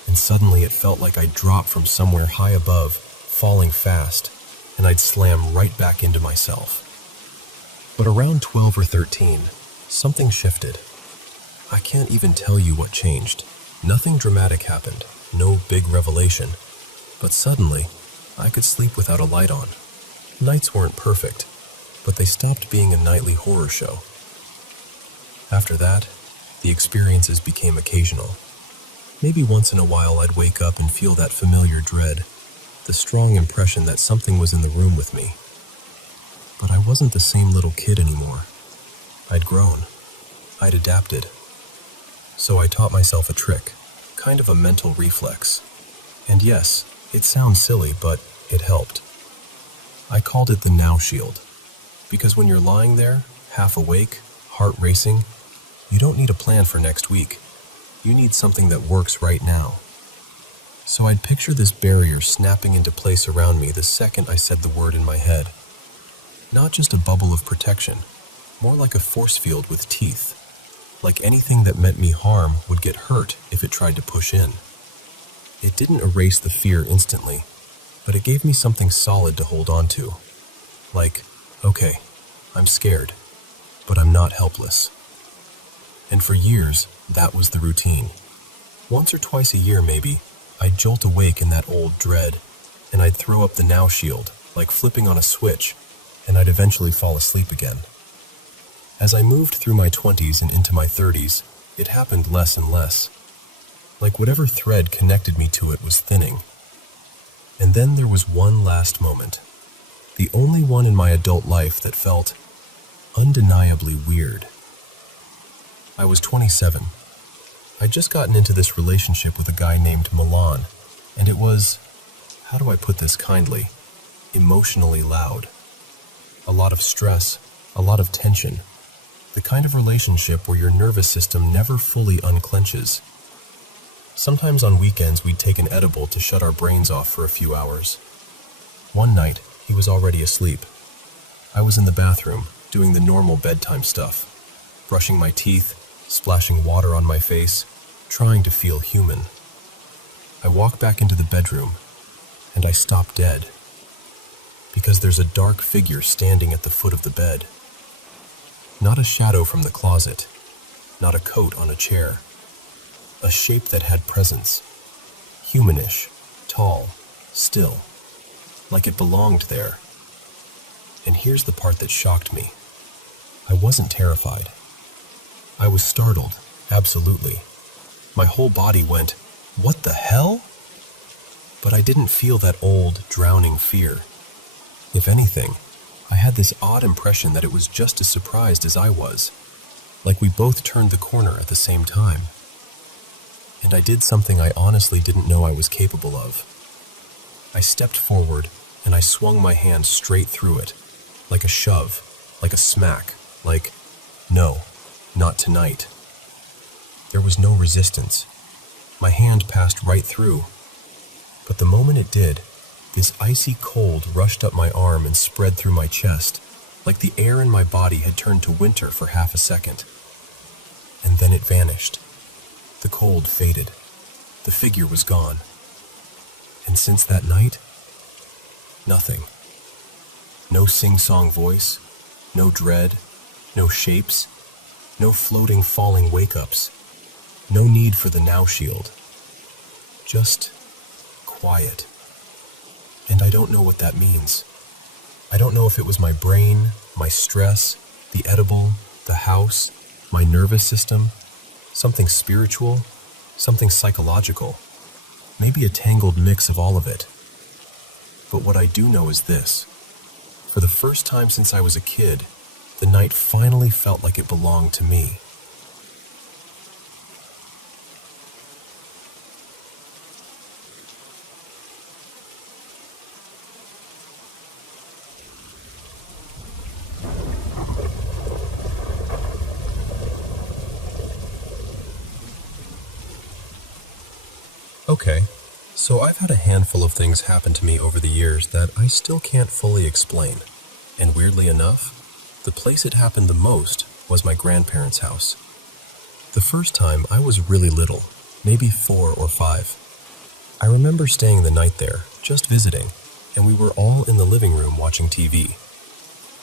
and suddenly it felt like I'd drop from somewhere high above, falling fast, and I'd slam right back into myself. But around 12 or 13, something shifted. I can't even tell you what changed. Nothing dramatic happened, no big revelation. But suddenly, I could sleep without a light on. Nights weren't perfect, but they stopped being a nightly horror show. After that, the experiences became occasional. Maybe once in a while I'd wake up and feel that familiar dread, the strong impression that something was in the room with me. But I wasn't the same little kid anymore. I'd grown. I'd adapted. So I taught myself a trick, kind of a mental reflex. And yes, it sounds silly, but it helped. I called it the now shield. Because when you're lying there, half awake, heart racing, you don't need a plan for next week. You need something that works right now. So I'd picture this barrier snapping into place around me the second I said the word in my head. Not just a bubble of protection, more like a force field with teeth. Like anything that meant me harm would get hurt if it tried to push in. It didn't erase the fear instantly, but it gave me something solid to hold on to. Like, okay, I'm scared, but I'm not helpless. And for years, that was the routine. Once or twice a year maybe, I'd jolt awake in that old dread, and I'd throw up the now shield, like flipping on a switch, and I'd eventually fall asleep again. As I moved through my 20s and into my 30s, it happened less and less. Like whatever thread connected me to it was thinning. And then there was one last moment, the only one in my adult life that felt undeniably weird. I was 27. I'd just gotten into this relationship with a guy named Milan, and it was, how do I put this kindly, emotionally loud. A lot of stress, a lot of tension. The kind of relationship where your nervous system never fully unclenches. Sometimes on weekends we'd take an edible to shut our brains off for a few hours. One night, he was already asleep. I was in the bathroom, doing the normal bedtime stuff, brushing my teeth, splashing water on my face, trying to feel human. I walk back into the bedroom, and I stop dead. Because there's a dark figure standing at the foot of the bed. Not a shadow from the closet, not a coat on a chair. A shape that had presence. Humanish, tall, still, like it belonged there. And here's the part that shocked me. I wasn't terrified. I was startled, absolutely. My whole body went, what the hell? But I didn't feel that old, drowning fear. If anything, I had this odd impression that it was just as surprised as I was, like we both turned the corner at the same time. And I did something I honestly didn't know I was capable of. I stepped forward, and I swung my hand straight through it, like a shove, like a smack, like, no, not tonight. There was no resistance. My hand passed right through. But the moment it did, this icy cold rushed up my arm and spread through my chest, like the air in my body had turned to winter for half a second. And then it vanished. The cold faded. The figure was gone. And since that night, nothing. No sing-song voice, no dread, no shapes, no floating falling wake-ups, no need for the now shield. Just quiet. And I don't know what that means. I don't know if it was my brain, my stress, the edible, the house, my nervous system, something spiritual, something psychological, maybe a tangled mix of all of it. But what I do know is this. For the first time since I was a kid, the night finally felt like it belonged to me. Okay, so I've had a handful of things happen to me over the years that I still can't fully explain. And weirdly enough, the place it happened the most was my grandparents' house. The first time I was really little, maybe 4 or 5. I remember staying the night there, just visiting, and we were all in the living room watching TV.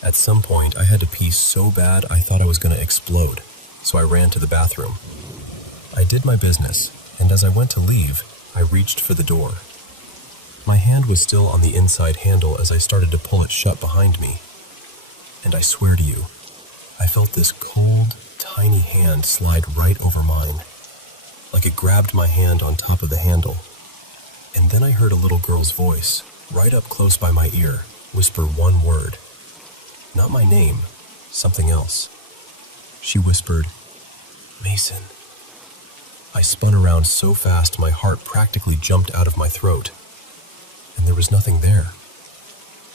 At some point, I had to pee so bad I thought I was going to explode, so I ran to the bathroom. I did my business, and as I went to leave, I reached for the door. My hand was still on the inside handle as I started to pull it shut behind me. And I swear to you, I felt this cold, tiny hand slide right over mine, like it grabbed my hand on top of the handle. And then I heard a little girl's voice, right up close by my ear, whisper one word. Not my name, something else. She whispered, Mason. I spun around so fast my heart practically jumped out of my throat. And there was nothing there.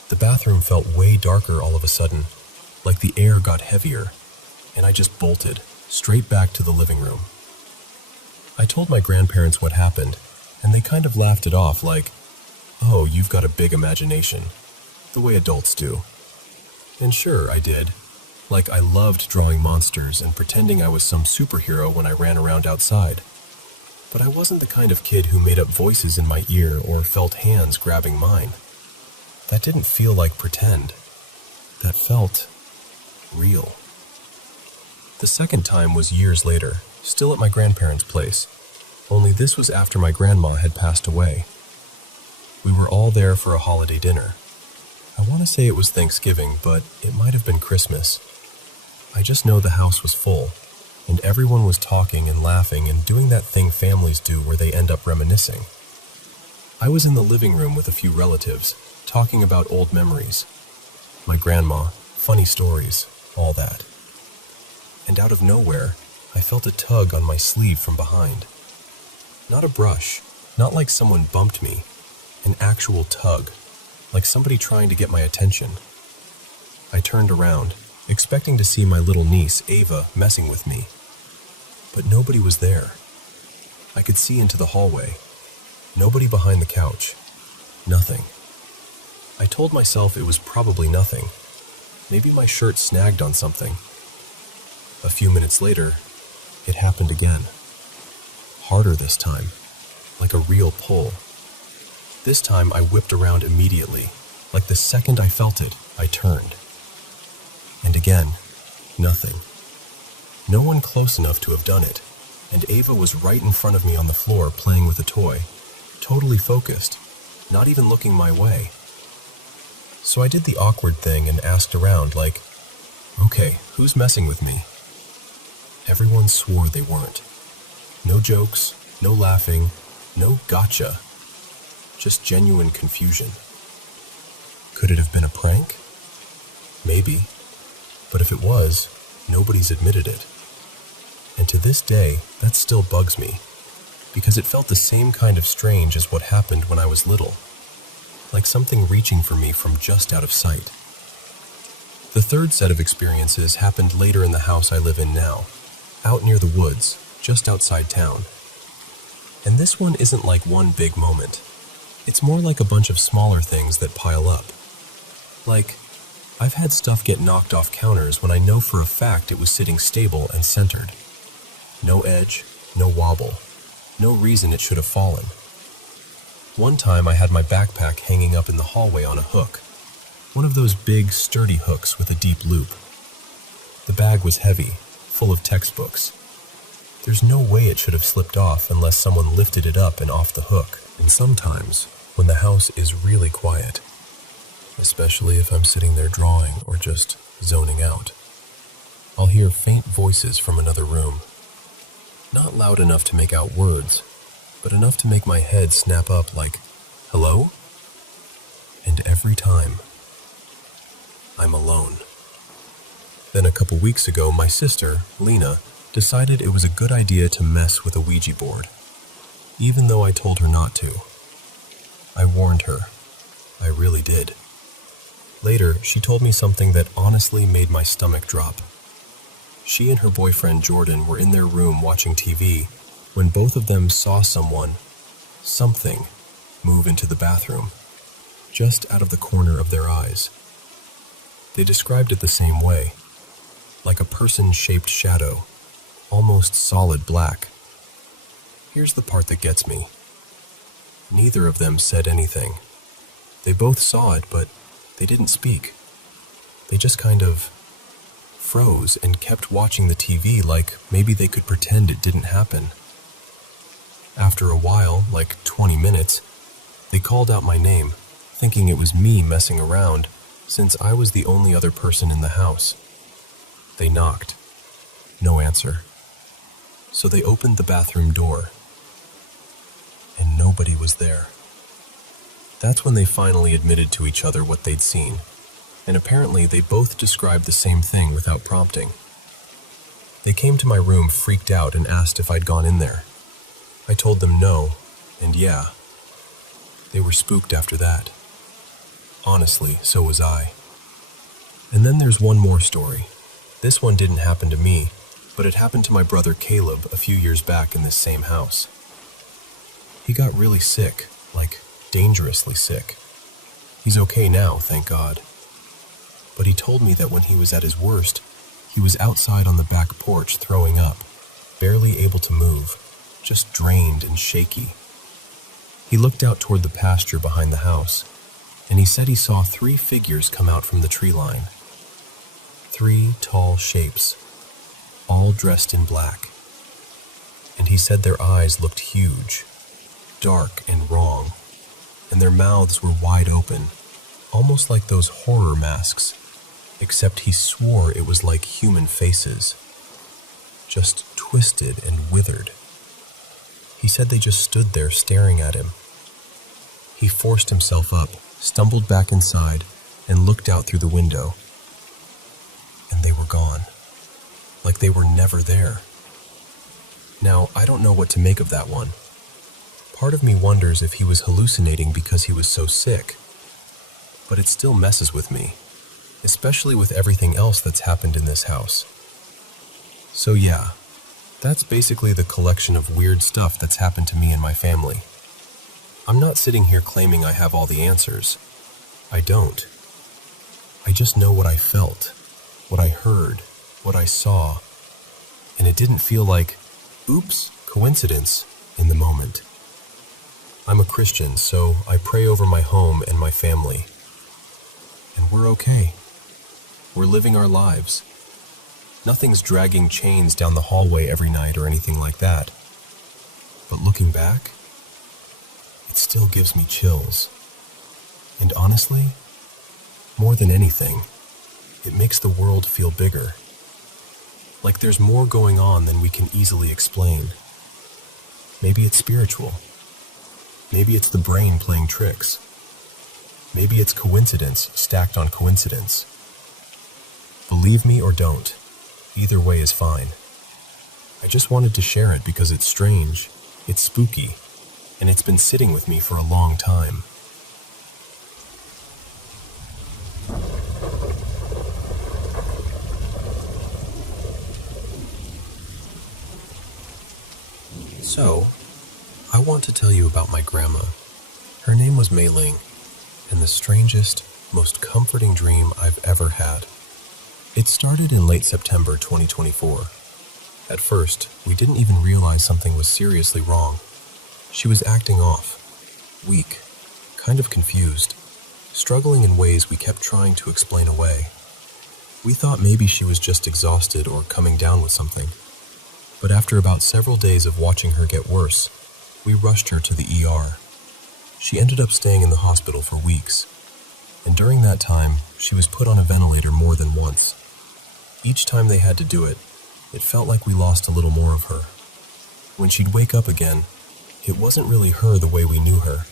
The bathroom felt way darker all of a sudden, like the air got heavier, and I just bolted straight back to the living room. I told my grandparents what happened, and they kind of laughed it off like, "Oh, you've got a big imagination," the way adults do. And sure, I did. Like, I loved drawing monsters and pretending I was some superhero when I ran around outside. But I wasn't the kind of kid who made up voices in my ear or felt hands grabbing mine. That didn't feel like pretend. That felt real. The second time was years later, still at my grandparents' place, only this was after my grandma had passed away. We were all there for a holiday dinner. I want to say it was Thanksgiving, but it might have been Christmas. I just know the house was full, and everyone was talking and laughing and doing that thing families do where they end up reminiscing. I was in the living room with a few relatives, talking about old memories. My grandma, funny stories, all that. And out of nowhere, I felt a tug on my sleeve from behind. Not a brush, not like someone bumped me, an actual tug, like somebody trying to get my attention. I turned around, expecting to see my little niece, Ava, messing with me. But nobody was there. I could see into the hallway. Nobody behind the couch. Nothing. I told myself it was probably nothing. Maybe my shirt snagged on something. A few minutes later, it happened again. Harder this time, like a real pull. This time I whipped around immediately. Like the second I felt it, I turned. And again, nothing. No one close enough to have done it, and Ava was right in front of me on the floor playing with a toy, totally focused, not even looking my way. So I did the awkward thing and asked around like, "Okay, who's messing with me?" Everyone swore they weren't. No jokes, no laughing, no gotcha. Just genuine confusion. Could it have been a prank? Maybe. But if it was, nobody's admitted it. And to this day, that still bugs me, because it felt the same kind of strange as what happened when I was little, like something reaching for me from just out of sight. The third set of experiences happened later in the house I live in now, out near the woods, just outside town. And this one isn't like one big moment. It's more like a bunch of smaller things that pile up. Like, I've had stuff get knocked off counters when I know for a fact it was sitting stable and centered. No edge, no wobble, no reason it should have fallen. One time I had my backpack hanging up in the hallway on a hook, one of those big, sturdy hooks with a deep loop. The bag was heavy, full of textbooks. There's no way it should have slipped off unless someone lifted it up and off the hook. And sometimes, when the house is really quiet, especially if I'm sitting there drawing or just zoning out, I'll hear faint voices from another room. Not loud enough to make out words, but enough to make my head snap up like, "Hello?" And every time, I'm alone. Then a couple weeks ago, my sister, Lena, decided it was a good idea to mess with a Ouija board, even though I told her not to. I warned her. I really did. Later, she told me something that honestly made my stomach drop. She and her boyfriend Jordan were in their room watching TV when both of them saw something, move into the bathroom, just out of the corner of their eyes. They described it the same way, like a person-shaped shadow, almost solid black. Here's the part that gets me. Neither of them said anything. They both saw it, but they didn't speak. They just kind of froze and kept watching the TV like maybe they could pretend it didn't happen. After a while, like 20 minutes, they called out my name, thinking it was me messing around, since I was the only other person in the house. They knocked. No answer. So they opened the bathroom door, and nobody was there. That's when they finally admitted to each other what they'd seen, and apparently they both described the same thing without prompting. They came to my room freaked out and asked if I'd gone in there. I told them no, and yeah. They were spooked after that. Honestly, so was I. And then there's one more story. This one didn't happen to me, but it happened to my brother Caleb a few years back in this same house. He got really sick, like dangerously sick. He's okay now, thank God. But he told me that when he was at his worst, he was outside on the back porch throwing up, barely able to move, just drained and shaky. He looked out toward the pasture behind the house, and he said he saw 3 figures come out from the tree line. 3 tall shapes, all dressed in black. And he said their eyes looked huge, dark and wrong, and their mouths were wide open, almost like those horror masks, except he swore it was like human faces, just twisted and withered. He said they just stood there staring at him. He forced himself up, stumbled back inside, and looked out through the window. And they were gone, like they were never there. Now, I don't know what to make of that one. Part of me wonders if he was hallucinating because he was so sick. But it still messes with me, especially with everything else that's happened in this house. So yeah, that's basically the collection of weird stuff that's happened to me and my family. I'm not sitting here claiming I have all the answers. I don't. I just know what I felt, what I heard, what I saw, and it didn't feel like, oops, coincidence in the moment. I'm a Christian, so I pray over my home and my family. And we're okay. We're living our lives. Nothing's dragging chains down the hallway every night or anything like that. But looking back, it still gives me chills. And honestly, more than anything, it makes the world feel bigger. Like there's more going on than we can easily explain. Maybe it's spiritual. Maybe it's the brain playing tricks. Maybe it's coincidence stacked on coincidence. Believe me or don't, either way is fine. I just wanted to share it because it's strange, it's spooky, and it's been sitting with me for a long time. So, I want to tell you about my grandma. Her name was Mei Ling, and the strangest, most comforting dream I've ever had. It started in late September 2024. At first, we didn't even realize something was seriously wrong. She was acting off, weak, kind of confused, struggling in ways we kept trying to explain away. We thought maybe she was just exhausted or coming down with something. But after about several days of watching her get worse, we rushed her to the ER. She ended up staying in the hospital for weeks, and during that time, she was put on a ventilator more than once. Each time they had to do it, it felt like we lost a little more of her. When she'd wake up again, it wasn't really her the way we knew her.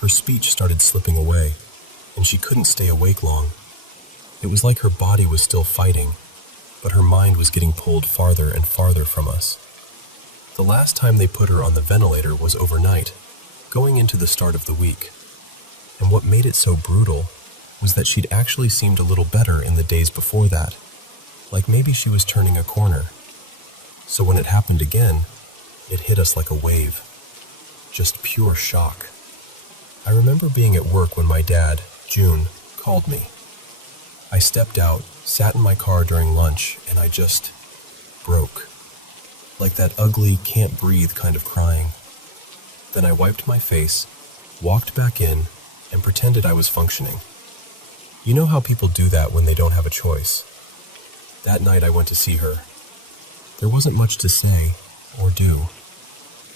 Her speech started slipping away, and she couldn't stay awake long. It was like her body was still fighting, but her mind was getting pulled farther and farther from us. The last time they put her on the ventilator was overnight, going into the start of the week. And what made it so brutal was that she'd actually seemed a little better in the days before that, like maybe she was turning a corner. So when it happened again, it hit us like a wave. Just pure shock. I remember being at work when my dad, June, called me. I stepped out, sat in my car during lunch, and I just broke. Like that ugly, can't breathe kind of crying. Then I wiped my face, walked back in, and pretended I was functioning. You know how people do that when they don't have a choice. That night I went to see her. There wasn't much to say or do.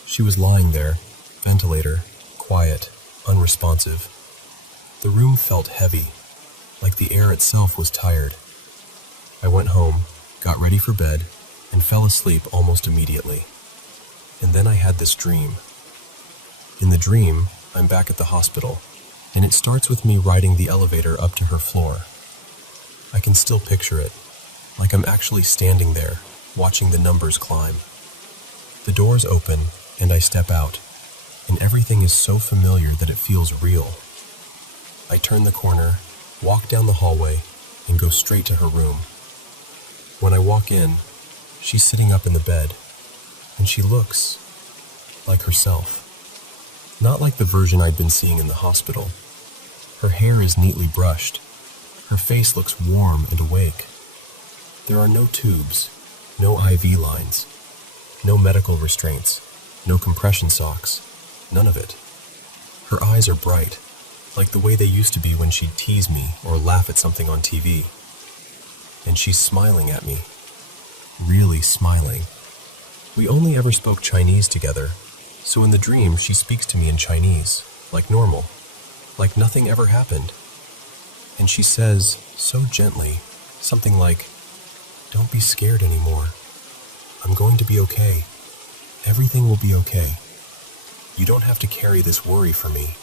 She was lying there, ventilator, quiet, unresponsive. The room felt heavy, like the air itself was tired. I went home, got ready for bed, and fell asleep almost immediately. And then I had this dream. In the dream, I'm back at the hospital, and it starts with me riding the elevator up to her floor. I can still picture it, like I'm actually standing there, watching the numbers climb. The doors open, and I step out, and everything is so familiar that it feels real. I turn the corner, walk down the hallway, and go straight to her room. When I walk in, she's sitting up in the bed, and she looks like herself. Not like the version I'd been seeing in the hospital. Her hair is neatly brushed. Her face looks warm and awake. There are no tubes, no IV lines, no medical restraints, no compression socks, none of it. Her eyes are bright, like the way they used to be when she'd tease me or laugh at something on TV. And she's smiling at me, really smiling. We only ever spoke Chinese together, so in the dream she speaks to me in Chinese, like normal, like nothing ever happened. And she says, so gently, something like, "Don't be scared anymore. I'm going to be okay. Everything will be okay. You don't have to carry this worry for me."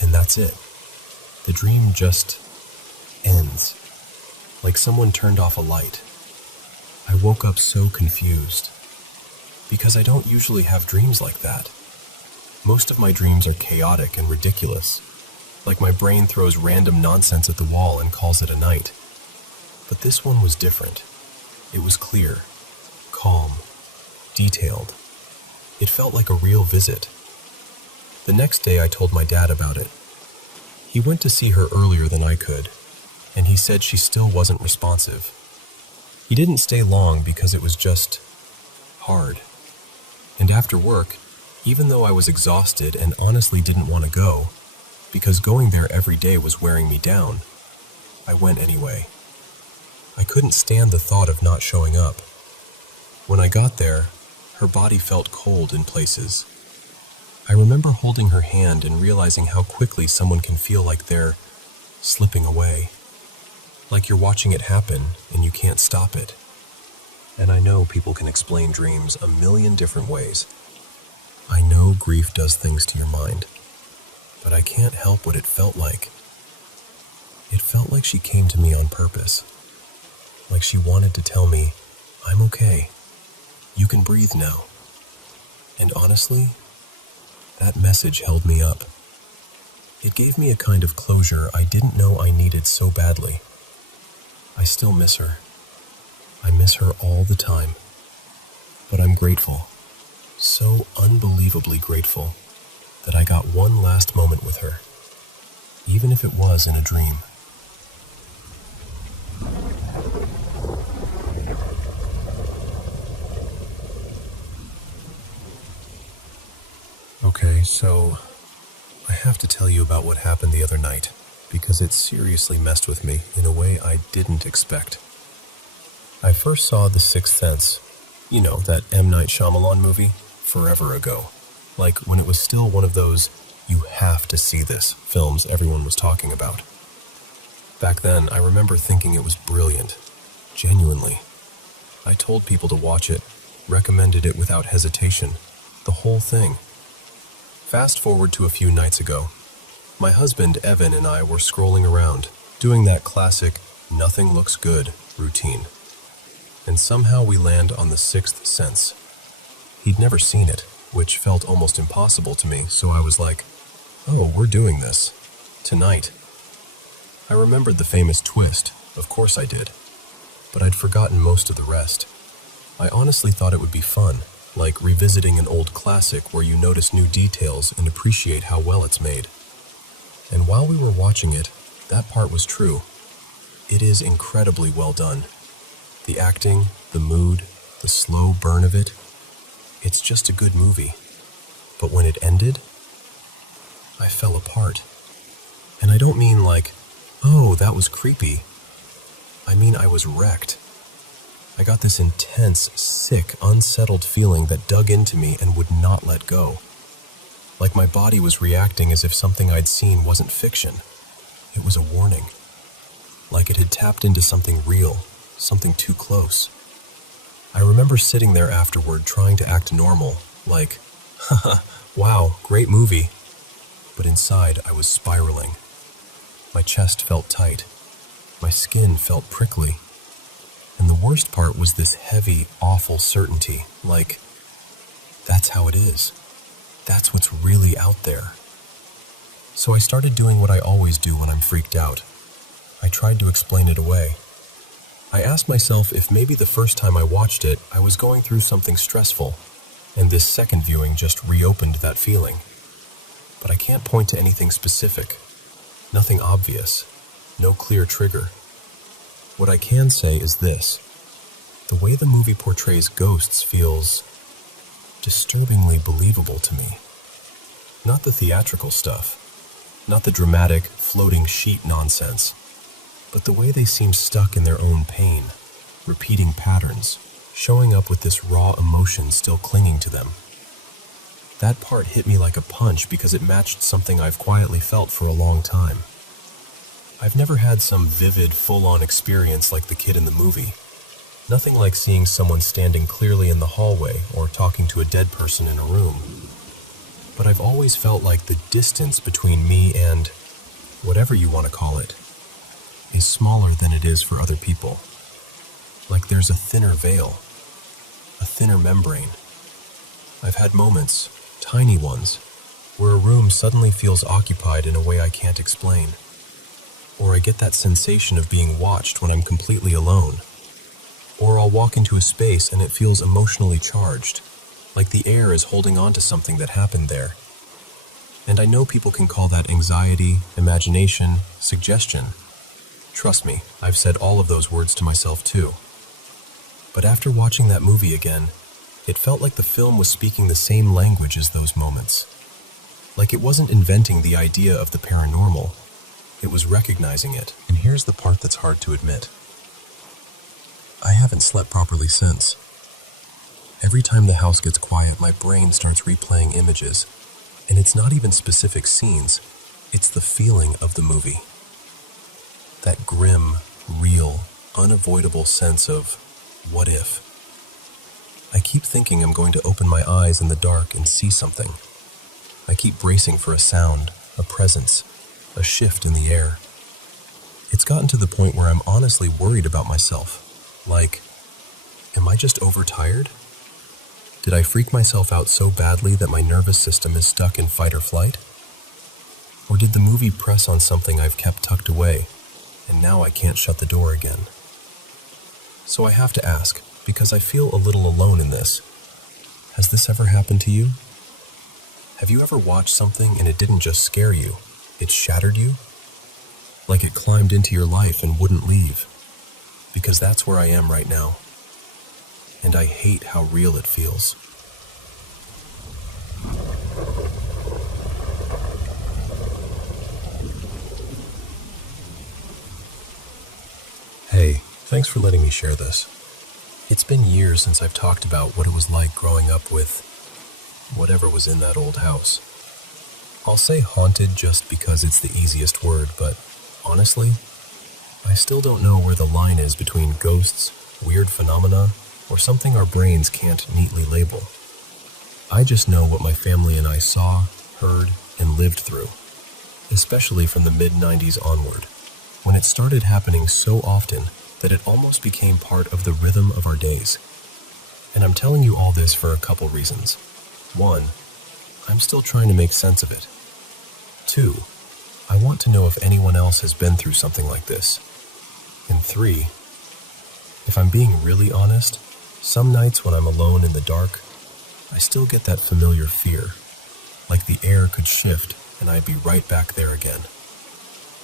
And that's it. The dream just ends, like someone turned off a light. I woke up so confused, because I don't usually have dreams like that. Most of my dreams are chaotic and ridiculous, like my brain throws random nonsense at the wall and calls it a night. But this one was different. It was clear, calm, detailed. It felt like a real visit. The next day I told my dad about it. He went to see her earlier than I could, and he said she still wasn't responsive. He didn't stay long because it was just hard. And after work, even though I was exhausted and honestly didn't want to go, because going there every day was wearing me down, I went anyway. I couldn't stand the thought of not showing up. When I got there, her body felt cold in places. I remember holding her hand and realizing how quickly someone can feel like they're slipping away. Like you're watching it happen and you can't stop it. And I know people can explain dreams a million different ways. I know grief does things to your mind, but I can't help what it felt like. It felt like she came to me on purpose. Like she wanted to tell me, I'm okay. You can breathe now. And honestly, that message held me up. It gave me a kind of closure I didn't know I needed so badly. I still miss her. I miss her all the time. But I'm grateful, so unbelievably grateful, that I got one last moment with her, even if it was in a dream. Okay, so I have to tell you about what happened the other night, because it seriously messed with me in a way I didn't expect. I first saw The Sixth Sense, you know, that M. Night Shyamalan movie, forever ago. Like when it was still one of those, you have to see this films everyone was talking about. Back then, I remember thinking it was brilliant, genuinely. I told people to watch it, recommended it without hesitation, the whole thing. Fast forward to a few nights ago. My husband, Evan, and I were scrolling around, doing that classic, nothing looks good routine. And somehow we land on The Sixth Sense. He'd never seen it, which felt almost impossible to me, so I was like, oh, we're doing this. Tonight. I remembered the famous twist, of course I did. But I'd forgotten most of the rest. I honestly thought it would be fun, like revisiting an old classic where you notice new details and appreciate how well it's made. And while we were watching it, that part was true. It is incredibly well done. The acting, the mood, the slow burn of it, it's just a good movie. But when it ended, I fell apart. And I don't mean like, oh, that was creepy. I mean I was wrecked. I got this intense, sick, unsettled feeling that dug into me and would not let go. Like my body was reacting as if something I'd seen wasn't fiction. It was a warning. Like it had tapped into something real, something too close. I remember sitting there afterward trying to act normal, like, haha, wow, great movie. But inside I was spiraling. My chest felt tight. My skin felt prickly. And the worst part was this heavy, awful certainty, like, that's how it is. That's what's really out there. So I started doing what I always do when I'm freaked out. I tried to explain it away. I asked myself if maybe the first time I watched it, I was going through something stressful, and this second viewing just reopened that feeling. But I can't point to anything specific, nothing obvious, no clear trigger. What I can say is this: the way the movie portrays ghosts feels disturbingly believable to me. Not the theatrical stuff, not the dramatic, floating sheet nonsense, but the way they seem stuck in their own pain, repeating patterns, showing up with this raw emotion still clinging to them. That part hit me like a punch because it matched something I've quietly felt for a long time. I've never had some vivid, full-on experience like the kid in the movie. Nothing like seeing someone standing clearly in the hallway or talking to a dead person in a room. But I've always felt like the distance between me and whatever you want to call it is smaller than it is for other people. Like there's a thinner veil, a thinner membrane. I've had moments, tiny ones, where a room suddenly feels occupied in a way I can't explain. Or I get that sensation of being watched when I'm completely alone. Or I'll walk into a space and it feels emotionally charged, like the air is holding on to something that happened there. And I know people can call that anxiety, imagination, suggestion. Trust me, I've said all of those words to myself too. But after watching that movie again, it felt like the film was speaking the same language as those moments. Like it wasn't inventing the idea of the paranormal, it was recognizing it. And here's the part that's hard to admit. I haven't slept properly since. Every time the house gets quiet, my brain starts replaying images. And it's not even specific scenes, it's the feeling of the movie. That grim, real, unavoidable sense of, what if? I keep thinking I'm going to open my eyes in the dark and see something. I keep bracing for a sound, a presence, a shift in the air. It's gotten to the point where I'm honestly worried about myself. Like, am I just overtired? Did I freak myself out so badly that my nervous system is stuck in fight or flight? Or did the movie press on something I've kept tucked away, and now I can't shut the door again? So I have to ask, because I feel a little alone in this. Has this ever happened to you? Have you ever watched something and it didn't just scare you, it shattered you? Like it climbed into your life and wouldn't leave? Because that's where I am right now. And I hate how real it feels. Hey, thanks for letting me share this. It's been years since I've talked about what it was like growing up with whatever was in that old house. I'll say haunted just because it's the easiest word, but honestly, I still don't know where the line is between ghosts, weird phenomena, or something our brains can't neatly label. I just know what my family and I saw, heard, and lived through, especially from the mid-90s onward, when it started happening so often that it almost became part of the rhythm of our days. And I'm telling you all this for a couple reasons. 1, I'm still trying to make sense of it. 2, I want to know if anyone else has been through something like this. And 3, if I'm being really honest, some nights when I'm alone in the dark, I still get that familiar fear, like the air could shift and I'd be right back there again.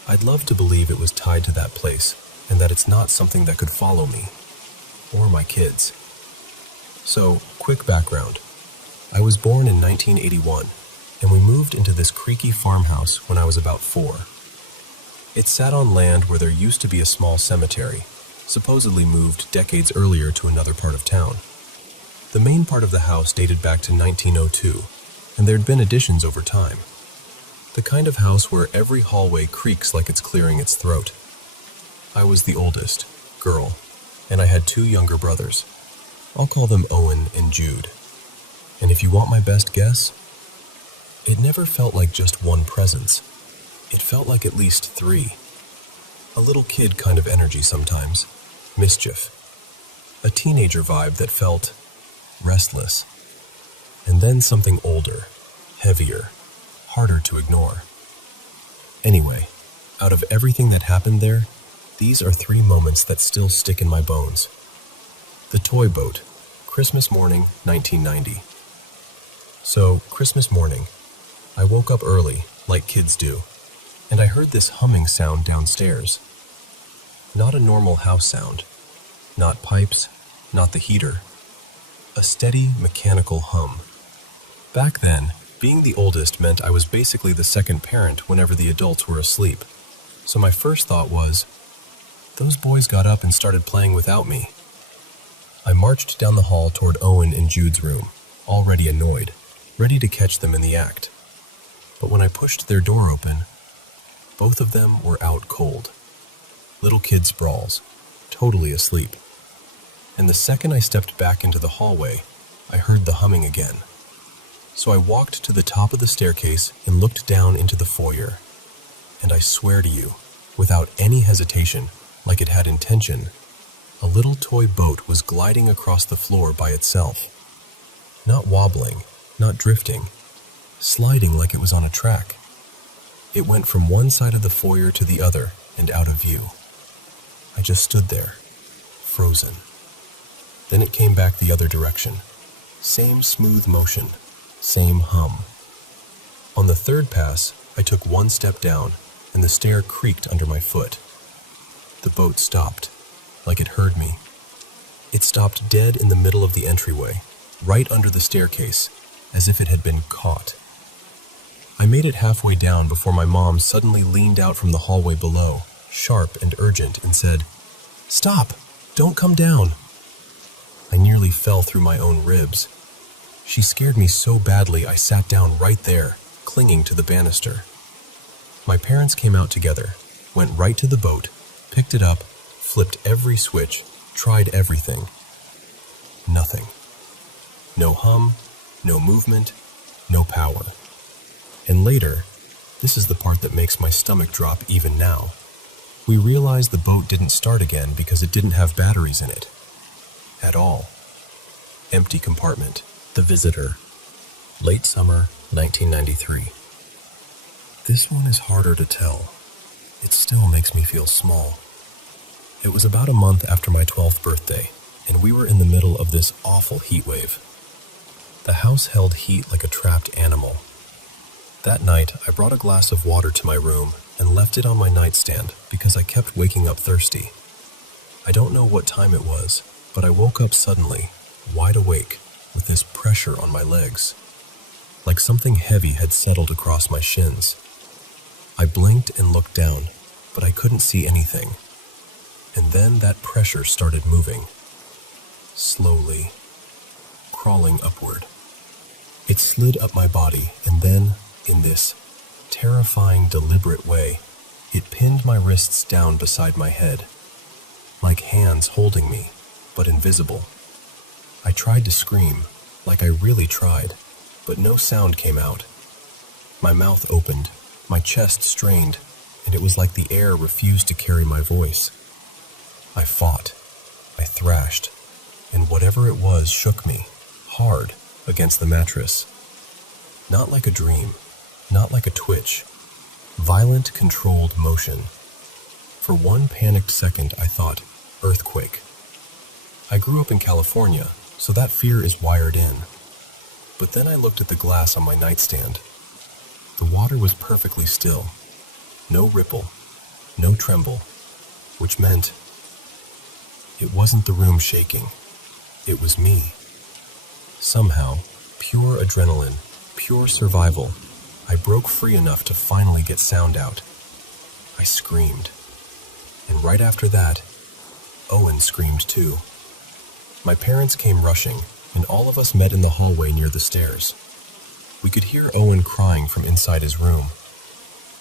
I'd love to believe it was tied to that place and that it's not something that could follow me, or my kids. So, quick background. I was born in 1981, and we moved into this creaky farmhouse when I was about 4. It sat on land where there used to be a small cemetery, supposedly moved decades earlier to another part of town. The main part of the house dated back to 1902, and there'd been additions over time. The kind of house where every hallway creaks like it's clearing its throat. I was the oldest, girl, and I had 2 younger brothers. I'll call them Owen and Jude. And if you want my best guess, it never felt like just one presence. It felt like at least 3. A little kid kind of energy sometimes, mischief. A teenager vibe that felt restless. And then something older, heavier, harder to ignore. Anyway, out of everything that happened there, These are 3 moments that still stick in my bones. The toy boat, Christmas morning, 1990. So, Christmas morning, I woke up early, like kids do, and I heard this humming sound downstairs. Not a normal house sound, not pipes, not the heater. A steady, mechanical hum. Back then, being the oldest meant I was basically the second parent whenever the adults were asleep. So my first thought was, those boys got up and started playing without me. I marched down the hall toward Owen and Jude's room, already annoyed, ready to catch them in the act. But when I pushed their door open, both of them were out cold. Little kid sprawls, totally asleep. And the second I stepped back into the hallway, I heard the humming again. So I walked to the top of the staircase and looked down into the foyer. And I swear to you, without any hesitation, like it had intention, a little toy boat was gliding across the floor by itself. Not wobbling, not drifting, sliding like it was on a track. It went from one side of the foyer to the other and out of view. I just stood there, frozen. Then it came back the other direction. Same smooth motion, same hum. On the third pass, I took one step down, and the stair creaked under my foot. The boat stopped, like it heard me. It stopped dead in the middle of the entryway, right under the staircase, as if it had been caught. I made it halfway down before my mom suddenly leaned out from the hallway below, sharp and urgent, and said, "Stop! Don't come down!" I nearly fell through my own ribs. She scared me so badly I sat down right there, clinging to the banister. My parents came out together, went right to the boat, picked it up, flipped every switch, tried everything. Nothing. No hum, no movement, no power. And later, this is the part that makes my stomach drop even now, we realized the boat didn't start again because it didn't have batteries in it. At all. Empty compartment. The Visitor. Late summer, 1993. This one is harder to tell. It still makes me feel small. It was about a month after my 12th birthday, and we were in the middle of this awful heat wave. The house held heat like a trapped animal. That night, I brought a glass of water to my room and left it on my nightstand because I kept waking up thirsty. I don't know what time it was, but I woke up suddenly, wide awake, with this pressure on my legs. Like something heavy had settled across my shins. I blinked and looked down, but I couldn't see anything. And then that pressure started moving. Slowly, crawling upward. It slid up my body, and then, in this terrifying, deliberate way, it pinned my wrists down beside my head, like hands holding me, but invisible. I tried to scream, like I really tried, but no sound came out. My mouth opened, my chest strained, and it was like the air refused to carry my voice. I fought, I thrashed, and whatever it was shook me, hard, against the mattress. Not like a dream, not like a twitch. Violent, controlled motion. For one panicked second, I thought, earthquake. I grew up in California, so that fear is wired in. But then I looked at the glass on my nightstand. The water was perfectly still. No ripple, no tremble, which meant it wasn't the room shaking. It was me. Somehow, pure adrenaline, pure survival, I broke free enough to finally get sound out. I screamed. And right after that, Owen screamed too. My parents came rushing, and all of us met in the hallway near the stairs. We could hear Owen crying from inside his room.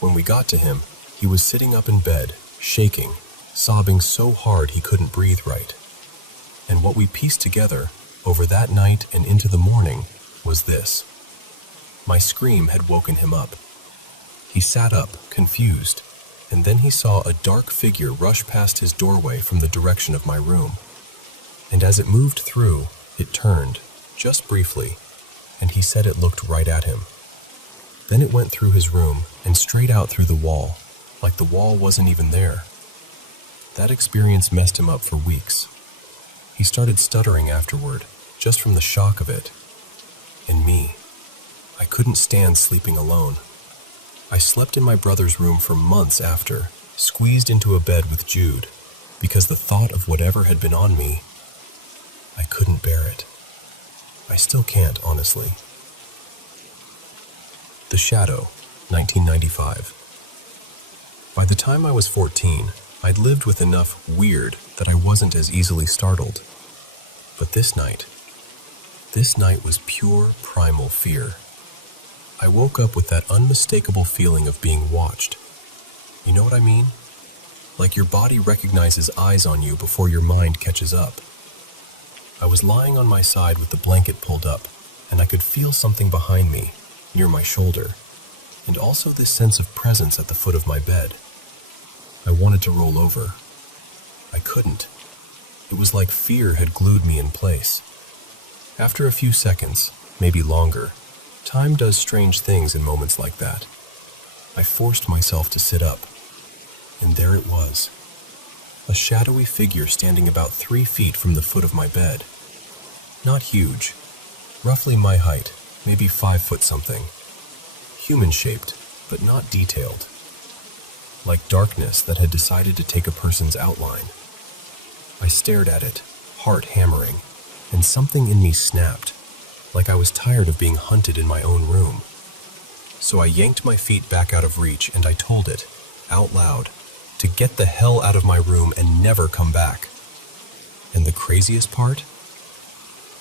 When we got to him, he was sitting up in bed, shaking, sobbing so hard he couldn't breathe right. And what we pieced together, over that night and into the morning, was this. My scream had woken him up. He sat up, confused, and then he saw a dark figure rush past his doorway from the direction of my room. And as it moved through, it turned, just briefly, and he said it looked right at him. Then it went through his room and straight out through the wall, like the wall wasn't even there. That experience messed him up for weeks. He started stuttering afterward, just from the shock of it. And me, I couldn't stand sleeping alone. I slept in my brother's room for months after, squeezed into a bed with Jude, because the thought of whatever had been on me, I couldn't bear it. I still can't, honestly. The Shadow, 1995. By the time I was 14, I'd lived with enough weird that I wasn't as easily startled. But this night was pure primal fear. I woke up with that unmistakable feeling of being watched. You know what I mean? Like your body recognizes eyes on you before your mind catches up. I was lying on my side with the blanket pulled up, and I could feel something behind me, near my shoulder, and also this sense of presence at the foot of my bed. I wanted to roll over. I couldn't. It was like fear had glued me in place. After a few seconds, maybe longer, time does strange things in moments like that. I forced myself to sit up, and there it was. A shadowy figure standing about 3 feet from the foot of my bed. Not huge, roughly my height, maybe 5 foot something. Human-shaped, but not detailed. Like darkness that had decided to take a person's outline. I stared at it, heart hammering, and something in me snapped, like I was tired of being hunted in my own room. So I yanked my feet back out of reach and I told it, out loud, to get the hell out of my room and never come back. And the craziest part?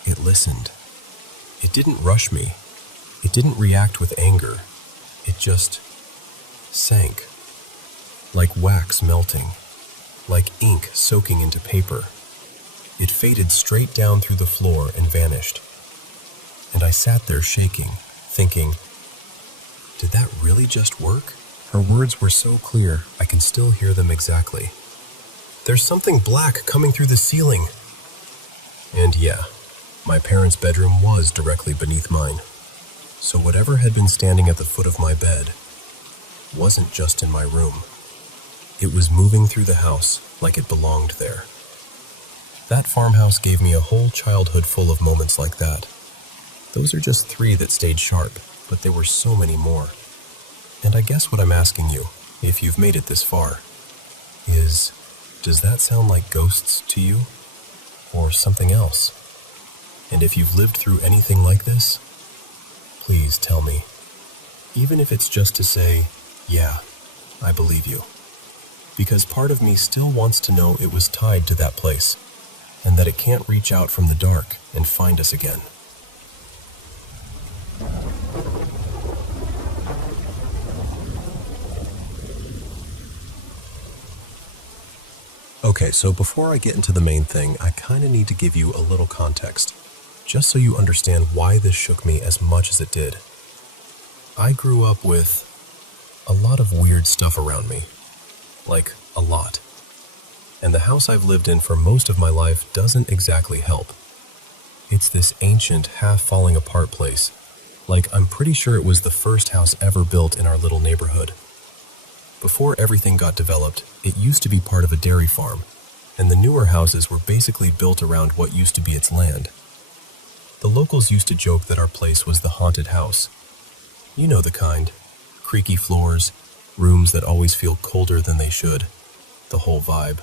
It listened. It didn't rush me. It didn't react with anger. It just sank. Like wax melting. Like ink soaking into paper. It faded straight down through the floor and vanished. And I sat there shaking, thinking, did that really just work? Her words were so clear, I can still hear them exactly. There's something black coming through the ceiling. And yeah, my parents' bedroom was directly beneath mine. So whatever had been standing at the foot of my bed wasn't just in my room. It was moving through the house like it belonged there. That farmhouse gave me a whole childhood full of moments like that. Those are just 3 that stayed sharp, but there were so many more. And I guess what I'm asking you, if you've made it this far, is, does that sound like ghosts to you? Or something else? And if you've lived through anything like this, please tell me. Even if it's just to say, yeah, I believe you. Because part of me still wants to know it was tied to that place, and that it can't reach out from the dark and find us again. Okay, so before I get into the main thing, I kind of need to give you a little context, just so you understand why this shook me as much as it did. I grew up with a lot of weird stuff around me. Like, a lot. And the house I've lived in for most of my life doesn't exactly help. It's this ancient, half-falling apart place. Like, I'm pretty sure it was the first house ever built in our little neighborhood. Before everything got developed, it used to be part of a dairy farm, and the newer houses were basically built around what used to be its land. The locals used to joke that our place was the haunted house. You know the kind. Creaky floors, rooms that always feel colder than they should. The whole vibe.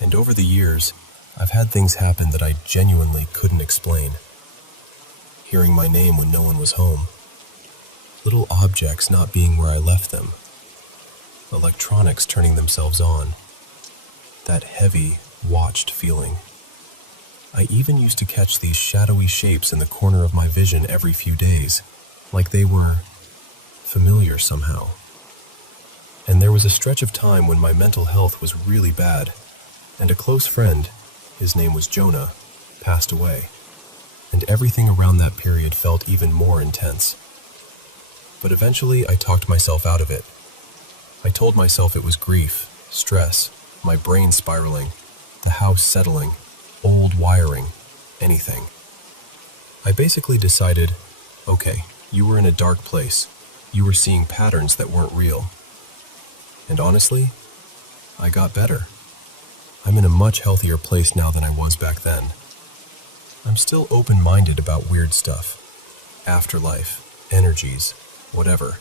And over the years, I've had things happen that I genuinely couldn't explain. Hearing my name when no one was home. Little objects not being where I left them. Electronics turning themselves on. That heavy, watched feeling. I even used to catch these shadowy shapes in the corner of my vision every few days, like they were familiar somehow. And there was a stretch of time when my mental health was really bad, and a close friend, his name was Jonah, passed away, and everything around that period felt even more intense. But eventually I talked myself out of it. I told myself it was grief, stress, my brain spiraling, the house settling, old wiring, anything. I basically decided, okay, you were in a dark place. You were seeing patterns that weren't real. And honestly, I got better. I'm in a much healthier place now than I was back then. I'm still open-minded about weird stuff, afterlife, energies, whatever.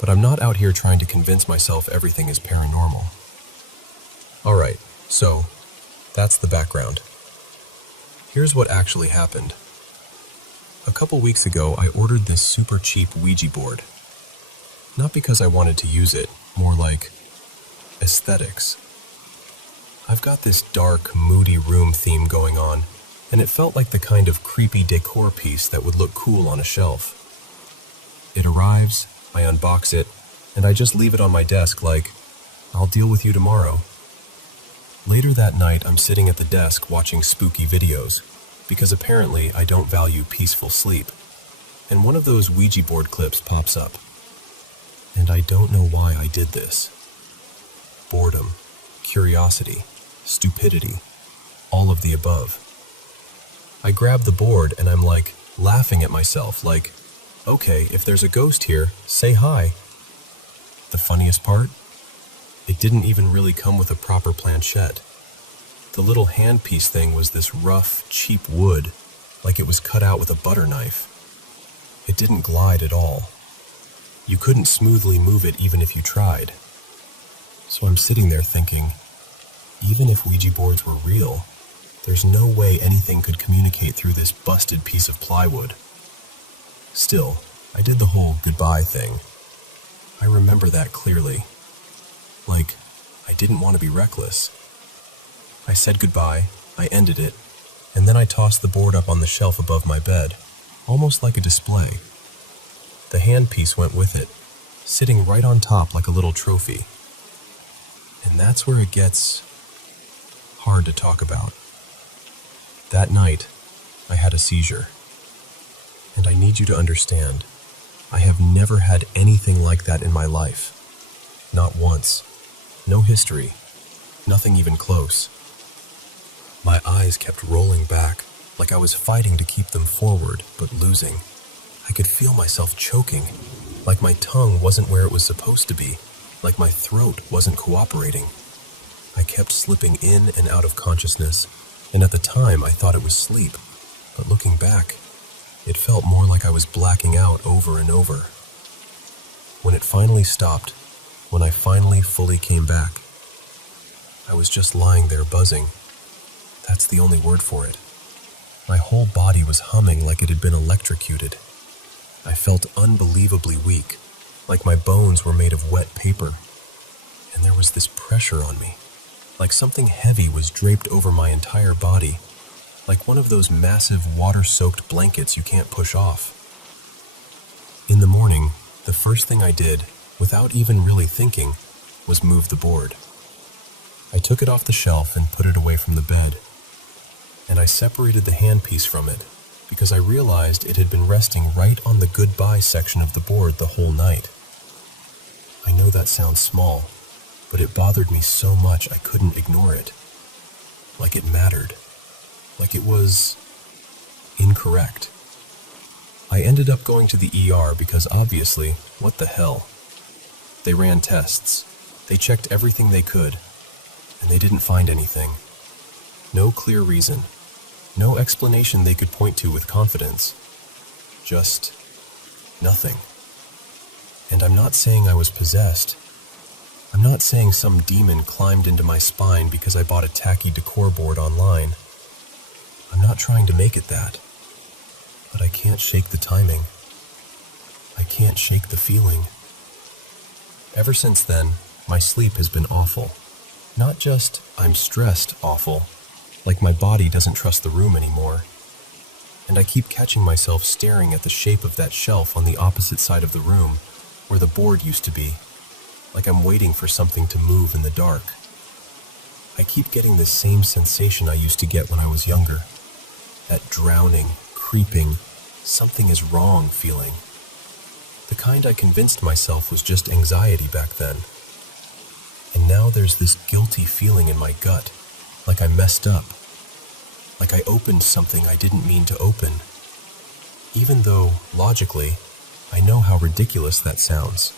But I'm not out here trying to convince myself everything is paranormal. Alright, so that's the background. Here's what actually happened. A couple weeks ago, I ordered this super cheap Ouija board. Not because I wanted to use it, more like aesthetics. I've got this dark, moody room theme going on, and it felt like the kind of creepy decor piece that would look cool on a shelf. It arrives, I unbox it, and I just leave it on my desk like, I'll deal with you tomorrow. Later that night, I'm sitting at the desk watching spooky videos, because apparently I don't value peaceful sleep, and one of those Ouija board clips pops up. And I don't know why I did this. Boredom, curiosity, stupidity, all of the above. I grab the board and I'm like, laughing at myself, like, okay, if there's a ghost here, say hi. The funniest part? It didn't even really come with a proper planchette. The little handpiece thing was this rough, cheap wood, like it was cut out with a butter knife. It didn't glide at all. You couldn't smoothly move it even if you tried. So I'm sitting there thinking, even if Ouija boards were real, there's no way anything could communicate through this busted piece of plywood. Still, I did the whole goodbye thing. I remember that clearly. Like, I didn't want to be reckless. I said goodbye, I ended it, and then I tossed the board up on the shelf above my bed, almost like a display. The handpiece went with it, sitting right on top like a little trophy. And that's where it gets hard to talk about. That night, I had a seizure. And I need you to understand, I have never had anything like that in my life. Not once. No history. Nothing even close. My eyes kept rolling back, like I was fighting to keep them forward, but losing. I could feel myself choking, like my tongue wasn't where it was supposed to be, like my throat wasn't cooperating. I kept slipping in and out of consciousness, and at the time I thought it was sleep, but looking back, it felt more like I was blacking out over and over. When it finally stopped, when I finally fully came back, I was just lying there buzzing. That's the only word for it. My whole body was humming like it had been electrocuted. I felt unbelievably weak, like my bones were made of wet paper. And there was this pressure on me, like something heavy was draped over my entire body, like one of those massive water-soaked blankets you can't push off. In the morning, the first thing I did, without even really thinking, was move the board. I took it off the shelf and put it away from the bed, and I separated the handpiece from it because I realized it had been resting right on the goodbye section of the board the whole night. I know that sounds small, but it bothered me so much I couldn't ignore it. Like it mattered. Like it was incorrect. I ended up going to the ER because obviously, what the hell? They ran tests. They checked everything they could, and they didn't find anything. No clear reason. No explanation they could point to with confidence. Just nothing. And I'm not saying I was possessed. I'm not saying some demon climbed into my spine because I bought a tacky decor board online. I'm not trying to make it that. But I can't shake the timing. I can't shake the feeling. Ever since then, my sleep has been awful. Not just I'm stressed awful, like my body doesn't trust the room anymore. And I keep catching myself staring at the shape of that shelf on the opposite side of the room, where the board used to be, like I'm waiting for something to move in the dark. I keep getting the same sensation I used to get when I was younger. That drowning, creeping, something is wrong feeling. The kind I convinced myself was just anxiety back then. And now there's this guilty feeling in my gut, like I messed up. Like I opened something I didn't mean to open. Even though, logically, I know how ridiculous that sounds.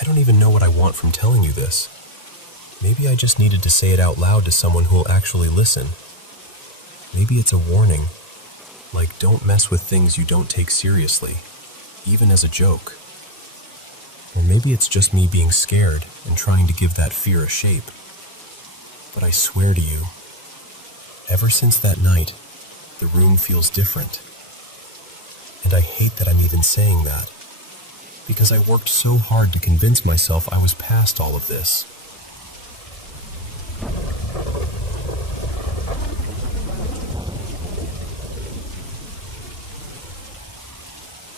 I don't even know what I want from telling you this. Maybe I just needed to say it out loud to someone who'll actually listen. Maybe it's a warning, like don't mess with things you don't take seriously, even as a joke. Or maybe it's just me being scared and trying to give that fear a shape. But I swear to you, ever since that night, the room feels different. And I hate that I'm even saying that, because I worked so hard to convince myself I was past all of this.